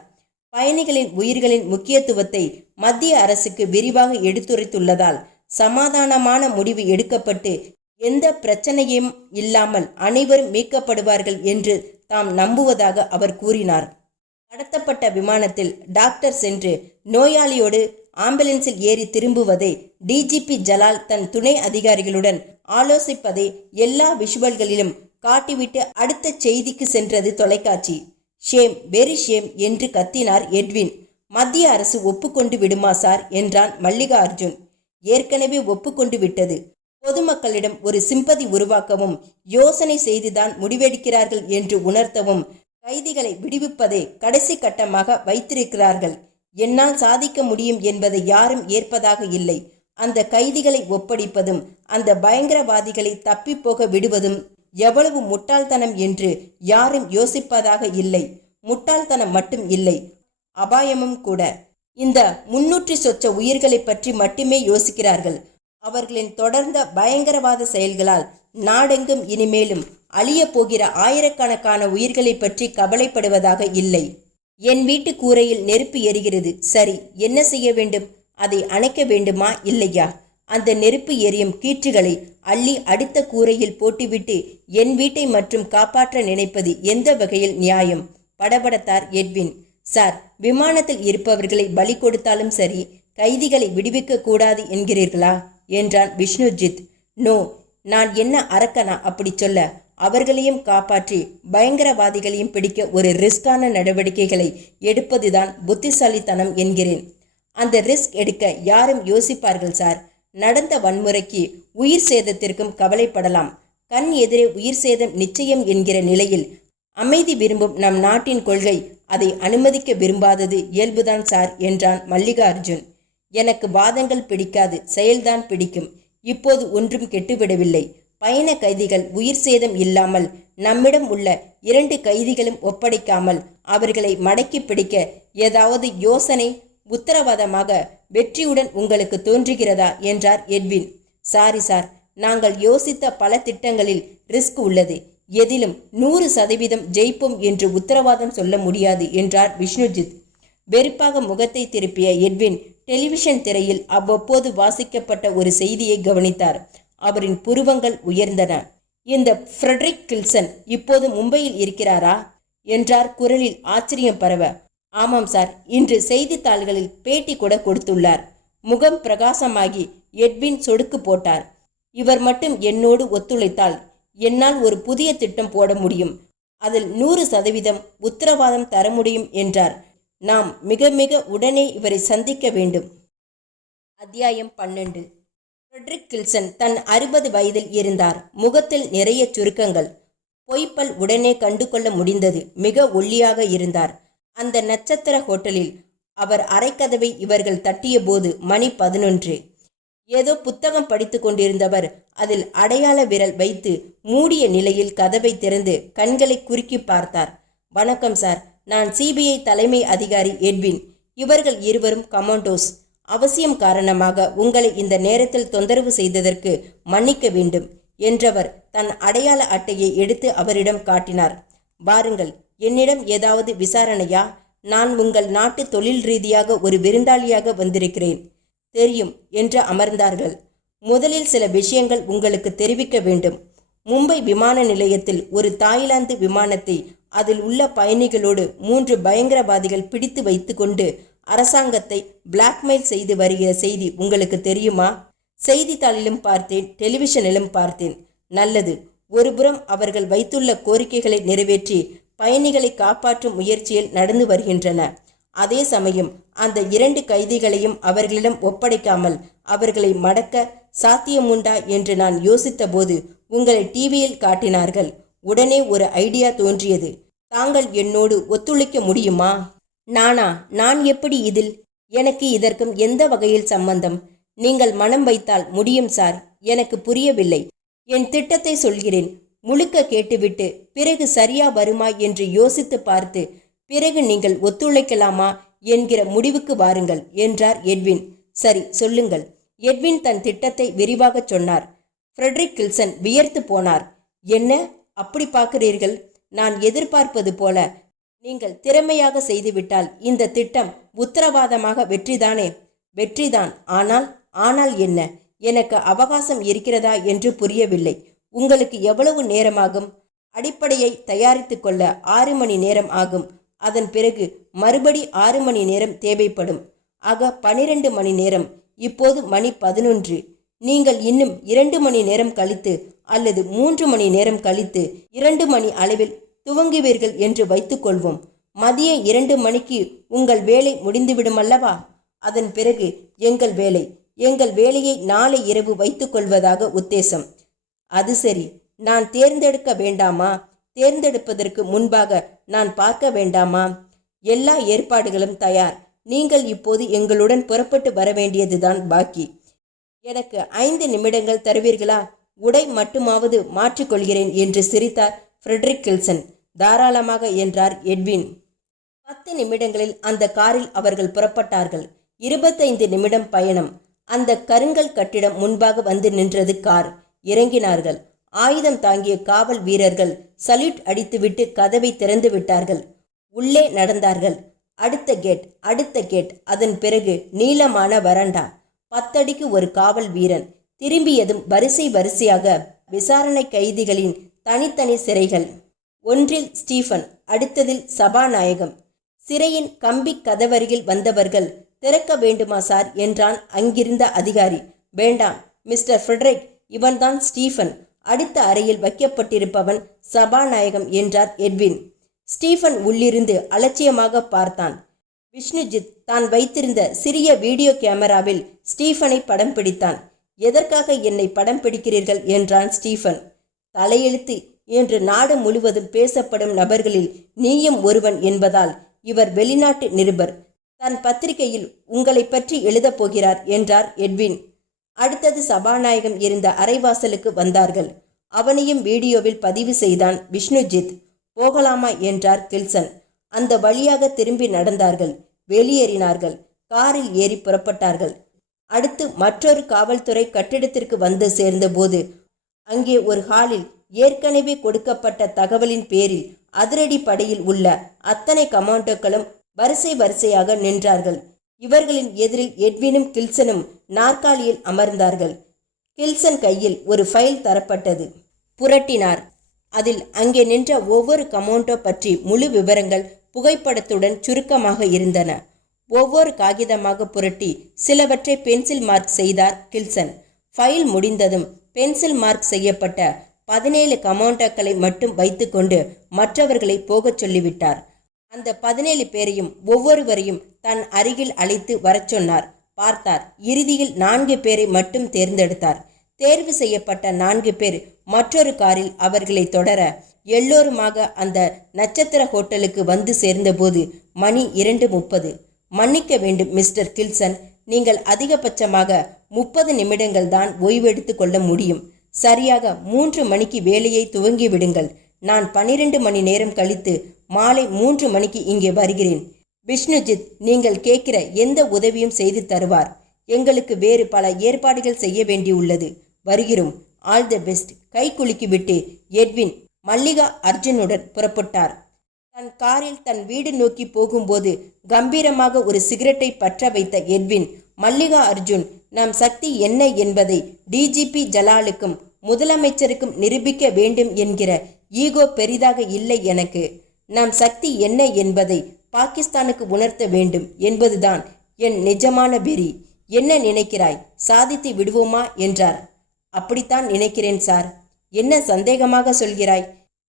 பயணிகளின் உயிர்களின் முக்கியத்துவத்தை மத்திய அரசுக்கு விரிவாக எடுத்துரைத்துள்ளதால் சமாதானமான முடிவு எடுக்கப்பட்டு எந்த பிரச்சனையும் இல்லாமல் அனைவரும் மீட்கப்படுவார்கள் என்று தாம் நம்புவதாக அவர் கூறினார். கடத்தப்பட்ட விமானத்தில் டாக்டர் சென்று நோயாளியோடு ஆம்புலன்ஸில் ஏறி திரும்புவதை டிஜிபி ஜலால் தன் துணை அதிகாரிகளுடன் ஆலோசிப்பதை எல்லா விஷுவல்களிலும் காட்டிவிட்டு அடுத்த செய்திக்கு சென்றது தொலைக்காட்சி. ஷேம், வெரி ஷேம் என்று கத்தினார் எட்வின். மத்திய அரசு ஒப்புக்கொண்டு விடுமா சார் என்றான் மல்லிகா அர்ஜுன். ஏற்கனவே ஒப்புக்கொண்டு விட்டது. பொதுமக்களிடம் ஒரு சிம்பதி உருவாக்கவும் யோசனை செய்துதான் முடிவெடுக்கிறார்கள் என்று உணர்த்தவும் கைதிகளை விடுவிப்பதை கடைசி கட்டமாக வைத்திருக்கிறார்கள். என்னால் சாதிக்க முடியும் என்பதை யாரும் ஏற்பதாக இல்லை. அந்த கைதிகளை ஒப்படைப்பதும் அந்த பயங்கரவாதிகளை தப்பிப்போக விடுவதும் எவ்வளவு முட்டாள்தனம் என்று யாரும் யோசிப்பதாக இல்லை. முட்டாள்தனம் மட்டும் இல்லை, அபாயமும் கூட. இந்த 300 சொச்ச உயிர்களை பற்றி மட்டுமே யோசிக்கிறார்கள். அவர்களின் தொடர்ந்த பயங்கரவாத செயல்களால் நாடெங்கும் இனிமேலும் அழிய போகிற ஆயிரக்கணக்கான உயிர்களை பற்றி கவலைப்படுவதாக இல்லை. என் வீட்டு கூரையில் நெருப்பு எரிகிறது. சரி, என்ன செய்ய வேண்டும்? அதை அணைக்க வேண்டுமா இல்லையா? அந்த நெருப்பு எரியும் கீற்றுகளை அள்ளி அடுத்த கூரையில் போட்டுவிட்டு என் வீட்டை மற்றும் காப்பாற்ற நினைப்பது எந்த வகையில் நியாயம்? படபடத்தார் எட்வின். சார், விமானத்தில் இருப்பவர்களை பலி கொடுத்தாலும் சரி, கைதிகளை விடுவிக்க கூடாது என்கிறீர்களா என்றான் விஷ்ணுஜித். நோ, நான் என்ன அரக்கனா அப்படி சொல்ல? அவர்களையும் காப்பாற்றி பயங்கரவாதிகளையும் பிடிக்க ஒரு ரிஸ்கான நடவடிக்கைகளை எடுப்பதுதான் புத்திசாலித்தனம் என்கிறேன். அந்த ரிஸ்க் எடுக்க யாரும் யோசிப்பார்கள் சார். நடந்த வன்முறைக்கு உயிர் சேதத்திற்கும் கவலைப்படலாம். கண் எதிரே உயிர் சேதம் நிச்சயம் என்கிற நிலையில் அமைதி விரும்பும் நம் நாட்டின் கொள்கை அதை அனுமதிக்க விரும்பாதது இயல்புதான் சார் என்றான் மல்லிகா அர்ஜுன். எனக்கு வாதங்கள் பிடிக்காது, செயல்தான் பிடிக்கும். இப்போது ஒன்றும் கெட்டுவிடவில்லை. பயண கைதிகள் உயிர் சேதம் இல்லாமல் நம்மிடம் உள்ள 2 கைதிகளும் ஒப்படைக்காமல் அவர்களை மடக்கி பிடிக்க ஏதாவது யோசனை உத்தரவாதமாக வெற்றியுடன் உங்களுக்கு தோன்றுகிறதா என்றார் எட்வின். சாரி சார், நாங்கள் யோசித்த பல திட்டங்களில் ரிஸ்க் உள்ளது. எதிலும் 100% ஜெயிப்போம் என்று உத்தரவாதம் சொல்ல முடியாது என்றார் விஷ்ணுஜித். வெறுப்பாக முகத்தை திருப்பிய எட்வின் டெலிவிஷன் திரையில் அவ்வப்போது வாசிக்கப்பட்ட ஒரு செய்தியை கவனித்தார். அவரின் புருவங்கள் உயர்ந்தன. இந்த ஃப்ரெட்ரிக் கில்சன் இப்போது மும்பையில் இருக்கிறாரா என்றார் குரலில் ஆச்சரியம் பரவ. ஆமாம் சார், இன்று செய்தித்தாள்களில் பேட்டி கூட கொடுத்துள்ளார். முகம் பிரகாசமாகி எட்வின் சொடுக்கு போட்டார். இவர் மட்டும் என்னோடு ஒத்துழைத்தால் என்னால் ஒரு புதிய திட்டம் போட முடியும். அதில் 100% உத்தரவாதம் தர முடியும் என்றார். நாம் மிக மிக உடனே இவரை சந்திக்க வேண்டும். அத்தியாயம் 12. ஃப்ரெட்ரிக் கில்சன் தன் 60 வயதில் இருந்தார். முகத்தில் நிறைய சுருக்கங்கள். பொய்ப்பல் உடனே கண்டு கொள்ள முடிந்தது. மிக ஒல்லியாக இருந்தார். அந்த நட்சத்திர ஹோட்டலில் அவர் அறைக்கதவை இவர்கள் தட்டிய போது மணி 11. ஏதோ புத்தகம் படித்து கொண்டிருந்தவர் அதில் அடையாள விரல் வைத்து மூடிய நிலையில் கதவை திறந்து கண்களை குறுக்கி பார்த்தார். வணக்கம் சார், நான் சிபிஐ தலைமை அதிகாரி எட்வின். இவர்கள் இருவரும் கமாண்டோஸ். அவசியம் காரணமாக உங்களை இந்த நேரத்தில் தொந்தரவு செய்ததற்கு மன்னிக்க வேண்டும் என்றவர் தன் அடையாள அட்டையை எடுத்து அவரிடம் காட்டினார். வாருங்கள், என்னிடம் ஏதாவது விசாரணையா? நான் உங்கள் நாட்டு தொழில் ரீதியாக ஒரு விருந்தாளியாக வந்திருக்கிறேன். தெரியும் என்று அமர்ந்தார்கள். முதலில் சில விஷயங்கள் உங்களுக்கு தெரிவிக்க வேண்டும். மும்பை விமான நிலையத்தில் ஒரு தாய்லாந்து விமானத்தை அதில் உள்ள பயணிகளோடு 3 பயங்கரவாதிகள் பிடித்து வைத்து கொண்டு அரசாங்கத்தை பிளாக்மெயில் செய்து வருகிற செய்தி உங்களுக்கு தெரியுமா? செய்தித்தாளிலும் பார்த்தேன், டெலிவிஷனிலும் பார்த்தேன். நல்லது. ஒருபுறம் அவர்கள் வைத்துள்ள கோரிக்கைகளை நிறைவேற்றி பயணிகளை காப்பாற்றும் முயற்சியில் நடந்து வருகின்றன. அதே சமயம் அந்த 2 கைதிகளையும் அவர்களிடம் ஒப்படைக்காமல் அவர்களை மடக்க சாத்தியமுண்டா என்று நான் யோசித்த போது உங்களை டிவியில் காட்டினார்கள். உடனே ஒரு ஐடியா தோன்றியது. தாங்கள் என்னோடு ஒத்துழைக்க முடியுமா? நான் எப்படி இதில்? எனக்கு இதற்கும் எந்த வகையில் சம்பந்தம்? நீங்கள் மனம் வைத்தால் முடியும் சார். எனக்கு புரியவில்லை. என் திட்டத்தை சொல்கிறேன். முழுக்க கேட்டுவிட்டு பிறகு சரியா வருமா என்று யோசித்து பார்த்து பிறகு நீங்கள் ஒத்துழைக்கலாமா என்கிற முடிவுக்கு வாருங்கள் என்றார் எட்வின். சரி, சொல்லுங்கள். எட்வின் தன் திட்டத்தை விரிவாக சொன்னார். ஃப்ரெட்ரிக் கில்சன் வியர்த்து போனார். என்ன அப்படி பார்க்கிறீர்கள்? நான் எதிர்பார்ப்பது போல நீங்கள் திறமையாக செய்துவிட்டால் இந்த திட்டம் உத்தரவாதமாக வெற்றிதானே? வெற்றிதான். ஆனால் என்ன? எனக்கு அவகாசம் இருக்கிறதா என்று புரியவில்லை. உங்களுக்கு எவ்வளவு நேரமாகும்? அடிப்படையை தயாரித்து கொள்ள 6 மணி நேரம் ஆகும். அதன் பிறகு மறுபடி 6 மணி நேரம் தேவைப்படும். ஆக 12 மணி நேரம். இப்போது மணி 11. நீங்கள் இன்னும் 2 மணி நேரம் கழித்து அல்லது 3 மணி நேரம் கழித்து 2 மணி அளவில் துவங்குவீர்கள் என்று வைத்துக்கொள்வோம். மதியம் 2 மணிக்கு உங்கள் வேலை முடிந்துவிடுமல்லவா? அதன் பிறகு எங்கள் வேலையை நாளை இரவு வைத்துக்கொள்வதாக உத்தேசம். அது சரி. நான் தேர்ந்தெடுக்க வேண்டாமா? தேர்ந்தெடுப்பதற்கு முன்பாக நான் பார்க்க வேண்டாமா? எல்லா ஏற்பாடுகளும் தயார். நீங்கள் இப்போது எங்களுடன் புறப்பட்டு வர வேண்டியதுதான் பாக்கி. எனக்கு 5 நிமிடங்கள் தருவீர்களா? உடை மட்டுமாவது மாற்றிக்கொள்கிறேன் என்று சிரித்தார் ஃப்ரெட்ரிக் கில்சன். தாராளமாக என்றார் எட்வின். 10 நிமிடங்களில் அந்த காரில் அவர்கள் புறப்பட்டார்கள். 25 நிமிடம் பயணம். அந்த கருங்கல் கட்டிடம் முன்பாக வந்து நின்றது கார். இறங்கினார்கள். ஆயுதம் தாங்கிய காவல் வீரர்கள் சல்யூட் அடித்துவிட்டு கதவை திறந்து விட்டார்கள். உள்ளே நடந்தார்கள். அடுத்த கேட். அதன் பிறகு நீளமான வராண்டா. 10 அடிக்கு ஒரு காவல் வீரன். திரும்பியதும் வரிசையாக விசாரணை கைதிகளின் தனித்தனி சிறைகள். ஒன்றில் ஸ்டீஃபன், அடுத்ததில் சபாநாயகம். சிறையின் கம்பி கதவருகில் வந்தவர்கள், திறக்க வேண்டுமா சார் என்றான் அங்கிருந்த அதிகாரி. வேண்டாம் மிஸ்டர் ஃப்ரெட்ரிக், இவன்தான் ஸ்டீஃபன். அடுத்த அறையில் வைக்கப்பட்டிருப்பவன் சபாநாயகம் என்றார் எட்வின். ஸ்டீஃபன் உள்ளிருந்து அலட்சியமாக பார்த்தான். விஷ்ணுஜித் தான் வைத்திருந்த சிறிய வீடியோ கேமராவில் ஸ்டீஃபனை படம் பிடித்தான். எதற்காக என்னை படம் பிடிக்கிறீர்கள் என்றான் ஸ்டீஃபன். தலையெழுத்து என்று நாடு முழுவதும் பேசப்படும் நபர்களில் நீயும் ஒருவன் என்பதால் இவர் வெளிநாட்டு நிருபர். தன் பத்திரிகையில் உங்களை பற்றி எழுதப் போகிறார் என்றார் எட்வின். அடுத்தது சபாநாயகம் இருந்த அறைவாசலுக்கு வந்தார்கள். அவனையும் வீடியோவில் பதிவு செய்தான் விஷ்ணுஜித். போகலாமா என்றார் கில்சன். அந்த வழியாக திரும்பி நடந்தார்கள். வெளியேறினார்கள். காரில் ஏறி புறப்பட்டார்கள். அடுத்து மற்றொரு காவல்துறை கட்டிடத்திற்கு வந்து சேர்ந்தபோது அங்கே ஒரு ஹாலில் ஏற்கனவே கொடுக்கப்பட்ட தகவலின் பேரில் அதிரடி படையில் உள்ள அத்தனை கமாண்டோக்களும் வரிசை வரிசையாக நின்றார்கள். இவர்களின் எதிரில் எட்வினும் கில்சனும் நாற்காலியில் அமர்ந்தார்கள். கில்சன் கையில் ஒரு ஃபைல் தரப்பட்டது. புரட்டினார். அதில் அங்கே நின்ற ஒவ்வொரு கமாண்டோ பற்றி முழு விவரங்கள் புகைப்படத்துடன் சுருக்கமாக இருந்தன. ஒவ்வொரு காகிதமாக புரட்டி சிலவற்றை பென்சில் மார்க் செய்தார் கில்சன். ஃபைல் முடிந்ததும் பென்சில் மார்க் செய்யப்பட்ட 17 கமாண்டோக்களை மட்டும் வைத்துக்கொண்டு மற்றவர்களை போகச் சொல்லிவிட்டார். அந்த 17 பேரையும் ஒவ்வொருவரையும் தன் அருகில் அழைத்து வரச் சொன்னார். பார்த்தார். இறுதியில் 4 பேரை மட்டும் தேர்ந்தெடுத்தார். தேர்வு செய்யப்பட்ட 4 பேர் மற்றொரு காரில் அவர்களை தொடர எல்லோருமாக அந்த நட்சத்திர ஹோட்டலுக்கு வந்து சேர்ந்தபோது மணி 2:30. மன்னிக்க வேண்டும் மிஸ்டர் கில்சன், நீங்கள் அதிகபட்சமாக 30 நிமிடங்கள் தான் ஓய்வெடுத்து கொள்ள முடியும். சரியாக 3 மணிக்கு வேலையை துவங்கி விடுங்கள். நான் 12 மணி நேரம் கழித்து மாலை 3 மணிக்கு இங்கே வருகிறேன். விஷ்ணுஜித் நீங்கள் கேட்கிற எந்த உதவியும் செய்து தருவார். எங்களுக்கு வேறு பல ஏற்பாடுகள் செய்ய வேண்டியுள்ளது. வருகிறோம். All the best. கை குலுக்கிவிட்டு எட்வின் மல்லிகா அர்ஜுனுடன் புறப்பட்டார். தன் காரில் தன் வீடு நோக்கி போகும்போது கம்பீரமாக ஒரு சிகரெட்டை பற்ற வைத்த எட்வின், மல்லிகா அர்ஜுன், நம் சக்தி என்ன என்பதை டிஜிபி ஜலாலுக்கும் முதலமைச்சருக்கும் நிரூபிக்க வேண்டும் என்கிற ஈகோ பெரிதாக இல்லை எனக்கு. நம் சக்தி என்ன என்பதை பாகிஸ்தானுக்கு உணர்த்த வேண்டும் என்பதுதான் என் நிஜமான வெறி. என்ன நினைக்கிறாய்? சாதித்து விடுவோமா என்றார். அப்படித்தான் நினைக்கிறேன் சார். என்ன சந்தேகமாக சொல்கிறாய்?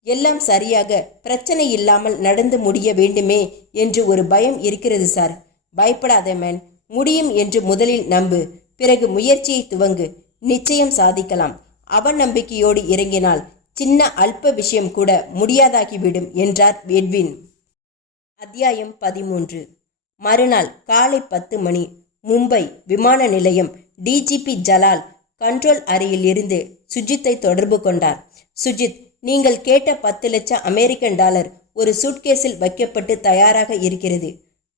எல்லாம் சரியாக பிரச்சனை இல்லாமல் நடந்து முடிய வேண்டுமே என்று ஒரு பயம் இருக்கிறது சார். பயப்படாத மேன். முடியும் என்று முதலில் நம்பு. பிறகு முயற்சியை துவங்கு. நிச்சயம் சாதிக்கலாம். அவநம்பிக்கையோடு இறங்கினால் சின்ன அல்ப விஷயம் கூட முடியாதாகிவிடும் என்றார் எட்வின். அத்தியாயம் 13. மறுநாள் காலை 10 மணி. மும்பை விமான நிலையம். டிஜிபி ஜலால் கண்ட்ரோல் அறையில் இருந்து சுஜித்தை தொடர்பு கொண்டார். சுஜித், நீங்கள் கேட்ட 10 லட்சம் அமெரிக்கன் டாலர் ஒரு சூட்கேஸில் வைக்கப்பட்டு தயாராக இருக்கிறது.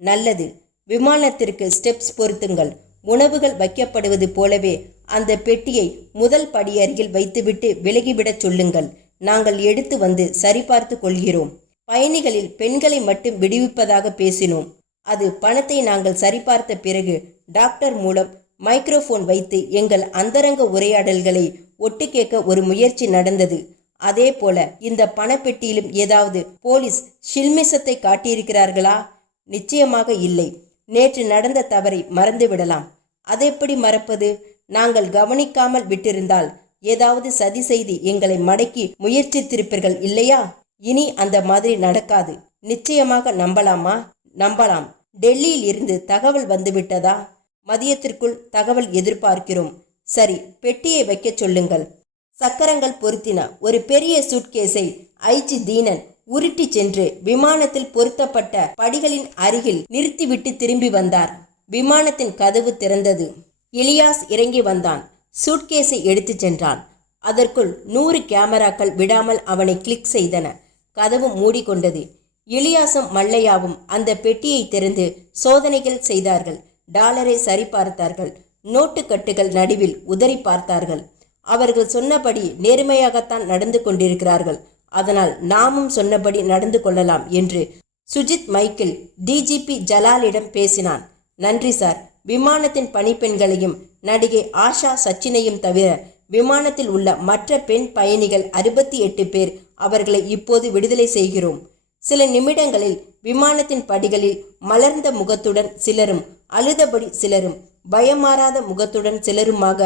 நல்லது. விமானத்திற்கு ஸ்டெப்ஸ் பொருத்துங்கள். உணவுகள் வைக்கப்படுவது போலவே அந்த பெட்டியை முதல் படியருகில் வைத்துவிட்டு விலகிவிடச் சொல்லுங்கள். நாங்கள் எடுத்து வந்து சரிபார்த்து கொள்கிறோம். பயணிகளில் பெண்களை மட்டும் விடுவிப்பதாக பேசினோம். அது பணத்தை நாங்கள் சரிபார்த்த பிறகு டாக்டர் மூலம் மைக்ரோஃபோன் வைத்து எங்கள் அந்தரங்க உரையாடல்களை ஒட்டு கேட்க ஒரு முயற்சி நடந்தது. அதே போல இந்த பணப்பெட்டியிலும் ஏதாவது போலீஸ் ஷில்மிசத்தை காட்டியிருக்கிறார்களா? நிச்சயமாக இல்லை. நேற்று நடந்த தவறை மறந்துவிடலாம். அதெப்படி மறப்பது? நாங்கள் கவனிக்காமல் விட்டிருந்தால் ஏதாவது சதி செய்து எங்களை மடக்கி முயற்சித்திருப்பீர்கள் இல்லையா? இனி அந்த மாதிரி நடக்காது. நிச்சயமாக நம்பலாமா? நம்பலாம். டெல்லியில் இருந்து தகவல் வந்துவிட்டதா? மதியத்திற்குள் தகவல் எதிர்பார்க்கிறோம். சரி, பெட்டியை வைக்க சொல்லுங்கள். சக்கரங்கள் பொருத்தின ஒரு பெரிய சூட்கேஸை ஐச்சி தீனன் உருட்டி சென்று விமானத்தில் பொருத்தப்பட்ட படிகளின் அருகில் நிறுத்திவிட்டு திரும்பி வந்தார். விமானத்தின் கதவு திறந்தது. இலியாஸ் இறங்கி வந்தான். சூட்கேஸை எடுத்து சென்றான். அதற்குள் 100 கேமராக்கள் விடாமல் அவனை கிளிக் செய்தன. கதவு மூடிக்கொண்டது. இலியாசும் மல்லையாவும் அந்த பெட்டியை திறந்து சோதனைகள் செய்தார்கள். டாலரை சரிபார்த்தார்கள். நோட்டுக்கட்டுகள் நடுவில் உதறி பார்த்தார்கள். அவர்கள் சொன்னபடி நேர்மையாகத்தான் நடந்து கொண்டிருக்கிறார்கள். அதனால் நாமும் சொன்னபடி நடந்து கொள்ளலாம் என்று சுஜித் மைக்கேல் டிஜிபி ஜலாலிடம் பேசினான். நன்றி சார். விமானத்தின் பணிப்பெண்களையும் நடிகை ஆஷா சச்சினையும் தவிர விமானத்தில் உள்ள மற்ற பெண் பயணிகள் 68 பேர். அவர்களை இப்போது விடுதலை செய்கிறோம். சில நிமிடங்களில் விமானத்தின் படிகளில் மலர்ந்த முகத்துடன் சிலரும், அழுதபடி சிலரும், பயமாறாத முகத்துடன் சிலருமாக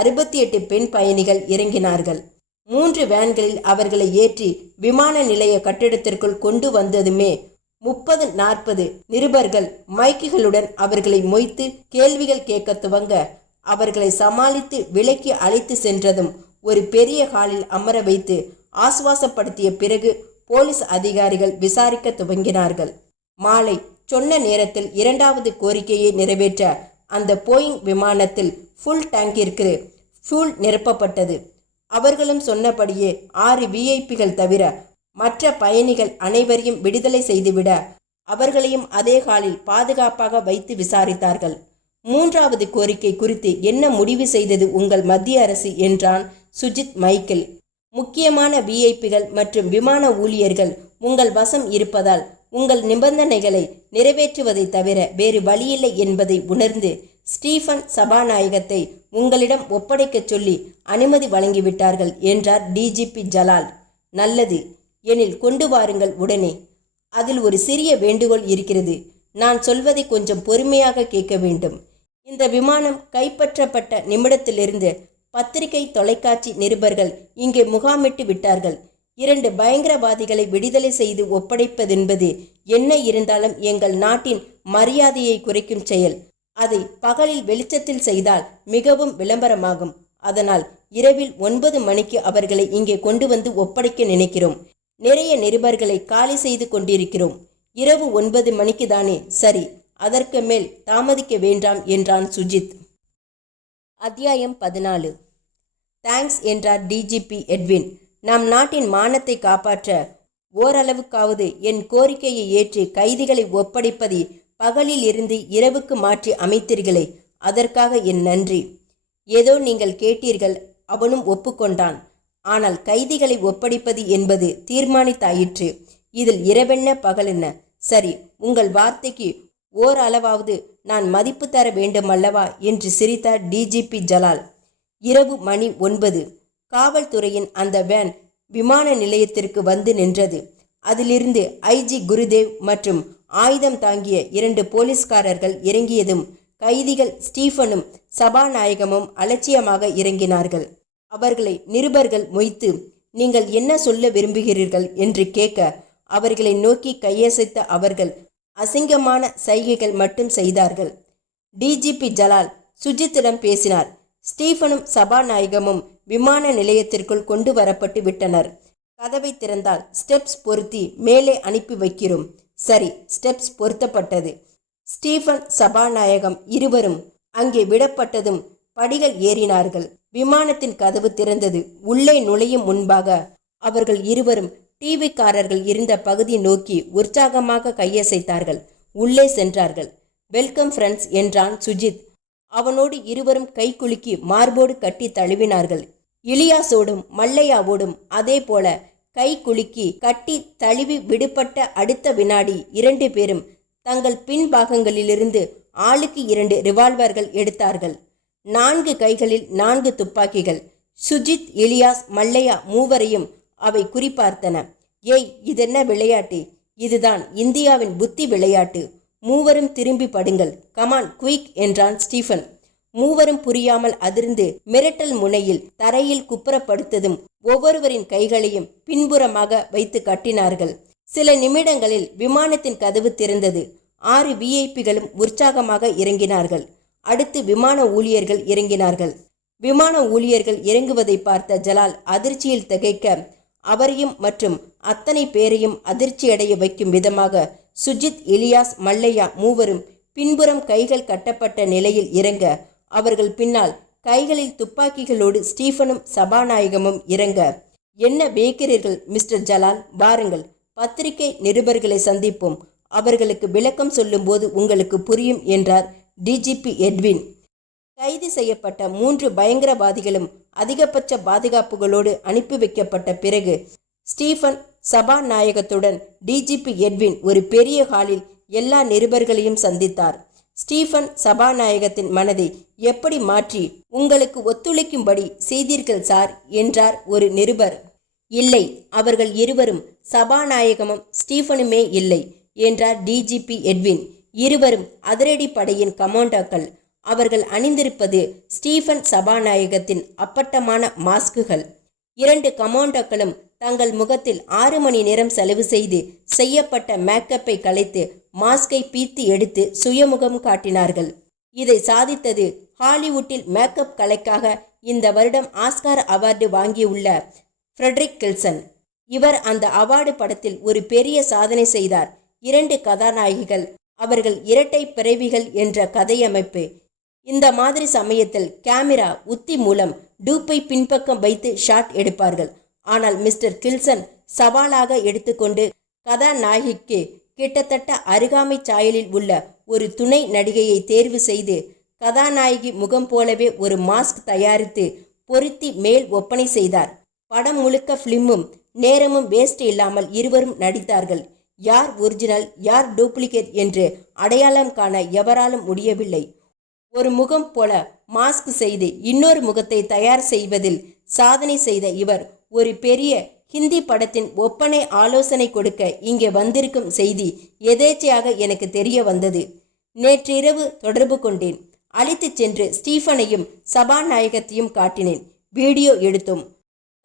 68 பெண் பயணிகள் இறங்கினார்கள். 3 வேன்களில் அவர்களை ஏற்றி விமான நிலைய கட்டிடத்திற்குள் கொண்டு வந்ததுமே 30-40 நிருபர்கள் மைக்குகளுடன் அவர்களை மொய்த்து கேள்விகள் கேட்க துவங்க, அவர்களை சமாளித்து விலக்கி அழைத்து சென்றதும் ஒரு பெரிய ஹாலில் அமர வைத்து ஆசுவாசப்படுத்திய பிறகு போலீஸ் அதிகாரிகள் விசாரிக்க துவங்கினார்கள். மாலை சொன்ன நேரத்தில் 2வது கோரிக்கையை நிறைவேற்ற அந்த போயிங் விமானத்தில் ஃபுல் டேங்கிற்கு ஃபியூல் நிரப்பப்பட்டது. அவர்களும் சொன்னபடியே 6 விஐபிகள் தவிர மற்ற பயணிகள் அனைவரையும் விடுதலை செய்துவிட அவர்களையும் அதே ஹாலில் பாதுகாப்பாக வைத்து விசாரித்தார்கள். 3வது கோரிக்கை குறித்து என்ன முடிவு செய்தது உங்கள் மத்திய அரசு என்றான் சுஜித் மைக்கேல். முக்கியமான விஐபிகள் மற்றும் விமான ஊழியர்கள் உங்கள் வசம் இருப்பதால் உங்கள் நிபந்தனைகளை நிறைவேற்றுவதை தவிர வேறு வழியில்லை என்பதை உணர்ந்து ஸ்டீஃபன் சபாநாயகத்தை உங்களிடம் ஒப்படைக்கச் சொல்லி அனுமதி வழங்கிவிட்டார்கள் என்றார் டிஜிபி ஜலால். நல்லது, எனில் கொண்டு வாருங்கள் உடனே. அதில் ஒரு சிறிய வேண்டுகோள் இருக்கிறது. நான் சொல்வதை கொஞ்சம் பொறுமையாக கேட்க வேண்டும். இந்த விமானம் கைப்பற்றப்பட்ட நிமிடத்திலிருந்து பத்திரிகை தொலைக்காட்சி நிருபர்கள் இங்கே முகாமிட்டு விட்டார்கள். 2 பயங்கரவாதிகளை விடுதலை செய்து ஒப்படைப்பதென்பது என்ன இருந்தாலும் எங்கள் நாட்டின் மரியாதையை குறைக்கும் செயல். அதை பகலில் வெளிச்சத்தில் செய்தால் மிகவும் விளம்பரமாகும். அதனால் இரவில் 9 மணிக்கு அவர்களை இங்கே கொண்டு வந்து ஒப்படைக்க நினைக்கிறோம். நிறைய நிருபர்களை காலி செய்து கொண்டிருக்கிறோம். இரவு 9 மணிக்கு தானே? சரி, அதற்கு மேல் தாமதிக்க வேண்டாம் என்றான் சுஜித். அத்தியாயம் 14. தேங்க்ஸ் என்றார் டிஜிபி எட்வின். நம் நாட்டின் மானத்தை காப்பாற்ற ஓரளவுக்காவது என் கோரிக்கையை ஏற்று கைதிகளை ஒப்படைப்பதை பகலில் இருந்து இரவுக்கு மாற்றி அமைத்தீர்களே, அதற்காக என் நன்றி. ஏதோ நீங்கள் கேட்டீர்கள், அவனும் ஒப்புக்கொண்டான். ஆனால் கைதிகளை ஒப்படைப்பது என்பது தீர்மானித்தாயிற்று. இதில் இரவென்ன பகலென்ன? சரி, உங்கள் வார்த்தைக்கு ஓரளவாவது நான் மதிப்பு தர வேண்டுமல்லவா என்று சிரித்தார் டிஜிபி ஜலால். இரவு மணி 9. காவல்துறையின் அந்த வேன் விமான நிலையத்திற்கு வந்து நின்றது. அதிலிருந்து ஐஜி குருதேவ் மற்றும் ஆயுதம் தாங்கிய 2 போலீஸ்காரர்கள் இறங்கியதும் கைதிகள் ஸ்டீஃபனும் சபாநாயகமும் அலட்சியமாக இறங்கினார்கள். அவர்களை நிருபர்கள் மொய்த்து, நீங்கள் என்ன சொல்ல விரும்புகிறீர்கள் என்று கேட்க அவர்களை நோக்கி கையசைத்த அவர்கள் அசிங்கமான சைகைகள் மட்டும் செய்தார்கள். டிஜிபி ஜலால் சுஜித்திடம் பேசினார். ஸ்டீஃபனும் சபாநாயகமும் விமான நிலையத்திற்குள் கொண்டு வரப்பட்டு விட்டனர். கதவை திறந்தால் ஸ்டெப்ஸ் பொருத்தி மேலே அனுப்பி வைக்கிறோம். சரி, ஸ்டெப்ஸ் பொருத்தப்பட்டது. ஸ்டீஃபன் சபாநாயகம் இருவரும் அங்கே விடப்பட்டதும் படிகள் ஏறினார்கள். விமானத்தின் கதவு திறந்தது. உள்ளே நுழையும் முன்பாக அவர்கள் இருவரும் டிவிக்காரர்கள் இருந்த பகுதி நோக்கி உற்சாகமாக கையசைத்தார்கள். உள்ளே சென்றார்கள். வெல்கம் ஃப்ரெண்ட்ஸ் என்றான் சுஜித். அவனோடு இருவரும் கைக்குலுக்கி மார்போடு கட்டி தழுவினார்கள். இலியாசோடும் மல்லையாவோடும் அதே போல கை குலுக்கி கட்டி தழுவி விடுபட்ட அடுத்த வினாடி 2 பேரும் தங்கள் பின்பாகங்களிலிருந்து ஆளுக்கு 2 ரிவால்வர்கள் எடுத்தார்கள். 4 கைகளில் 4 துப்பாக்கிகள். சுஜித், இலியாஸ், மல்லையா மூவரையும் அவை குறிப்பார்த்தன. ஏய், இதென்ன விளையாட்டு? இதுதான் இந்தியாவின் புத்தி விளையாட்டு. மூவரும் திரும்பி படுங்கள், கமான் குயிக் என்றான் ஸ்டீஃபன். மூவரும் புரியாமல் அதிர்ந்து மிரட்டல் முனையில் தரையில் குப்புறப்படுத்ததும் ஒவ்வொருவரின் கைகளையும் பின்புறமாக வைத்து கட்டினார்கள். சில நிமிடங்களில் விமானத்தின் கதவு திறந்தது. 6 விஐபிகளும் உற்சாகமாக இறங்கினார்கள். அடுத்து விமான ஊழியர்கள் இறங்கினார்கள். விமான ஊழியர்கள் இறங்குவதை பார்த்த ஜலால் அதிர்ச்சியில் திகைக்க அவரையும் மற்றும் அத்தனை பேரையும் அதிர்ச்சியடைய வைக்கும் விதமாக சுஜித், இலியாஸ், மல்லையா மூவரும் பின்புறம் கைகள் கட்டப்பட்ட நிலையில் இறங்க அவர்கள் பின்னால் கைகளில் துப்பாக்கிகளோடு ஸ்டீஃபனும் சபாநாயகமும் இறங்க, என்ன வேகிறீர்கள் மிஸ்டர் ஜலால்? வாருங்கள், பத்திரிகை நிருபர்களை சந்திப்போம். அவர்களுக்கு விளக்கம் சொல்லும்போது உங்களுக்கு புரியும் என்றார் டிஜிபி எட்வின். கைது செய்யப்பட்ட 3 பயங்கரவாதிகளும் அதிகபட்ச பாதுகாப்புகளோடு அனுப்பி வைக்கப்பட்ட பிறகு ஸ்டீஃபன் சபாநாயகத்துடன் டிஜிபி எட்வின் ஒரு பெரிய ஹாலில் எல்லா நிருபர்களையும் சந்தித்தார். ஸ்டீஃபன் சபாநாயகத்தின் மனதை எப்படி மாற்றி உங்களுக்கு ஒத்துழைக்கும்படி செய்தீர்கள் சார் என்றார் ஒரு நிருபர். இல்லை, அவர்கள் இருவரும் சபாநாயகமும் ஸ்டீஃபனுமே இல்லை என்றார் டிஜிபி எட்வின். இருவரும் அதிரடி படையின் கமாண்டோக்கள். அவர்கள் அணிந்திருப்பது ஸ்டீஃபன் சபாநாயகத்தின் அப்பட்டமான மாஸ்குகள். 2 கமாண்டோக்களும் தங்கள் முகத்தில் 6 மணி நேரம் செலவு செய்து செய்யப்பட்ட மேக்கப்பை கலைத்து மாஸ்கை பீத்து எடுத்து சுயமுகம் காட்டினார்கள். இதை சாதித்தது ஹாலிவுட்டில் மேக்கப் கலைக்காக இந்த வருடம் ஆஸ்கார் அவார்டு வாங்கியுள்ள ஃப்ரெட்ரிக் கில்சன். இவர் அந்த அவார்டு படத்தில் ஒரு பெரிய சாதனை செய்தார். 2 கதாநாயகிகள், அவர்கள் இரட்டை பிறவிகள் என்ற கதையமைப்பு. இந்த மாதிரி சமயத்தில் கேமரா உத்தி மூலம் டூப்பை பின்பக்கம் வைத்து ஷாட் எடுப்பார்கள். ஆனால் மிஸ்டர் கில்சன் சவாலாக எடுத்துக்கொண்டு கதாநாயகிக்கு கிட்டத்தட்ட அருகாமை சாயலில் உள்ள ஒரு துணை நடிகையை தேர்வு செய்து கதாநாயகி முகம் போலவே ஒரு மாஸ்க் தயாரித்து பொருத்தி மேல் ஒப்பனை செய்தார். படம் முழுக்க ஃபிலிமும் நேரமும் வேஸ்ட் இல்லாமல் இருவரும் நடித்தார்கள். யார் ஒரிஜினல் யார் டூப்ளிகேட் என்று அடையாளம் காண எவராலும் முடியவில்லை. ஒரு முகம் போல மாஸ்க் செய்து இன்னொரு முகத்தை தயார் செய்வதில் சாதனை செய்த இவர் ஒரு பெரிய ஹிந்தி படத்தின் ஒப்பனை ஆலோசனை கொடுக்க இங்கே வந்திருக்கும் செய்தி எதேச்சையாக எனக்கு தெரிய வந்தது. நேற்றிரவு தொடர்பு கொண்டேன். அழைத்து சென்று ஸ்டீஃபனையும் சபாநாயகத்தையும் காட்டினேன். வீடியோ எடுத்தோம்.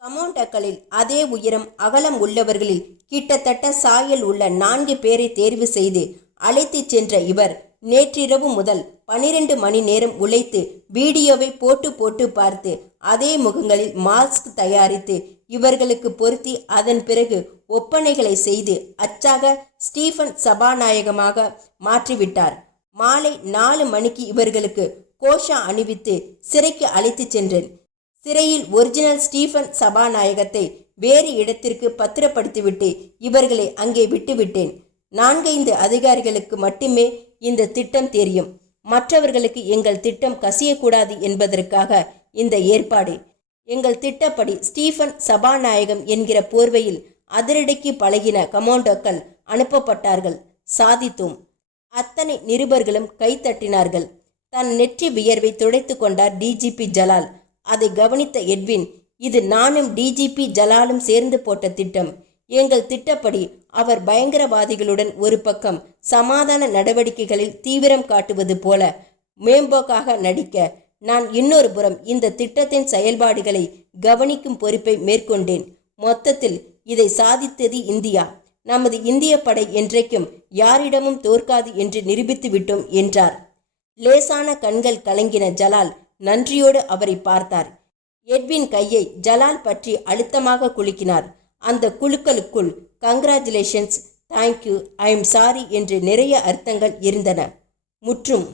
கமோண்டக்களில் அதே உயரம் அகலம் உள்ளவர்களில் கிட்டத்தட்ட சாயல் உள்ள 4 பேரை தேர்வு செய்து அழைத்து சென்ற இவர் நேற்றிரவு முதல் 12 மணி நேரம் உழைத்து வீடியோவை போட்டு போட்டு பார்த்து அதே முகங்களில் மாஸ்க் தயாரித்து இவர்களுக்கு பொருத்தி அதன் பிறகு ஒப்பனைகளை செய்து அச்சாக ஸ்டீஃபன் சபாநாயகமாக மாற்றிவிட்டார். மாலை 4 மணிக்கு இவர்களுக்கு கோஷா அணிவித்து சிறைக்கு அழைத்து சென்றேன். சிறையில் ஒரிஜினல் ஸ்டீஃபன் சபாநாயகத்தை வேறு இடத்திற்கு பத்திரப்படுத்திவிட்டு இவர்களை அங்கே விட்டுவிட்டேன். 4-5 அதிகாரிகளுக்கு மட்டுமே இந்த திட்டம் தெரியும். மற்றவர்களுக்கு எங்கள் திட்டம் கசியக்கூடாது என்பதற்காக இந்த ஏற்பாடு. எங்கள் திட்டப்படி ஸ்டீஃபன் சபாநாயகம் என்கிற போர்வையில் அதிரடிக்கு பழகின கமாண்டோக்கள் அனுப்பப்பட்டார்கள். சாதித்தோம். அத்தனை நிருபர்களும் கைத்தட்டினார்கள். தன் நெற்றி வியர்வை துடைத்து கொண்டார் டிஜிபி ஜலால். அதை கவனித்த எட்வின், இது நானும் டிஜிபி ஜலாலும் சேர்ந்து போட்ட திட்டம். எங்கள் திட்டப்படி அவர் பயங்கரவாதிகளுடன் ஒரு பக்கம் சமாதான நடவடிக்கைகளில் தீவிரம் காட்டுவது போல மேம்போக்காக நடிக்க, நான் இன்னொரு புறம் இந்த திட்டத்தின் செயல்பாடுகளை கவனிக்கும் பொறுப்பை மேற்கொண்டேன். மொத்தத்தில் இதை சாதித்தது இந்தியா. நமது இந்திய படை என்றைக்கும் யாரிடமும் தோற்காது என்று நிரூபித்து விட்டோம் என்றார். லேசான கண்கள் கலங்கின ஜலால் நன்றியோடு அவரை பார்த்தார். எட்வின் கையை ஜலால் பற்றி அழுத்தமாக குலுக்கினார். அந்த குலுக்கலுக்குள் congratulations, thank you, I am sorry என்று நிறைய அர்த்தங்கள் இருந்தன. முற்றும்.